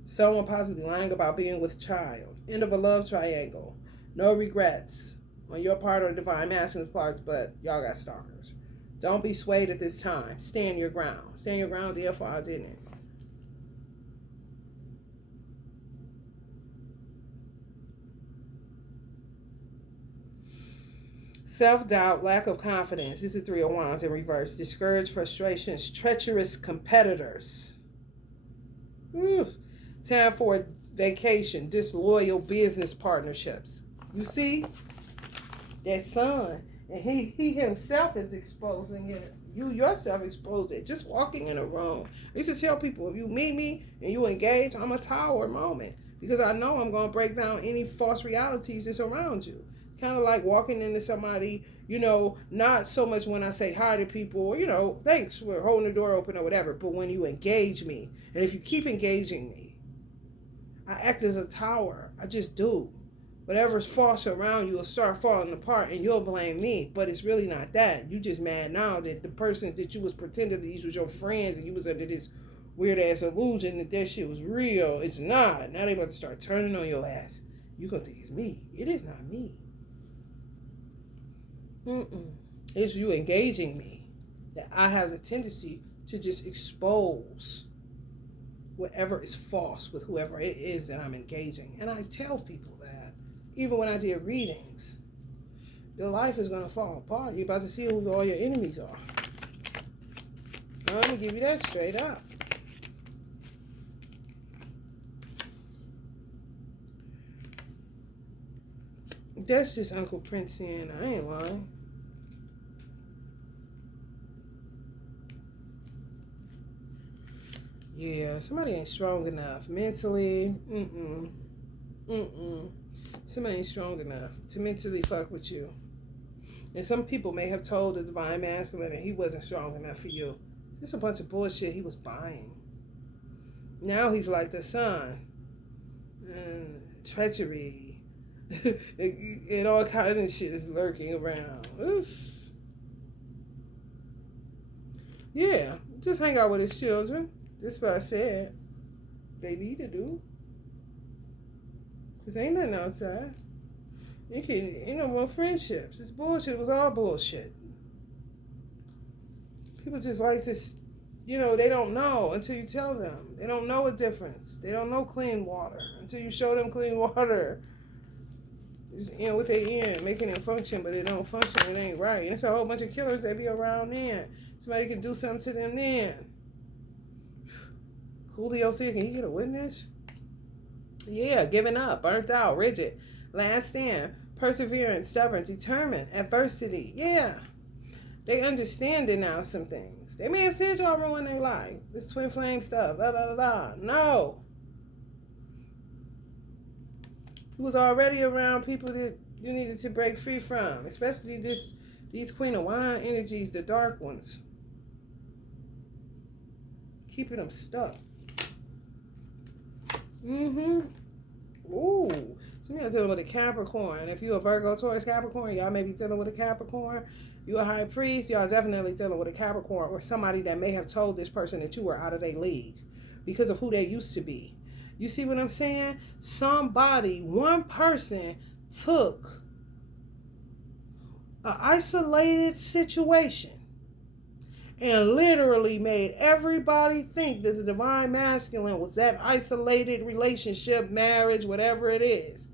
Someone possibly lying about being with child. End of a love triangle. No regrets on your part or divine masculine's parts, but y'all got stalkers. Don't be swayed at this time. Stand your ground. Stand your ground, therefore, didn't it? Self-doubt, lack of confidence. This is 3 of Wands in reverse. Discouraged, frustrations, treacherous competitors. Oof. Time for a vacation, disloyal business partnerships. You see? That sun. And he himself is exposing it. You yourself expose it. Just walking in a room. I used to tell people, if you meet me and you engage, I'm a tower moment. Because I know I'm going to break down any false realities that's around you. Kind of like walking into somebody, not so much when I say hi to people, thanks for holding the door open or whatever. But when you engage me, and if you keep engaging me, I act as a tower. I just do. Whatever's false around you will start falling apart, and you'll blame me. But it's really not that. You just mad now that the persons that you was pretending that these was your friends, and you was under this weird ass illusion that shit was real. It's not. Now they about to start turning on your ass. You gonna think it's me. It is not me. It's you engaging me that I have the tendency to just expose whatever is false with whoever it is that I'm engaging. And I tell people that, even when I did readings. Your life is going to fall apart. You're about to see who all your enemies are. I'm going to give you that straight up. That's just Uncle Prince saying, I ain't lying. Yeah, somebody ain't strong enough mentally. Somebody ain't strong enough to mentally fuck with you. And some people may have told the divine masculine that he wasn't strong enough for you. Just a bunch of bullshit he was buying. Now he's like the sun. And treachery. and all kinds of shit is lurking around. Yeah, just hang out with his children. That's what I said. They need to do. Because ain't nothing outside. Ain't no more friendships. It's bullshit. It was all bullshit. People just like to, they don't know until you tell them. They don't know a difference. They don't know clean water until you show them clean water. Just, with their end, making it function, but it don't function. It ain't right. And it's a whole bunch of killers that be around then. Somebody can do something to them then. Julio said, can you get a witness? Yeah, giving up, burnt out, rigid, last stand, perseverance, stubborn, determined, adversity. Yeah, they understand it now, some things. They may have said y'all ruined their life. This twin flame stuff, No. You was already around people that you needed to break free from, especially these Queen of Wine energies, the dark ones. Keeping them stuck. Ooh. So you're dealing with a Capricorn. If you're a Virgo, Taurus, Capricorn, y'all may be dealing with a Capricorn. You're a high priest, y'all definitely dealing with a Capricorn or somebody that may have told this person that you were out of their league because of who they used to be. You see what I'm saying? One person took an isolated situation and literally made everybody think that the divine masculine was that isolated relationship, marriage, whatever it is.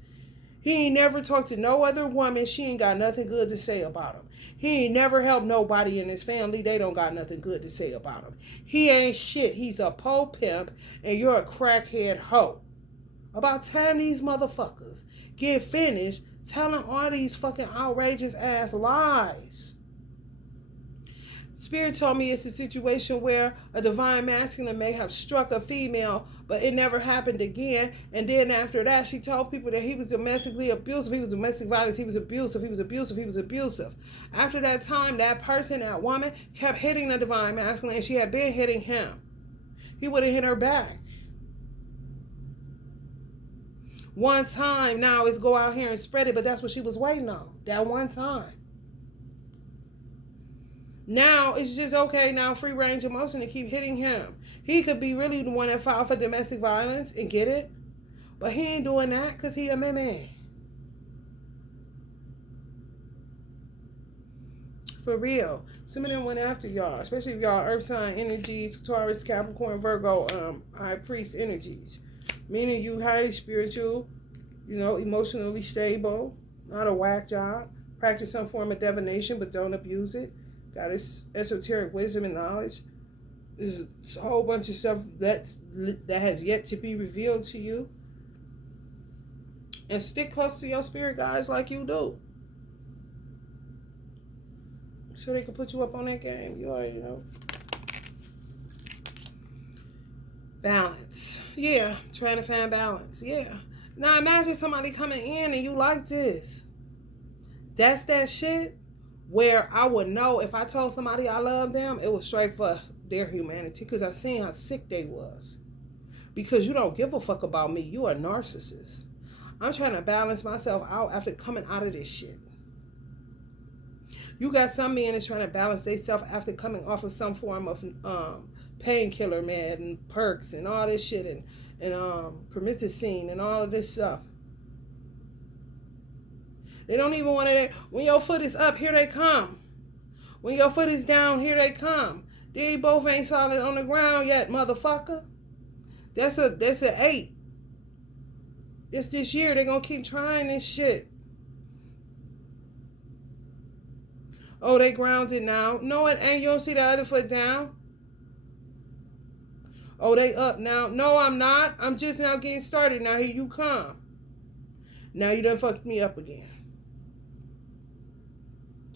He ain't never talked to no other woman. She ain't got nothing good to say about him. He ain't never helped nobody in his family. They don't got nothing good to say about him. He ain't shit. He's a po pimp and you're a crackhead hoe. About time these motherfuckers get finished telling all these fucking outrageous ass lies. Spirit told me it's a situation where a divine masculine may have struck a female, but it never happened again. And then after that, she told people that he was domestically abusive. He was domestic violence. He was abusive. He was abusive. He was abusive. After that time, that person, that woman, kept hitting the divine masculine, and she had been hitting him. He would have hit her back. One time, now it's go out here and spread it, but that's what she was waiting on. That one time. Now it's just okay. Now free range of motion to keep hitting him. He could be really the one that filed for domestic violence and get it, but he ain't doing that because he a man. For real, some of them went after y'all, especially if y'all Earth sign energies, Taurus, Capricorn, Virgo, High Priest energies, meaning you highly spiritual, emotionally stable, not a whack job, practice some form of divination but don't abuse it. Got this esoteric wisdom and knowledge. There's a whole bunch of stuff that has yet to be revealed to you. And stick close to your spirit guides like you do. So they can put you up on that game. You already know. Balance. Yeah. Trying to find balance. Yeah. Now imagine somebody coming in and you like this. That's that shit where I would know if I told somebody I love them, it was straight for their humanity because I seen how sick they was. Because you don't give a fuck about me. You are a narcissist. I'm trying to balance myself out after coming out of this shit. You got some men that's trying to balance themselves after coming off of some form of painkiller med and perks and all this shit and promethazine and all of this stuff. They don't even want to. When your foot is up, here they come. When your foot is down, here they come. They both ain't solid on the ground yet, motherfucker. That's a 8. It's this year. They're going to keep trying this shit. Oh, they grounded now. No, it ain't. You don't see the other foot down. Oh, they up now. No, I'm not. I'm just now getting started. Now here you come. Now you done fucked me up again.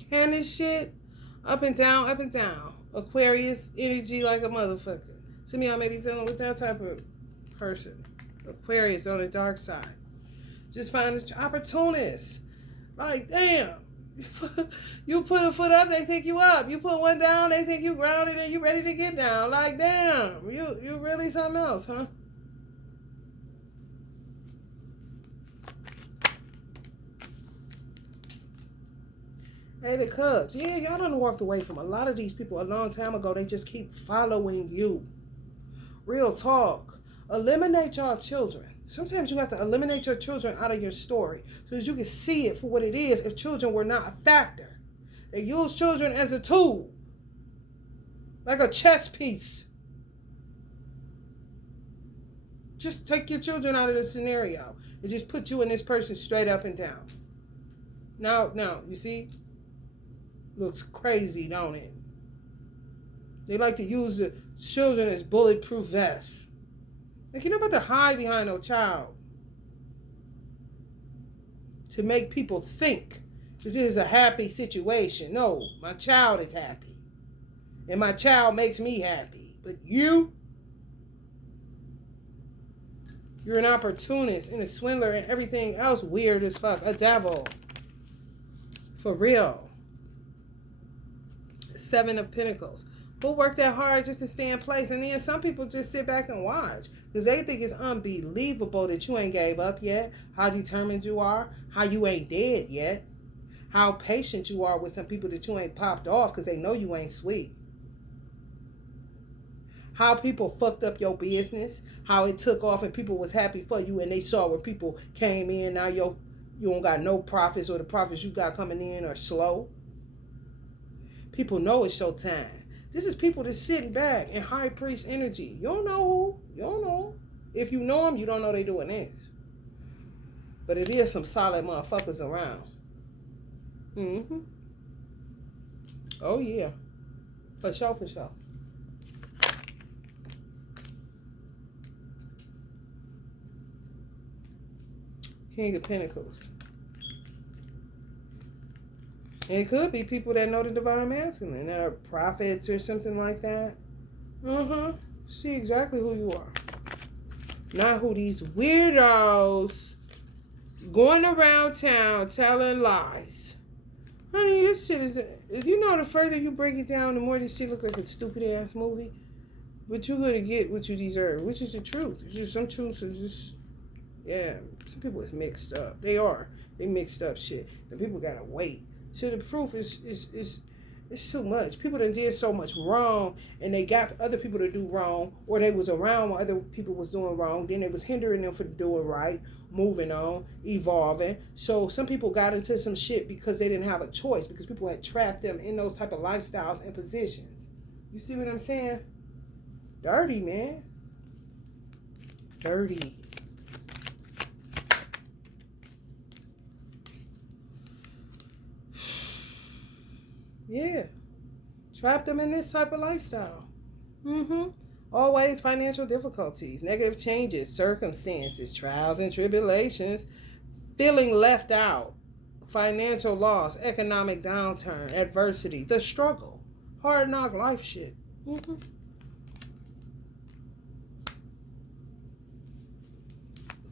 Can this shit? Up and down, up and down. Aquarius energy like a motherfucker. Some of y'all may be dealing with that type of person. Aquarius on the dark side. Just find an opportunist. Like, damn. You put a foot up, they think you up. You put one down, they think you grounded and you ready to get down. Like, damn. You really something else, huh? Hey, the Cubs. Yeah, y'all done walked away from a lot of these people a long time ago. They just keep following you. Real talk. Eliminate y'all children. Sometimes you have to eliminate your children out of your story so that you can see it for what it is if children were not a factor. They use children as a tool. Like a chess piece. Just take your children out of the scenario and just put you and this person straight up and down. Now, you see? Looks crazy, don't it? They like to use the children as bulletproof vests. Like, you're not about to hide behind no child to make people think that this is a happy situation. No, my child is happy. And my child makes me happy. But you're an opportunist and a swindler and everything else weird as fuck. A devil. For real. Seven of Pentacles. Who work that hard just to stay in place, and then some people just sit back and watch because they think it's unbelievable that you ain't gave up yet, how determined you are, how you ain't dead yet, how patient you are with some people that you ain't popped off because they know you ain't sweet, how people fucked up your business, how it took off and people was happy for you and they saw where people came in. Now you don't got no profits, or the profits you got coming in are slow. People know it's your time. This is people that's sitting back in high priest energy. You don't know who. You don't know. If you know them, you don't know they doing this. But it is some solid motherfuckers around. Mm-hmm. Oh, yeah. For sure, for sure. King of Pentacles. It could be people that know the divine masculine, that are prophets or something like that. See exactly who you are. Not who these weirdos going around town telling lies. Honey, this shit is... You know, the further you break it down, the more this shit look like a stupid-ass movie. But you're going to get what you deserve, which is the truth. It's just some truths are just... Yeah, some people is mixed up. They are. They mixed up shit. And people got to wait. So the proof is too much. People done did so much wrong, and they got other people to do wrong, or they was around while other people was doing wrong. Then they was hindering them from doing right, moving on, evolving. So some people got into some shit because they didn't have a choice, because people had trapped them in those type of lifestyles and positions. You see what I'm saying? Dirty, man. Dirty. Yeah. Trap them in this type of lifestyle. Always financial difficulties, negative changes, circumstances, trials and tribulations, feeling left out, financial loss, economic downturn, adversity, the struggle, hard knock life shit.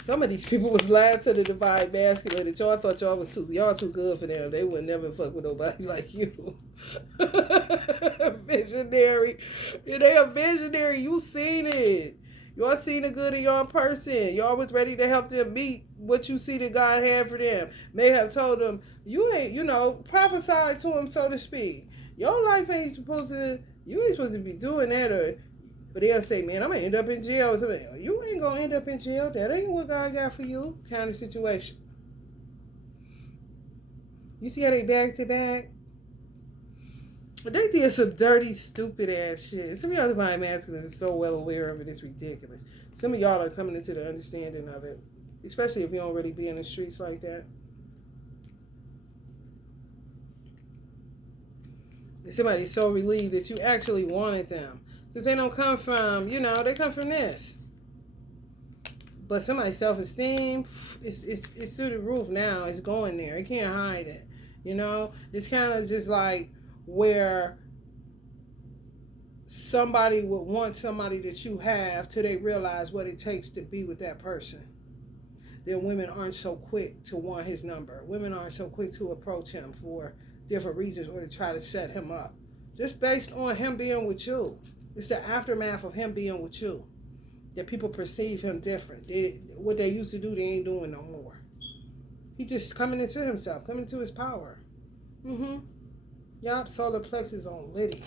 Some of these people was lying to the divine masculine that y'all thought y'all was y'all too good for them. They would never fuck with nobody like you. Visionary. They a visionary. You seen it. Y'all seen the good in y'all person. Y'all was ready to help them meet what you see that God had for them. May have told them, you ain't, prophesied to them, so to speak. Your life ain't supposed to, you ain't supposed to be doing that, but they'll say, man, I'm going to end up in jail. You ain't going to end up in jail. That ain't what God got for you. Kind of situation. You see how they back to back? They did some dirty, stupid ass shit. Some of y'all divine masculines are so well aware of it, it's ridiculous. Some of y'all are coming into the understanding of it. Especially if you don't really be in the streets like that. Somebody's so relieved that you actually wanted them. Because they don't come from, they come from this. But somebody's self-esteem, it's through the roof now. It's going there. It can't hide it. It's kind of just like where somebody would want somebody that you have till they realize what it takes to be with that person. Then women aren't so quick to want his number. Women aren't so quick to approach him for different reasons or to try to set him up. Just based on him being with you. It's the aftermath of him being with you that people perceive him different. What they used to do, they ain't doing no more. He just coming into himself, coming into his power. Yup, solar plexus on Liddy.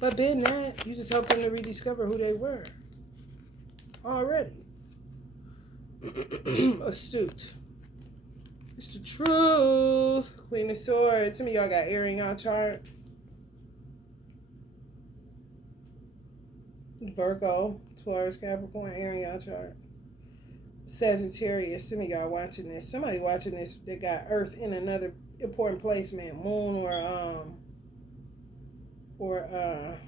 But being that, you just helped them to rediscover who they were. Already. Astute. It's the truth. Queen of Swords. Some of y'all got air in y'all chart. Virgo, Taurus, Capricorn, air in y'all chart. Sagittarius. Some of y'all watching this. Somebody watching this that got Earth in another important placement. Moon or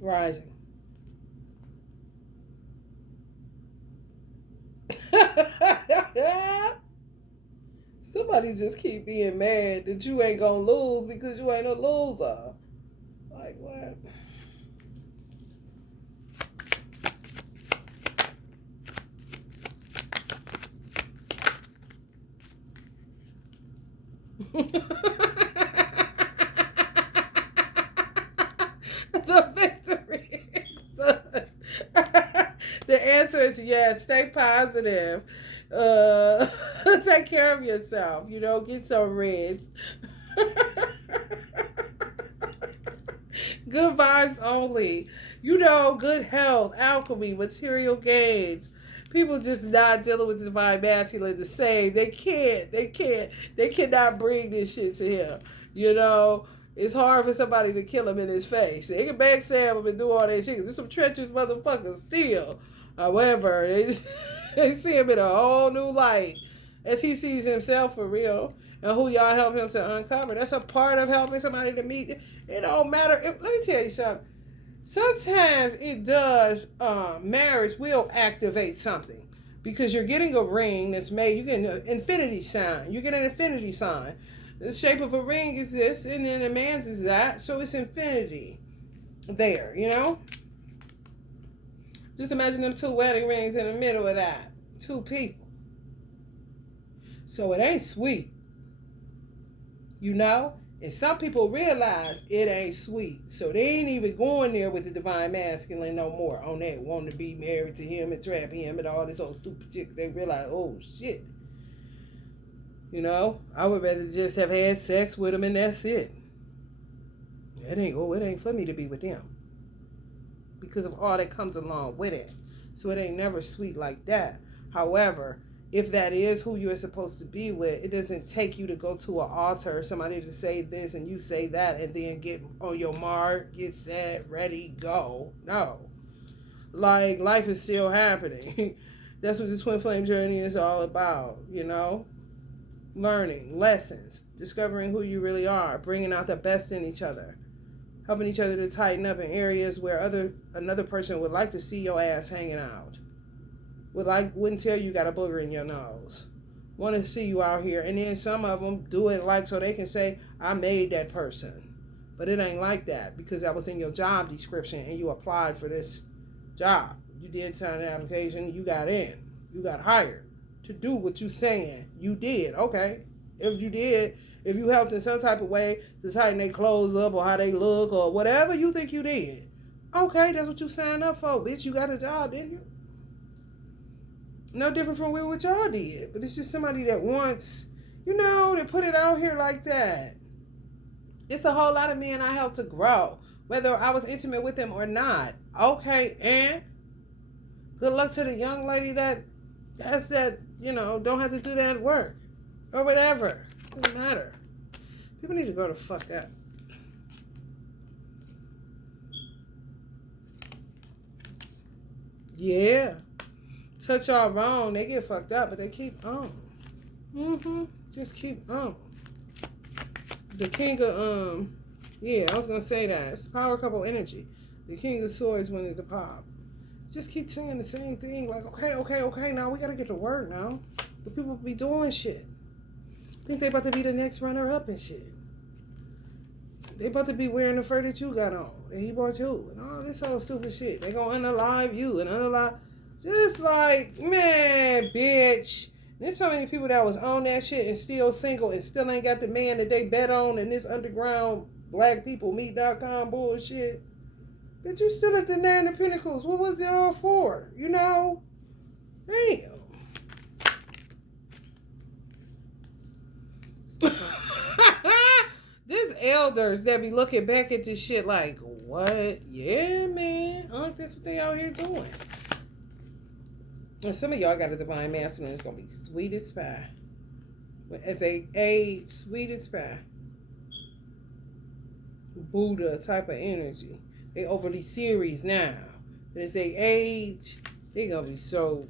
rising. Somebody just keep being mad that you ain't gonna lose because you ain't a loser. Like what? The victory. The answer is yes. Stay positive. Take care of yourself. Get some rest. Good vibes only. Good health, alchemy, material gains. People just not dealing with divine masculine the same. They cannot bring this shit to him. It's hard for somebody to kill him in his face. They can backstab him and do all that shit. There's some treacherous motherfuckers still. However, they see him in a whole new light as he sees himself for real. And who y'all help him to uncover. That's a part of helping somebody to meet. It don't matter. Let me tell you something. Sometimes it does, marriage will activate something. Because you're getting a ring that's made, you get an infinity sign. You get an infinity sign. The shape of a ring is this, and then a man's is that. So it's infinity there, Just imagine them two wedding rings in the middle of that. Two people. So it ain't sweet. And some people realize it ain't sweet. So they ain't even going there with the divine masculine no more on that, wanting to be married to him and trap him and all this old stupid shit. They realize, oh shit. I would rather just have had sex with him and that's it. It ain't for me to be with them. Because of all that comes along with it. So it ain't never sweet like that. However, if that is who you're supposed to be with, it doesn't take you to go to an altar, somebody to say this and you say that, and then get on your mark, get set, ready, go. No. Like, life is still happening. That's what the twin flame journey is all about, Learning, lessons, discovering who you really are, bringing out the best in each other, helping each other to tighten up in areas where another person would like to see your ass hanging out. Wouldn't tell you got a booger in your nose. Want to see you out here. And then some of them do it so they can say, I made that person. But it ain't like that because that was in your job description and you applied for this job. You did sign an application. You got in. You got hired to do what you saying. You did. Okay. If you did, if you helped in some type of way to tighten their clothes up or how they look or whatever you think you did. Okay, that's what you signed up for, bitch. You got a job, didn't you? No different from what y'all did. But it's just somebody that wants, to put it out here like that. It's a whole lot of men I helped to grow. Whether I was intimate with them or not. Okay, and good luck to the young lady that has that, don't have to do that work. Or whatever. Doesn't matter. People need to go the fuck up. Yeah. Touch y'all wrong, they get fucked up, but they keep on. Just keep on. The king of, yeah, I was going to say that. It's power couple energy. The king of swords when it's the pop. Just keep saying the same thing. Like, okay. Now we got to get to work now. The people be doing shit. Think they about to be the next runner-up and shit. They about to be wearing the fur that you got on. And he bought you. And all this whole stupid shit. They gonna unalive you and unalive. Just like, man, bitch. There's so many people that was on that shit and still single and still ain't got the man that they bet on in this underground blackpeoplemeet.com bullshit. Bitch, you still at the Nine of Pentacles. What was it all for? You know? Damn. There's elders that be looking back at this shit like, what? Yeah, man. Aren't this what they out here doing? And some of y'all got a divine masculine. It's going to be sweet as pie. As they age, sweet as pie. Buddha type of energy. They overly serious now. But as they age, they going to be so,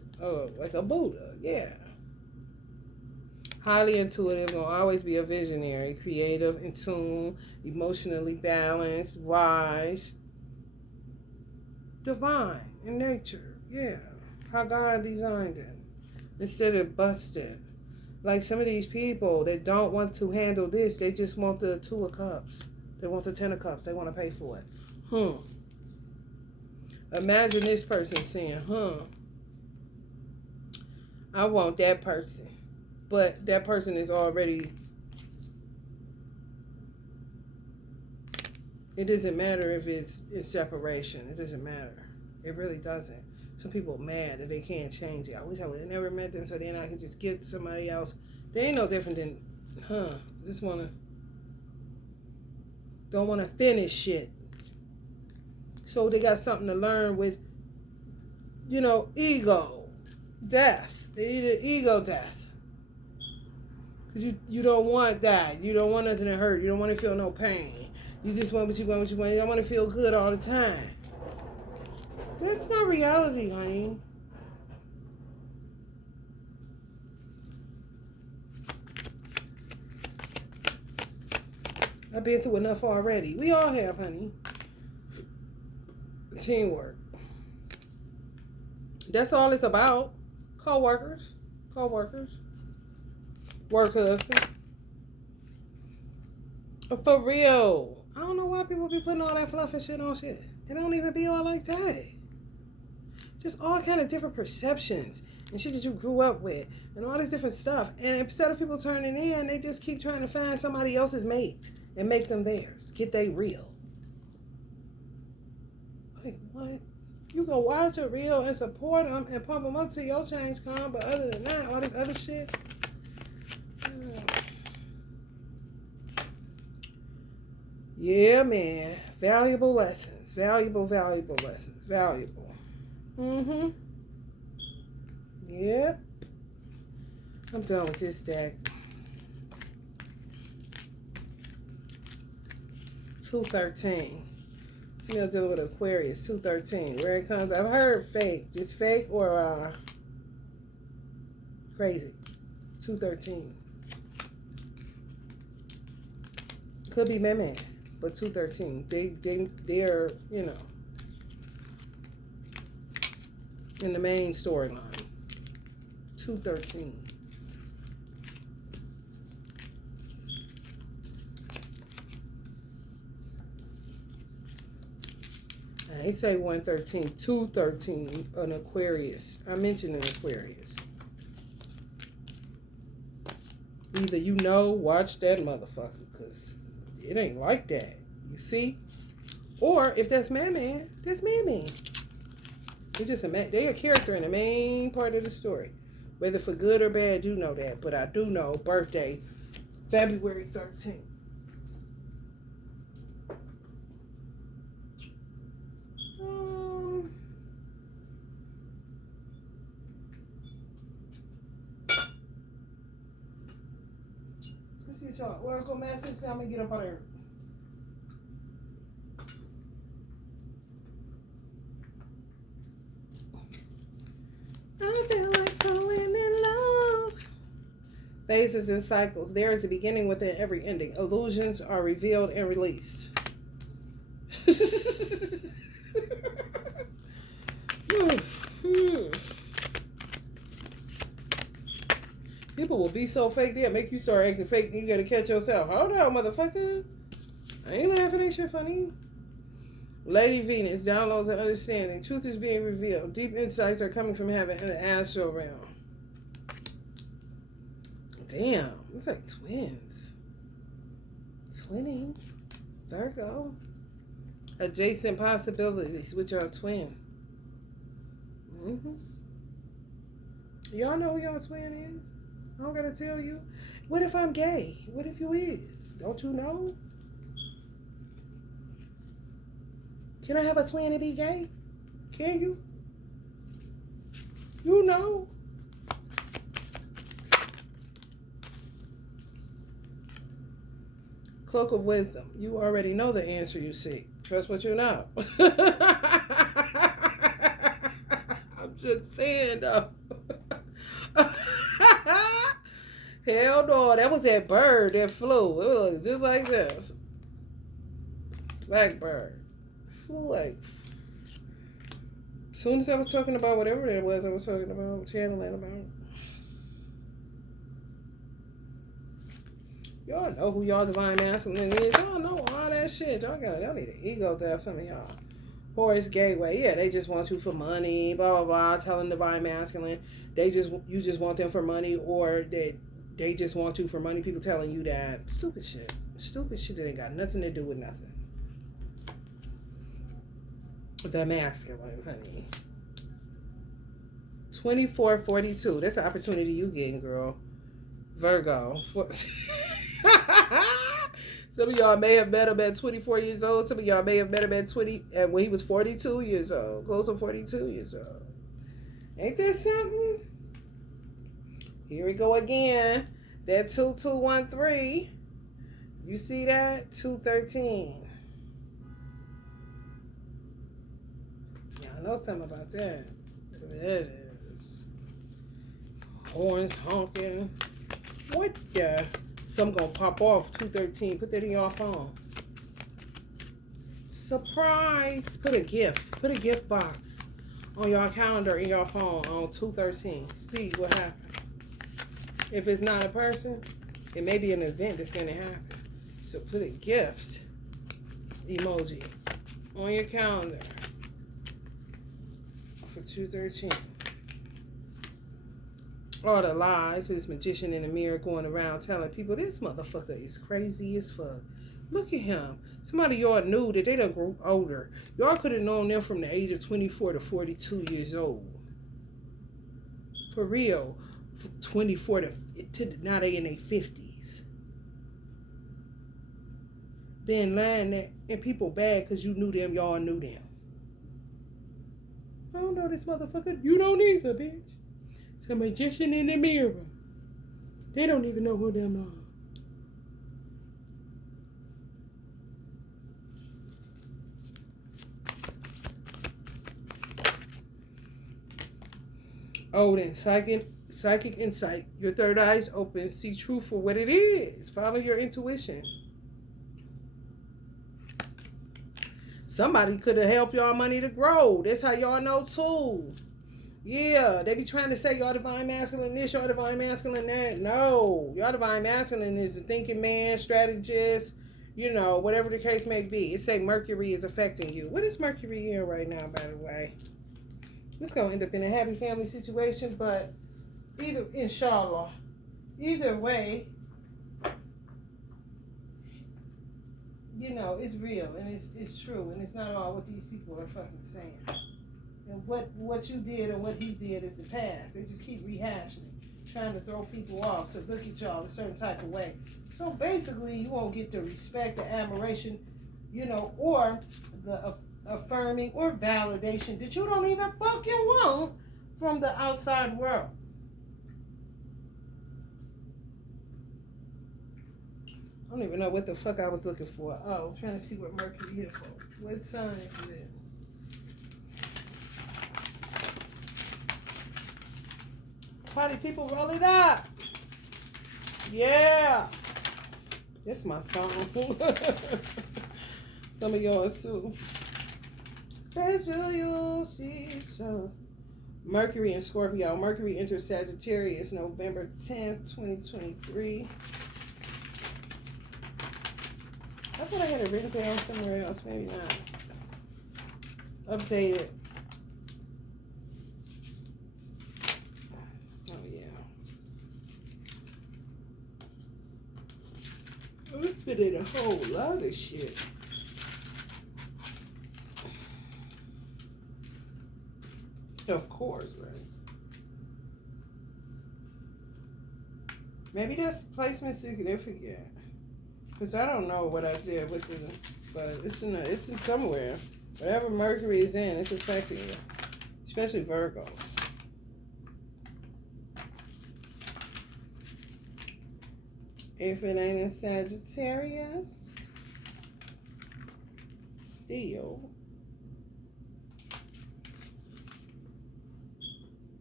like a Buddha. Yeah. Highly intuitive, will always be a visionary, creative, in tune, emotionally balanced, wise, divine in nature. Yeah, how God designed it. Instead of busted. Like some of these people that don't want to handle this, they just want the Two of Cups. They want the Ten of Cups. They want to pay for it. Imagine this person saying, I want that person. But that person is already, it doesn't matter if it's separation. It doesn't matter. It really doesn't. Some people are mad that they can't change it. I wish I would have never met them so then I could just get somebody else. They ain't no different than, just don't want to finish shit. So they got something to learn with, ego, death. They need an ego death. Because you don't want that. You don't want nothing to hurt. You don't want to feel no pain. You just want what you want. You don't want to feel good all the time. That's not reality, honey. I've been through enough already. We all have, honey. Teamwork. That's all it's about. Co-workers. Work husband. For real. I don't know why people be putting all that fluff and shit on shit. It don't even be all like that. Just all kind of different perceptions and shit that you grew up with and all this different stuff. And instead of people turning in, they just keep trying to find somebody else's mate and make them theirs. Get they real. Like, what? You go watch a real and support them and pump them up till your change come. But other than that, all this other shit. Yeah, man. Valuable lessons. Valuable lessons. Valuable. Yeah. I'm done with this deck. 213. Still dealing with Aquarius. 213. Where it comes, I've heard fake. Just fake or crazy. 213. Could be man. But 213, they're, in the main storyline. 213. I ain't say 113, 213, an Aquarius. I mentioned an Aquarius. Either watch that motherfucker, because it ain't like that. You see? Or if that's man, that's man. They're just they're a character in the main part of the story. Whether for good or bad, you know that. But I do know birthday, February 13th. Let's see y'all. Well, go message. I'm gonna get up on there. I feel like falling in love. Phases and cycles. There is a beginning within every ending. Illusions are revealed and released. People will be so fake, they'll make you start acting fake, and you gotta catch yourself. Hold on, motherfucker. I ain't laughing, ain't shit funny. Lady Venus, downloads and understanding. Truth is being revealed. Deep insights are coming from heaven and the astral realm. Damn, it's like twins. Twinning. Virgo. Adjacent possibilities, which are twin. Y'all know who your twin is? I don't gotta tell you. What if I'm gay? What if you is? Don't you know? Can I have a twin and be gay? Can you? You know. Cloak of wisdom. You already know the answer you seek. Trust what you know. I'm just saying though. Hell no, that was that bird that flew. It was just like this. Blackbird. Flew like. As soon as I was talking about whatever it was I was talking about, channeling about. Y'all know who y'all divine masculine is. Y'all know all that shit. Y'all need an ego death, some of y'all. Horus Gateway. Yeah, they just want you for money, blah, blah, blah. Telling divine masculine. You just want them for money, or they just want you for money. People telling you that. Stupid shit. Stupid shit that ain't got nothing to do with nothing. The masculine, honey. 2442. That's an opportunity you getting, girl. Virgo. Some of y'all may have met him at 24 years old. Some of y'all may have met him at when he was 42 years old. Close to 42 years old. Ain't that something? Here we go again. That 2213. You see that? 213. Y'all know something about that. There it is. Horns honking. What the? Some gonna pop off 213. Put that in your phone. Surprise! Put a gift box on your calendar in your phone on 213. See what happens. If it's not a person, it may be an event that's gonna happen. So put a gift emoji on your calendar for 213. All the lies with this magician in the mirror going around telling people this motherfucker is crazy as fuck. Look at him. Somebody y'all knew that they done grew older. Y'all could have known them from the age of 24 to 42 years old. For real. 24 to now they in their 50s. Been lying there, and people bad because you knew them, y'all knew them. I don't know this motherfucker. You don't either, bitch. It's a magician in the mirror. They don't even know who them are. Odin, psychic insight. Your third eye is open. See truth for what it is. Follow your intuition. Somebody could have helped y'all money to grow. That's how y'all know too. Yeah, they be trying to say y'all divine masculine this, y'all divine masculine that. No, y'all divine masculine is a thinking man, strategist, whatever the case may be. It say Mercury is affecting you. What is Mercury in right now, by the way? It's going to end up in a happy family situation, but inshallah, either way, it's real and it's true, and it's not all what these people are fucking saying. And what you did and what he did is the past. They just keep rehashing it, trying to throw people off to look at y'all a certain type of way. So basically, you won't get the respect, the admiration, or the affirming or validation that you don't even fucking want from the outside world. I don't even know what the fuck I was looking for. Oh, I'm trying to see what Mercury is for. What sign is it? Party people, roll it up. Yeah. That's my song. Some of yours too. Mercury in Scorpio. Mercury enters Sagittarius November 10th, 2023. I thought I had it written down somewhere else. Maybe not. Updated. Oh, yeah. It's been in a whole lot of shit. Of course, right? Maybe that's placement significant. Because I don't know what I did with it, but it's in somewhere. Whatever Mercury is in, it's affecting you. Especially Virgos. If it ain't in Sagittarius, still,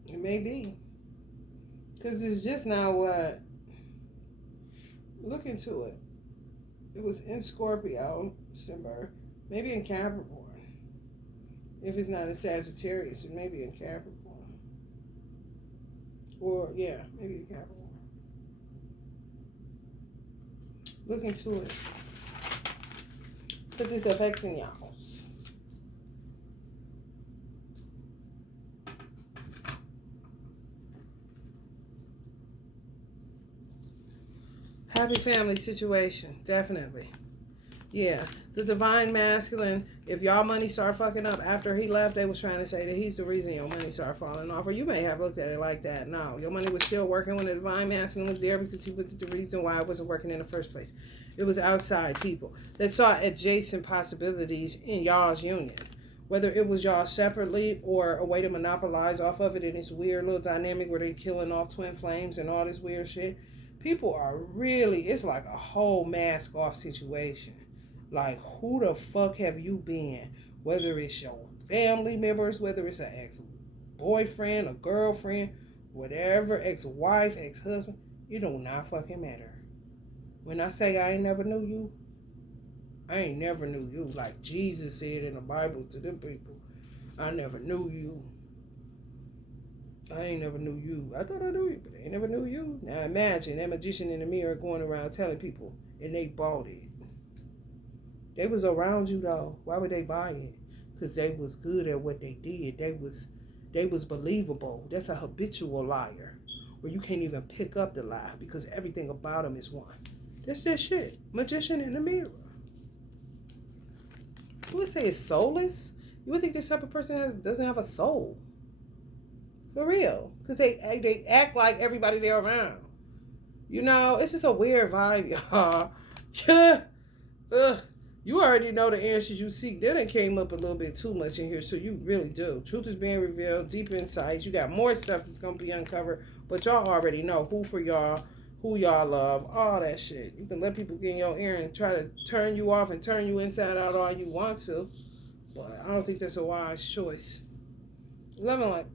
it may be. Because it's just not what. Look into it. It was in Scorpio, December. Maybe in Capricorn. If it's not in Sagittarius, it may be in Capricorn. Or, yeah, maybe in Capricorn. Look into it. Because it's affecting y'all. Happy family situation, definitely. Yeah, the divine masculine, if y'all money start fucking up after he left, they was trying to say that he's the reason your money started falling off. Or you may have looked at it like that. No, your money was still working when the divine masculine was there because he was the reason why it wasn't working in the first place. It was outside people that saw adjacent possibilities in y'all's union. Whether it was y'all separately or a way to monopolize off of it in this weird little dynamic where they're killing off twin flames and all this weird shit. People are really, it's like a whole mask off situation. Like, who the fuck have you been? Whether it's your family members, whether it's an ex-boyfriend, a girlfriend, whatever, ex-wife, ex-husband, it do not fucking matter. When I say I ain't never knew you, I ain't never knew you. Like Jesus said in the Bible to them people, I never knew you. I ain't never knew you. I thought I knew you, but I ain't never knew you. Now imagine that magician in the mirror going around telling people, and they bought it. They was around you though. Why would they buy it? Because they was good at what they did. They was believable. That's a habitual liar, where you can't even pick up the lie because everything about them is one. That's that shit. Magician in the mirror. You would say it's soulless? You would think this type of person doesn't have a soul. For real. Because they act like everybody they're around. You know, it's just a weird vibe, y'all. You already know the answers you seek. Then it came up a little bit too much in here, so you really do. Truth is being revealed, deeper insights. You got more stuff that's going to be uncovered, but y'all already know who for y'all, who y'all love, all that shit. You can let people get in your ear and try to turn you off and turn you inside out all you want to, but I don't think that's a wise choice. Love and light.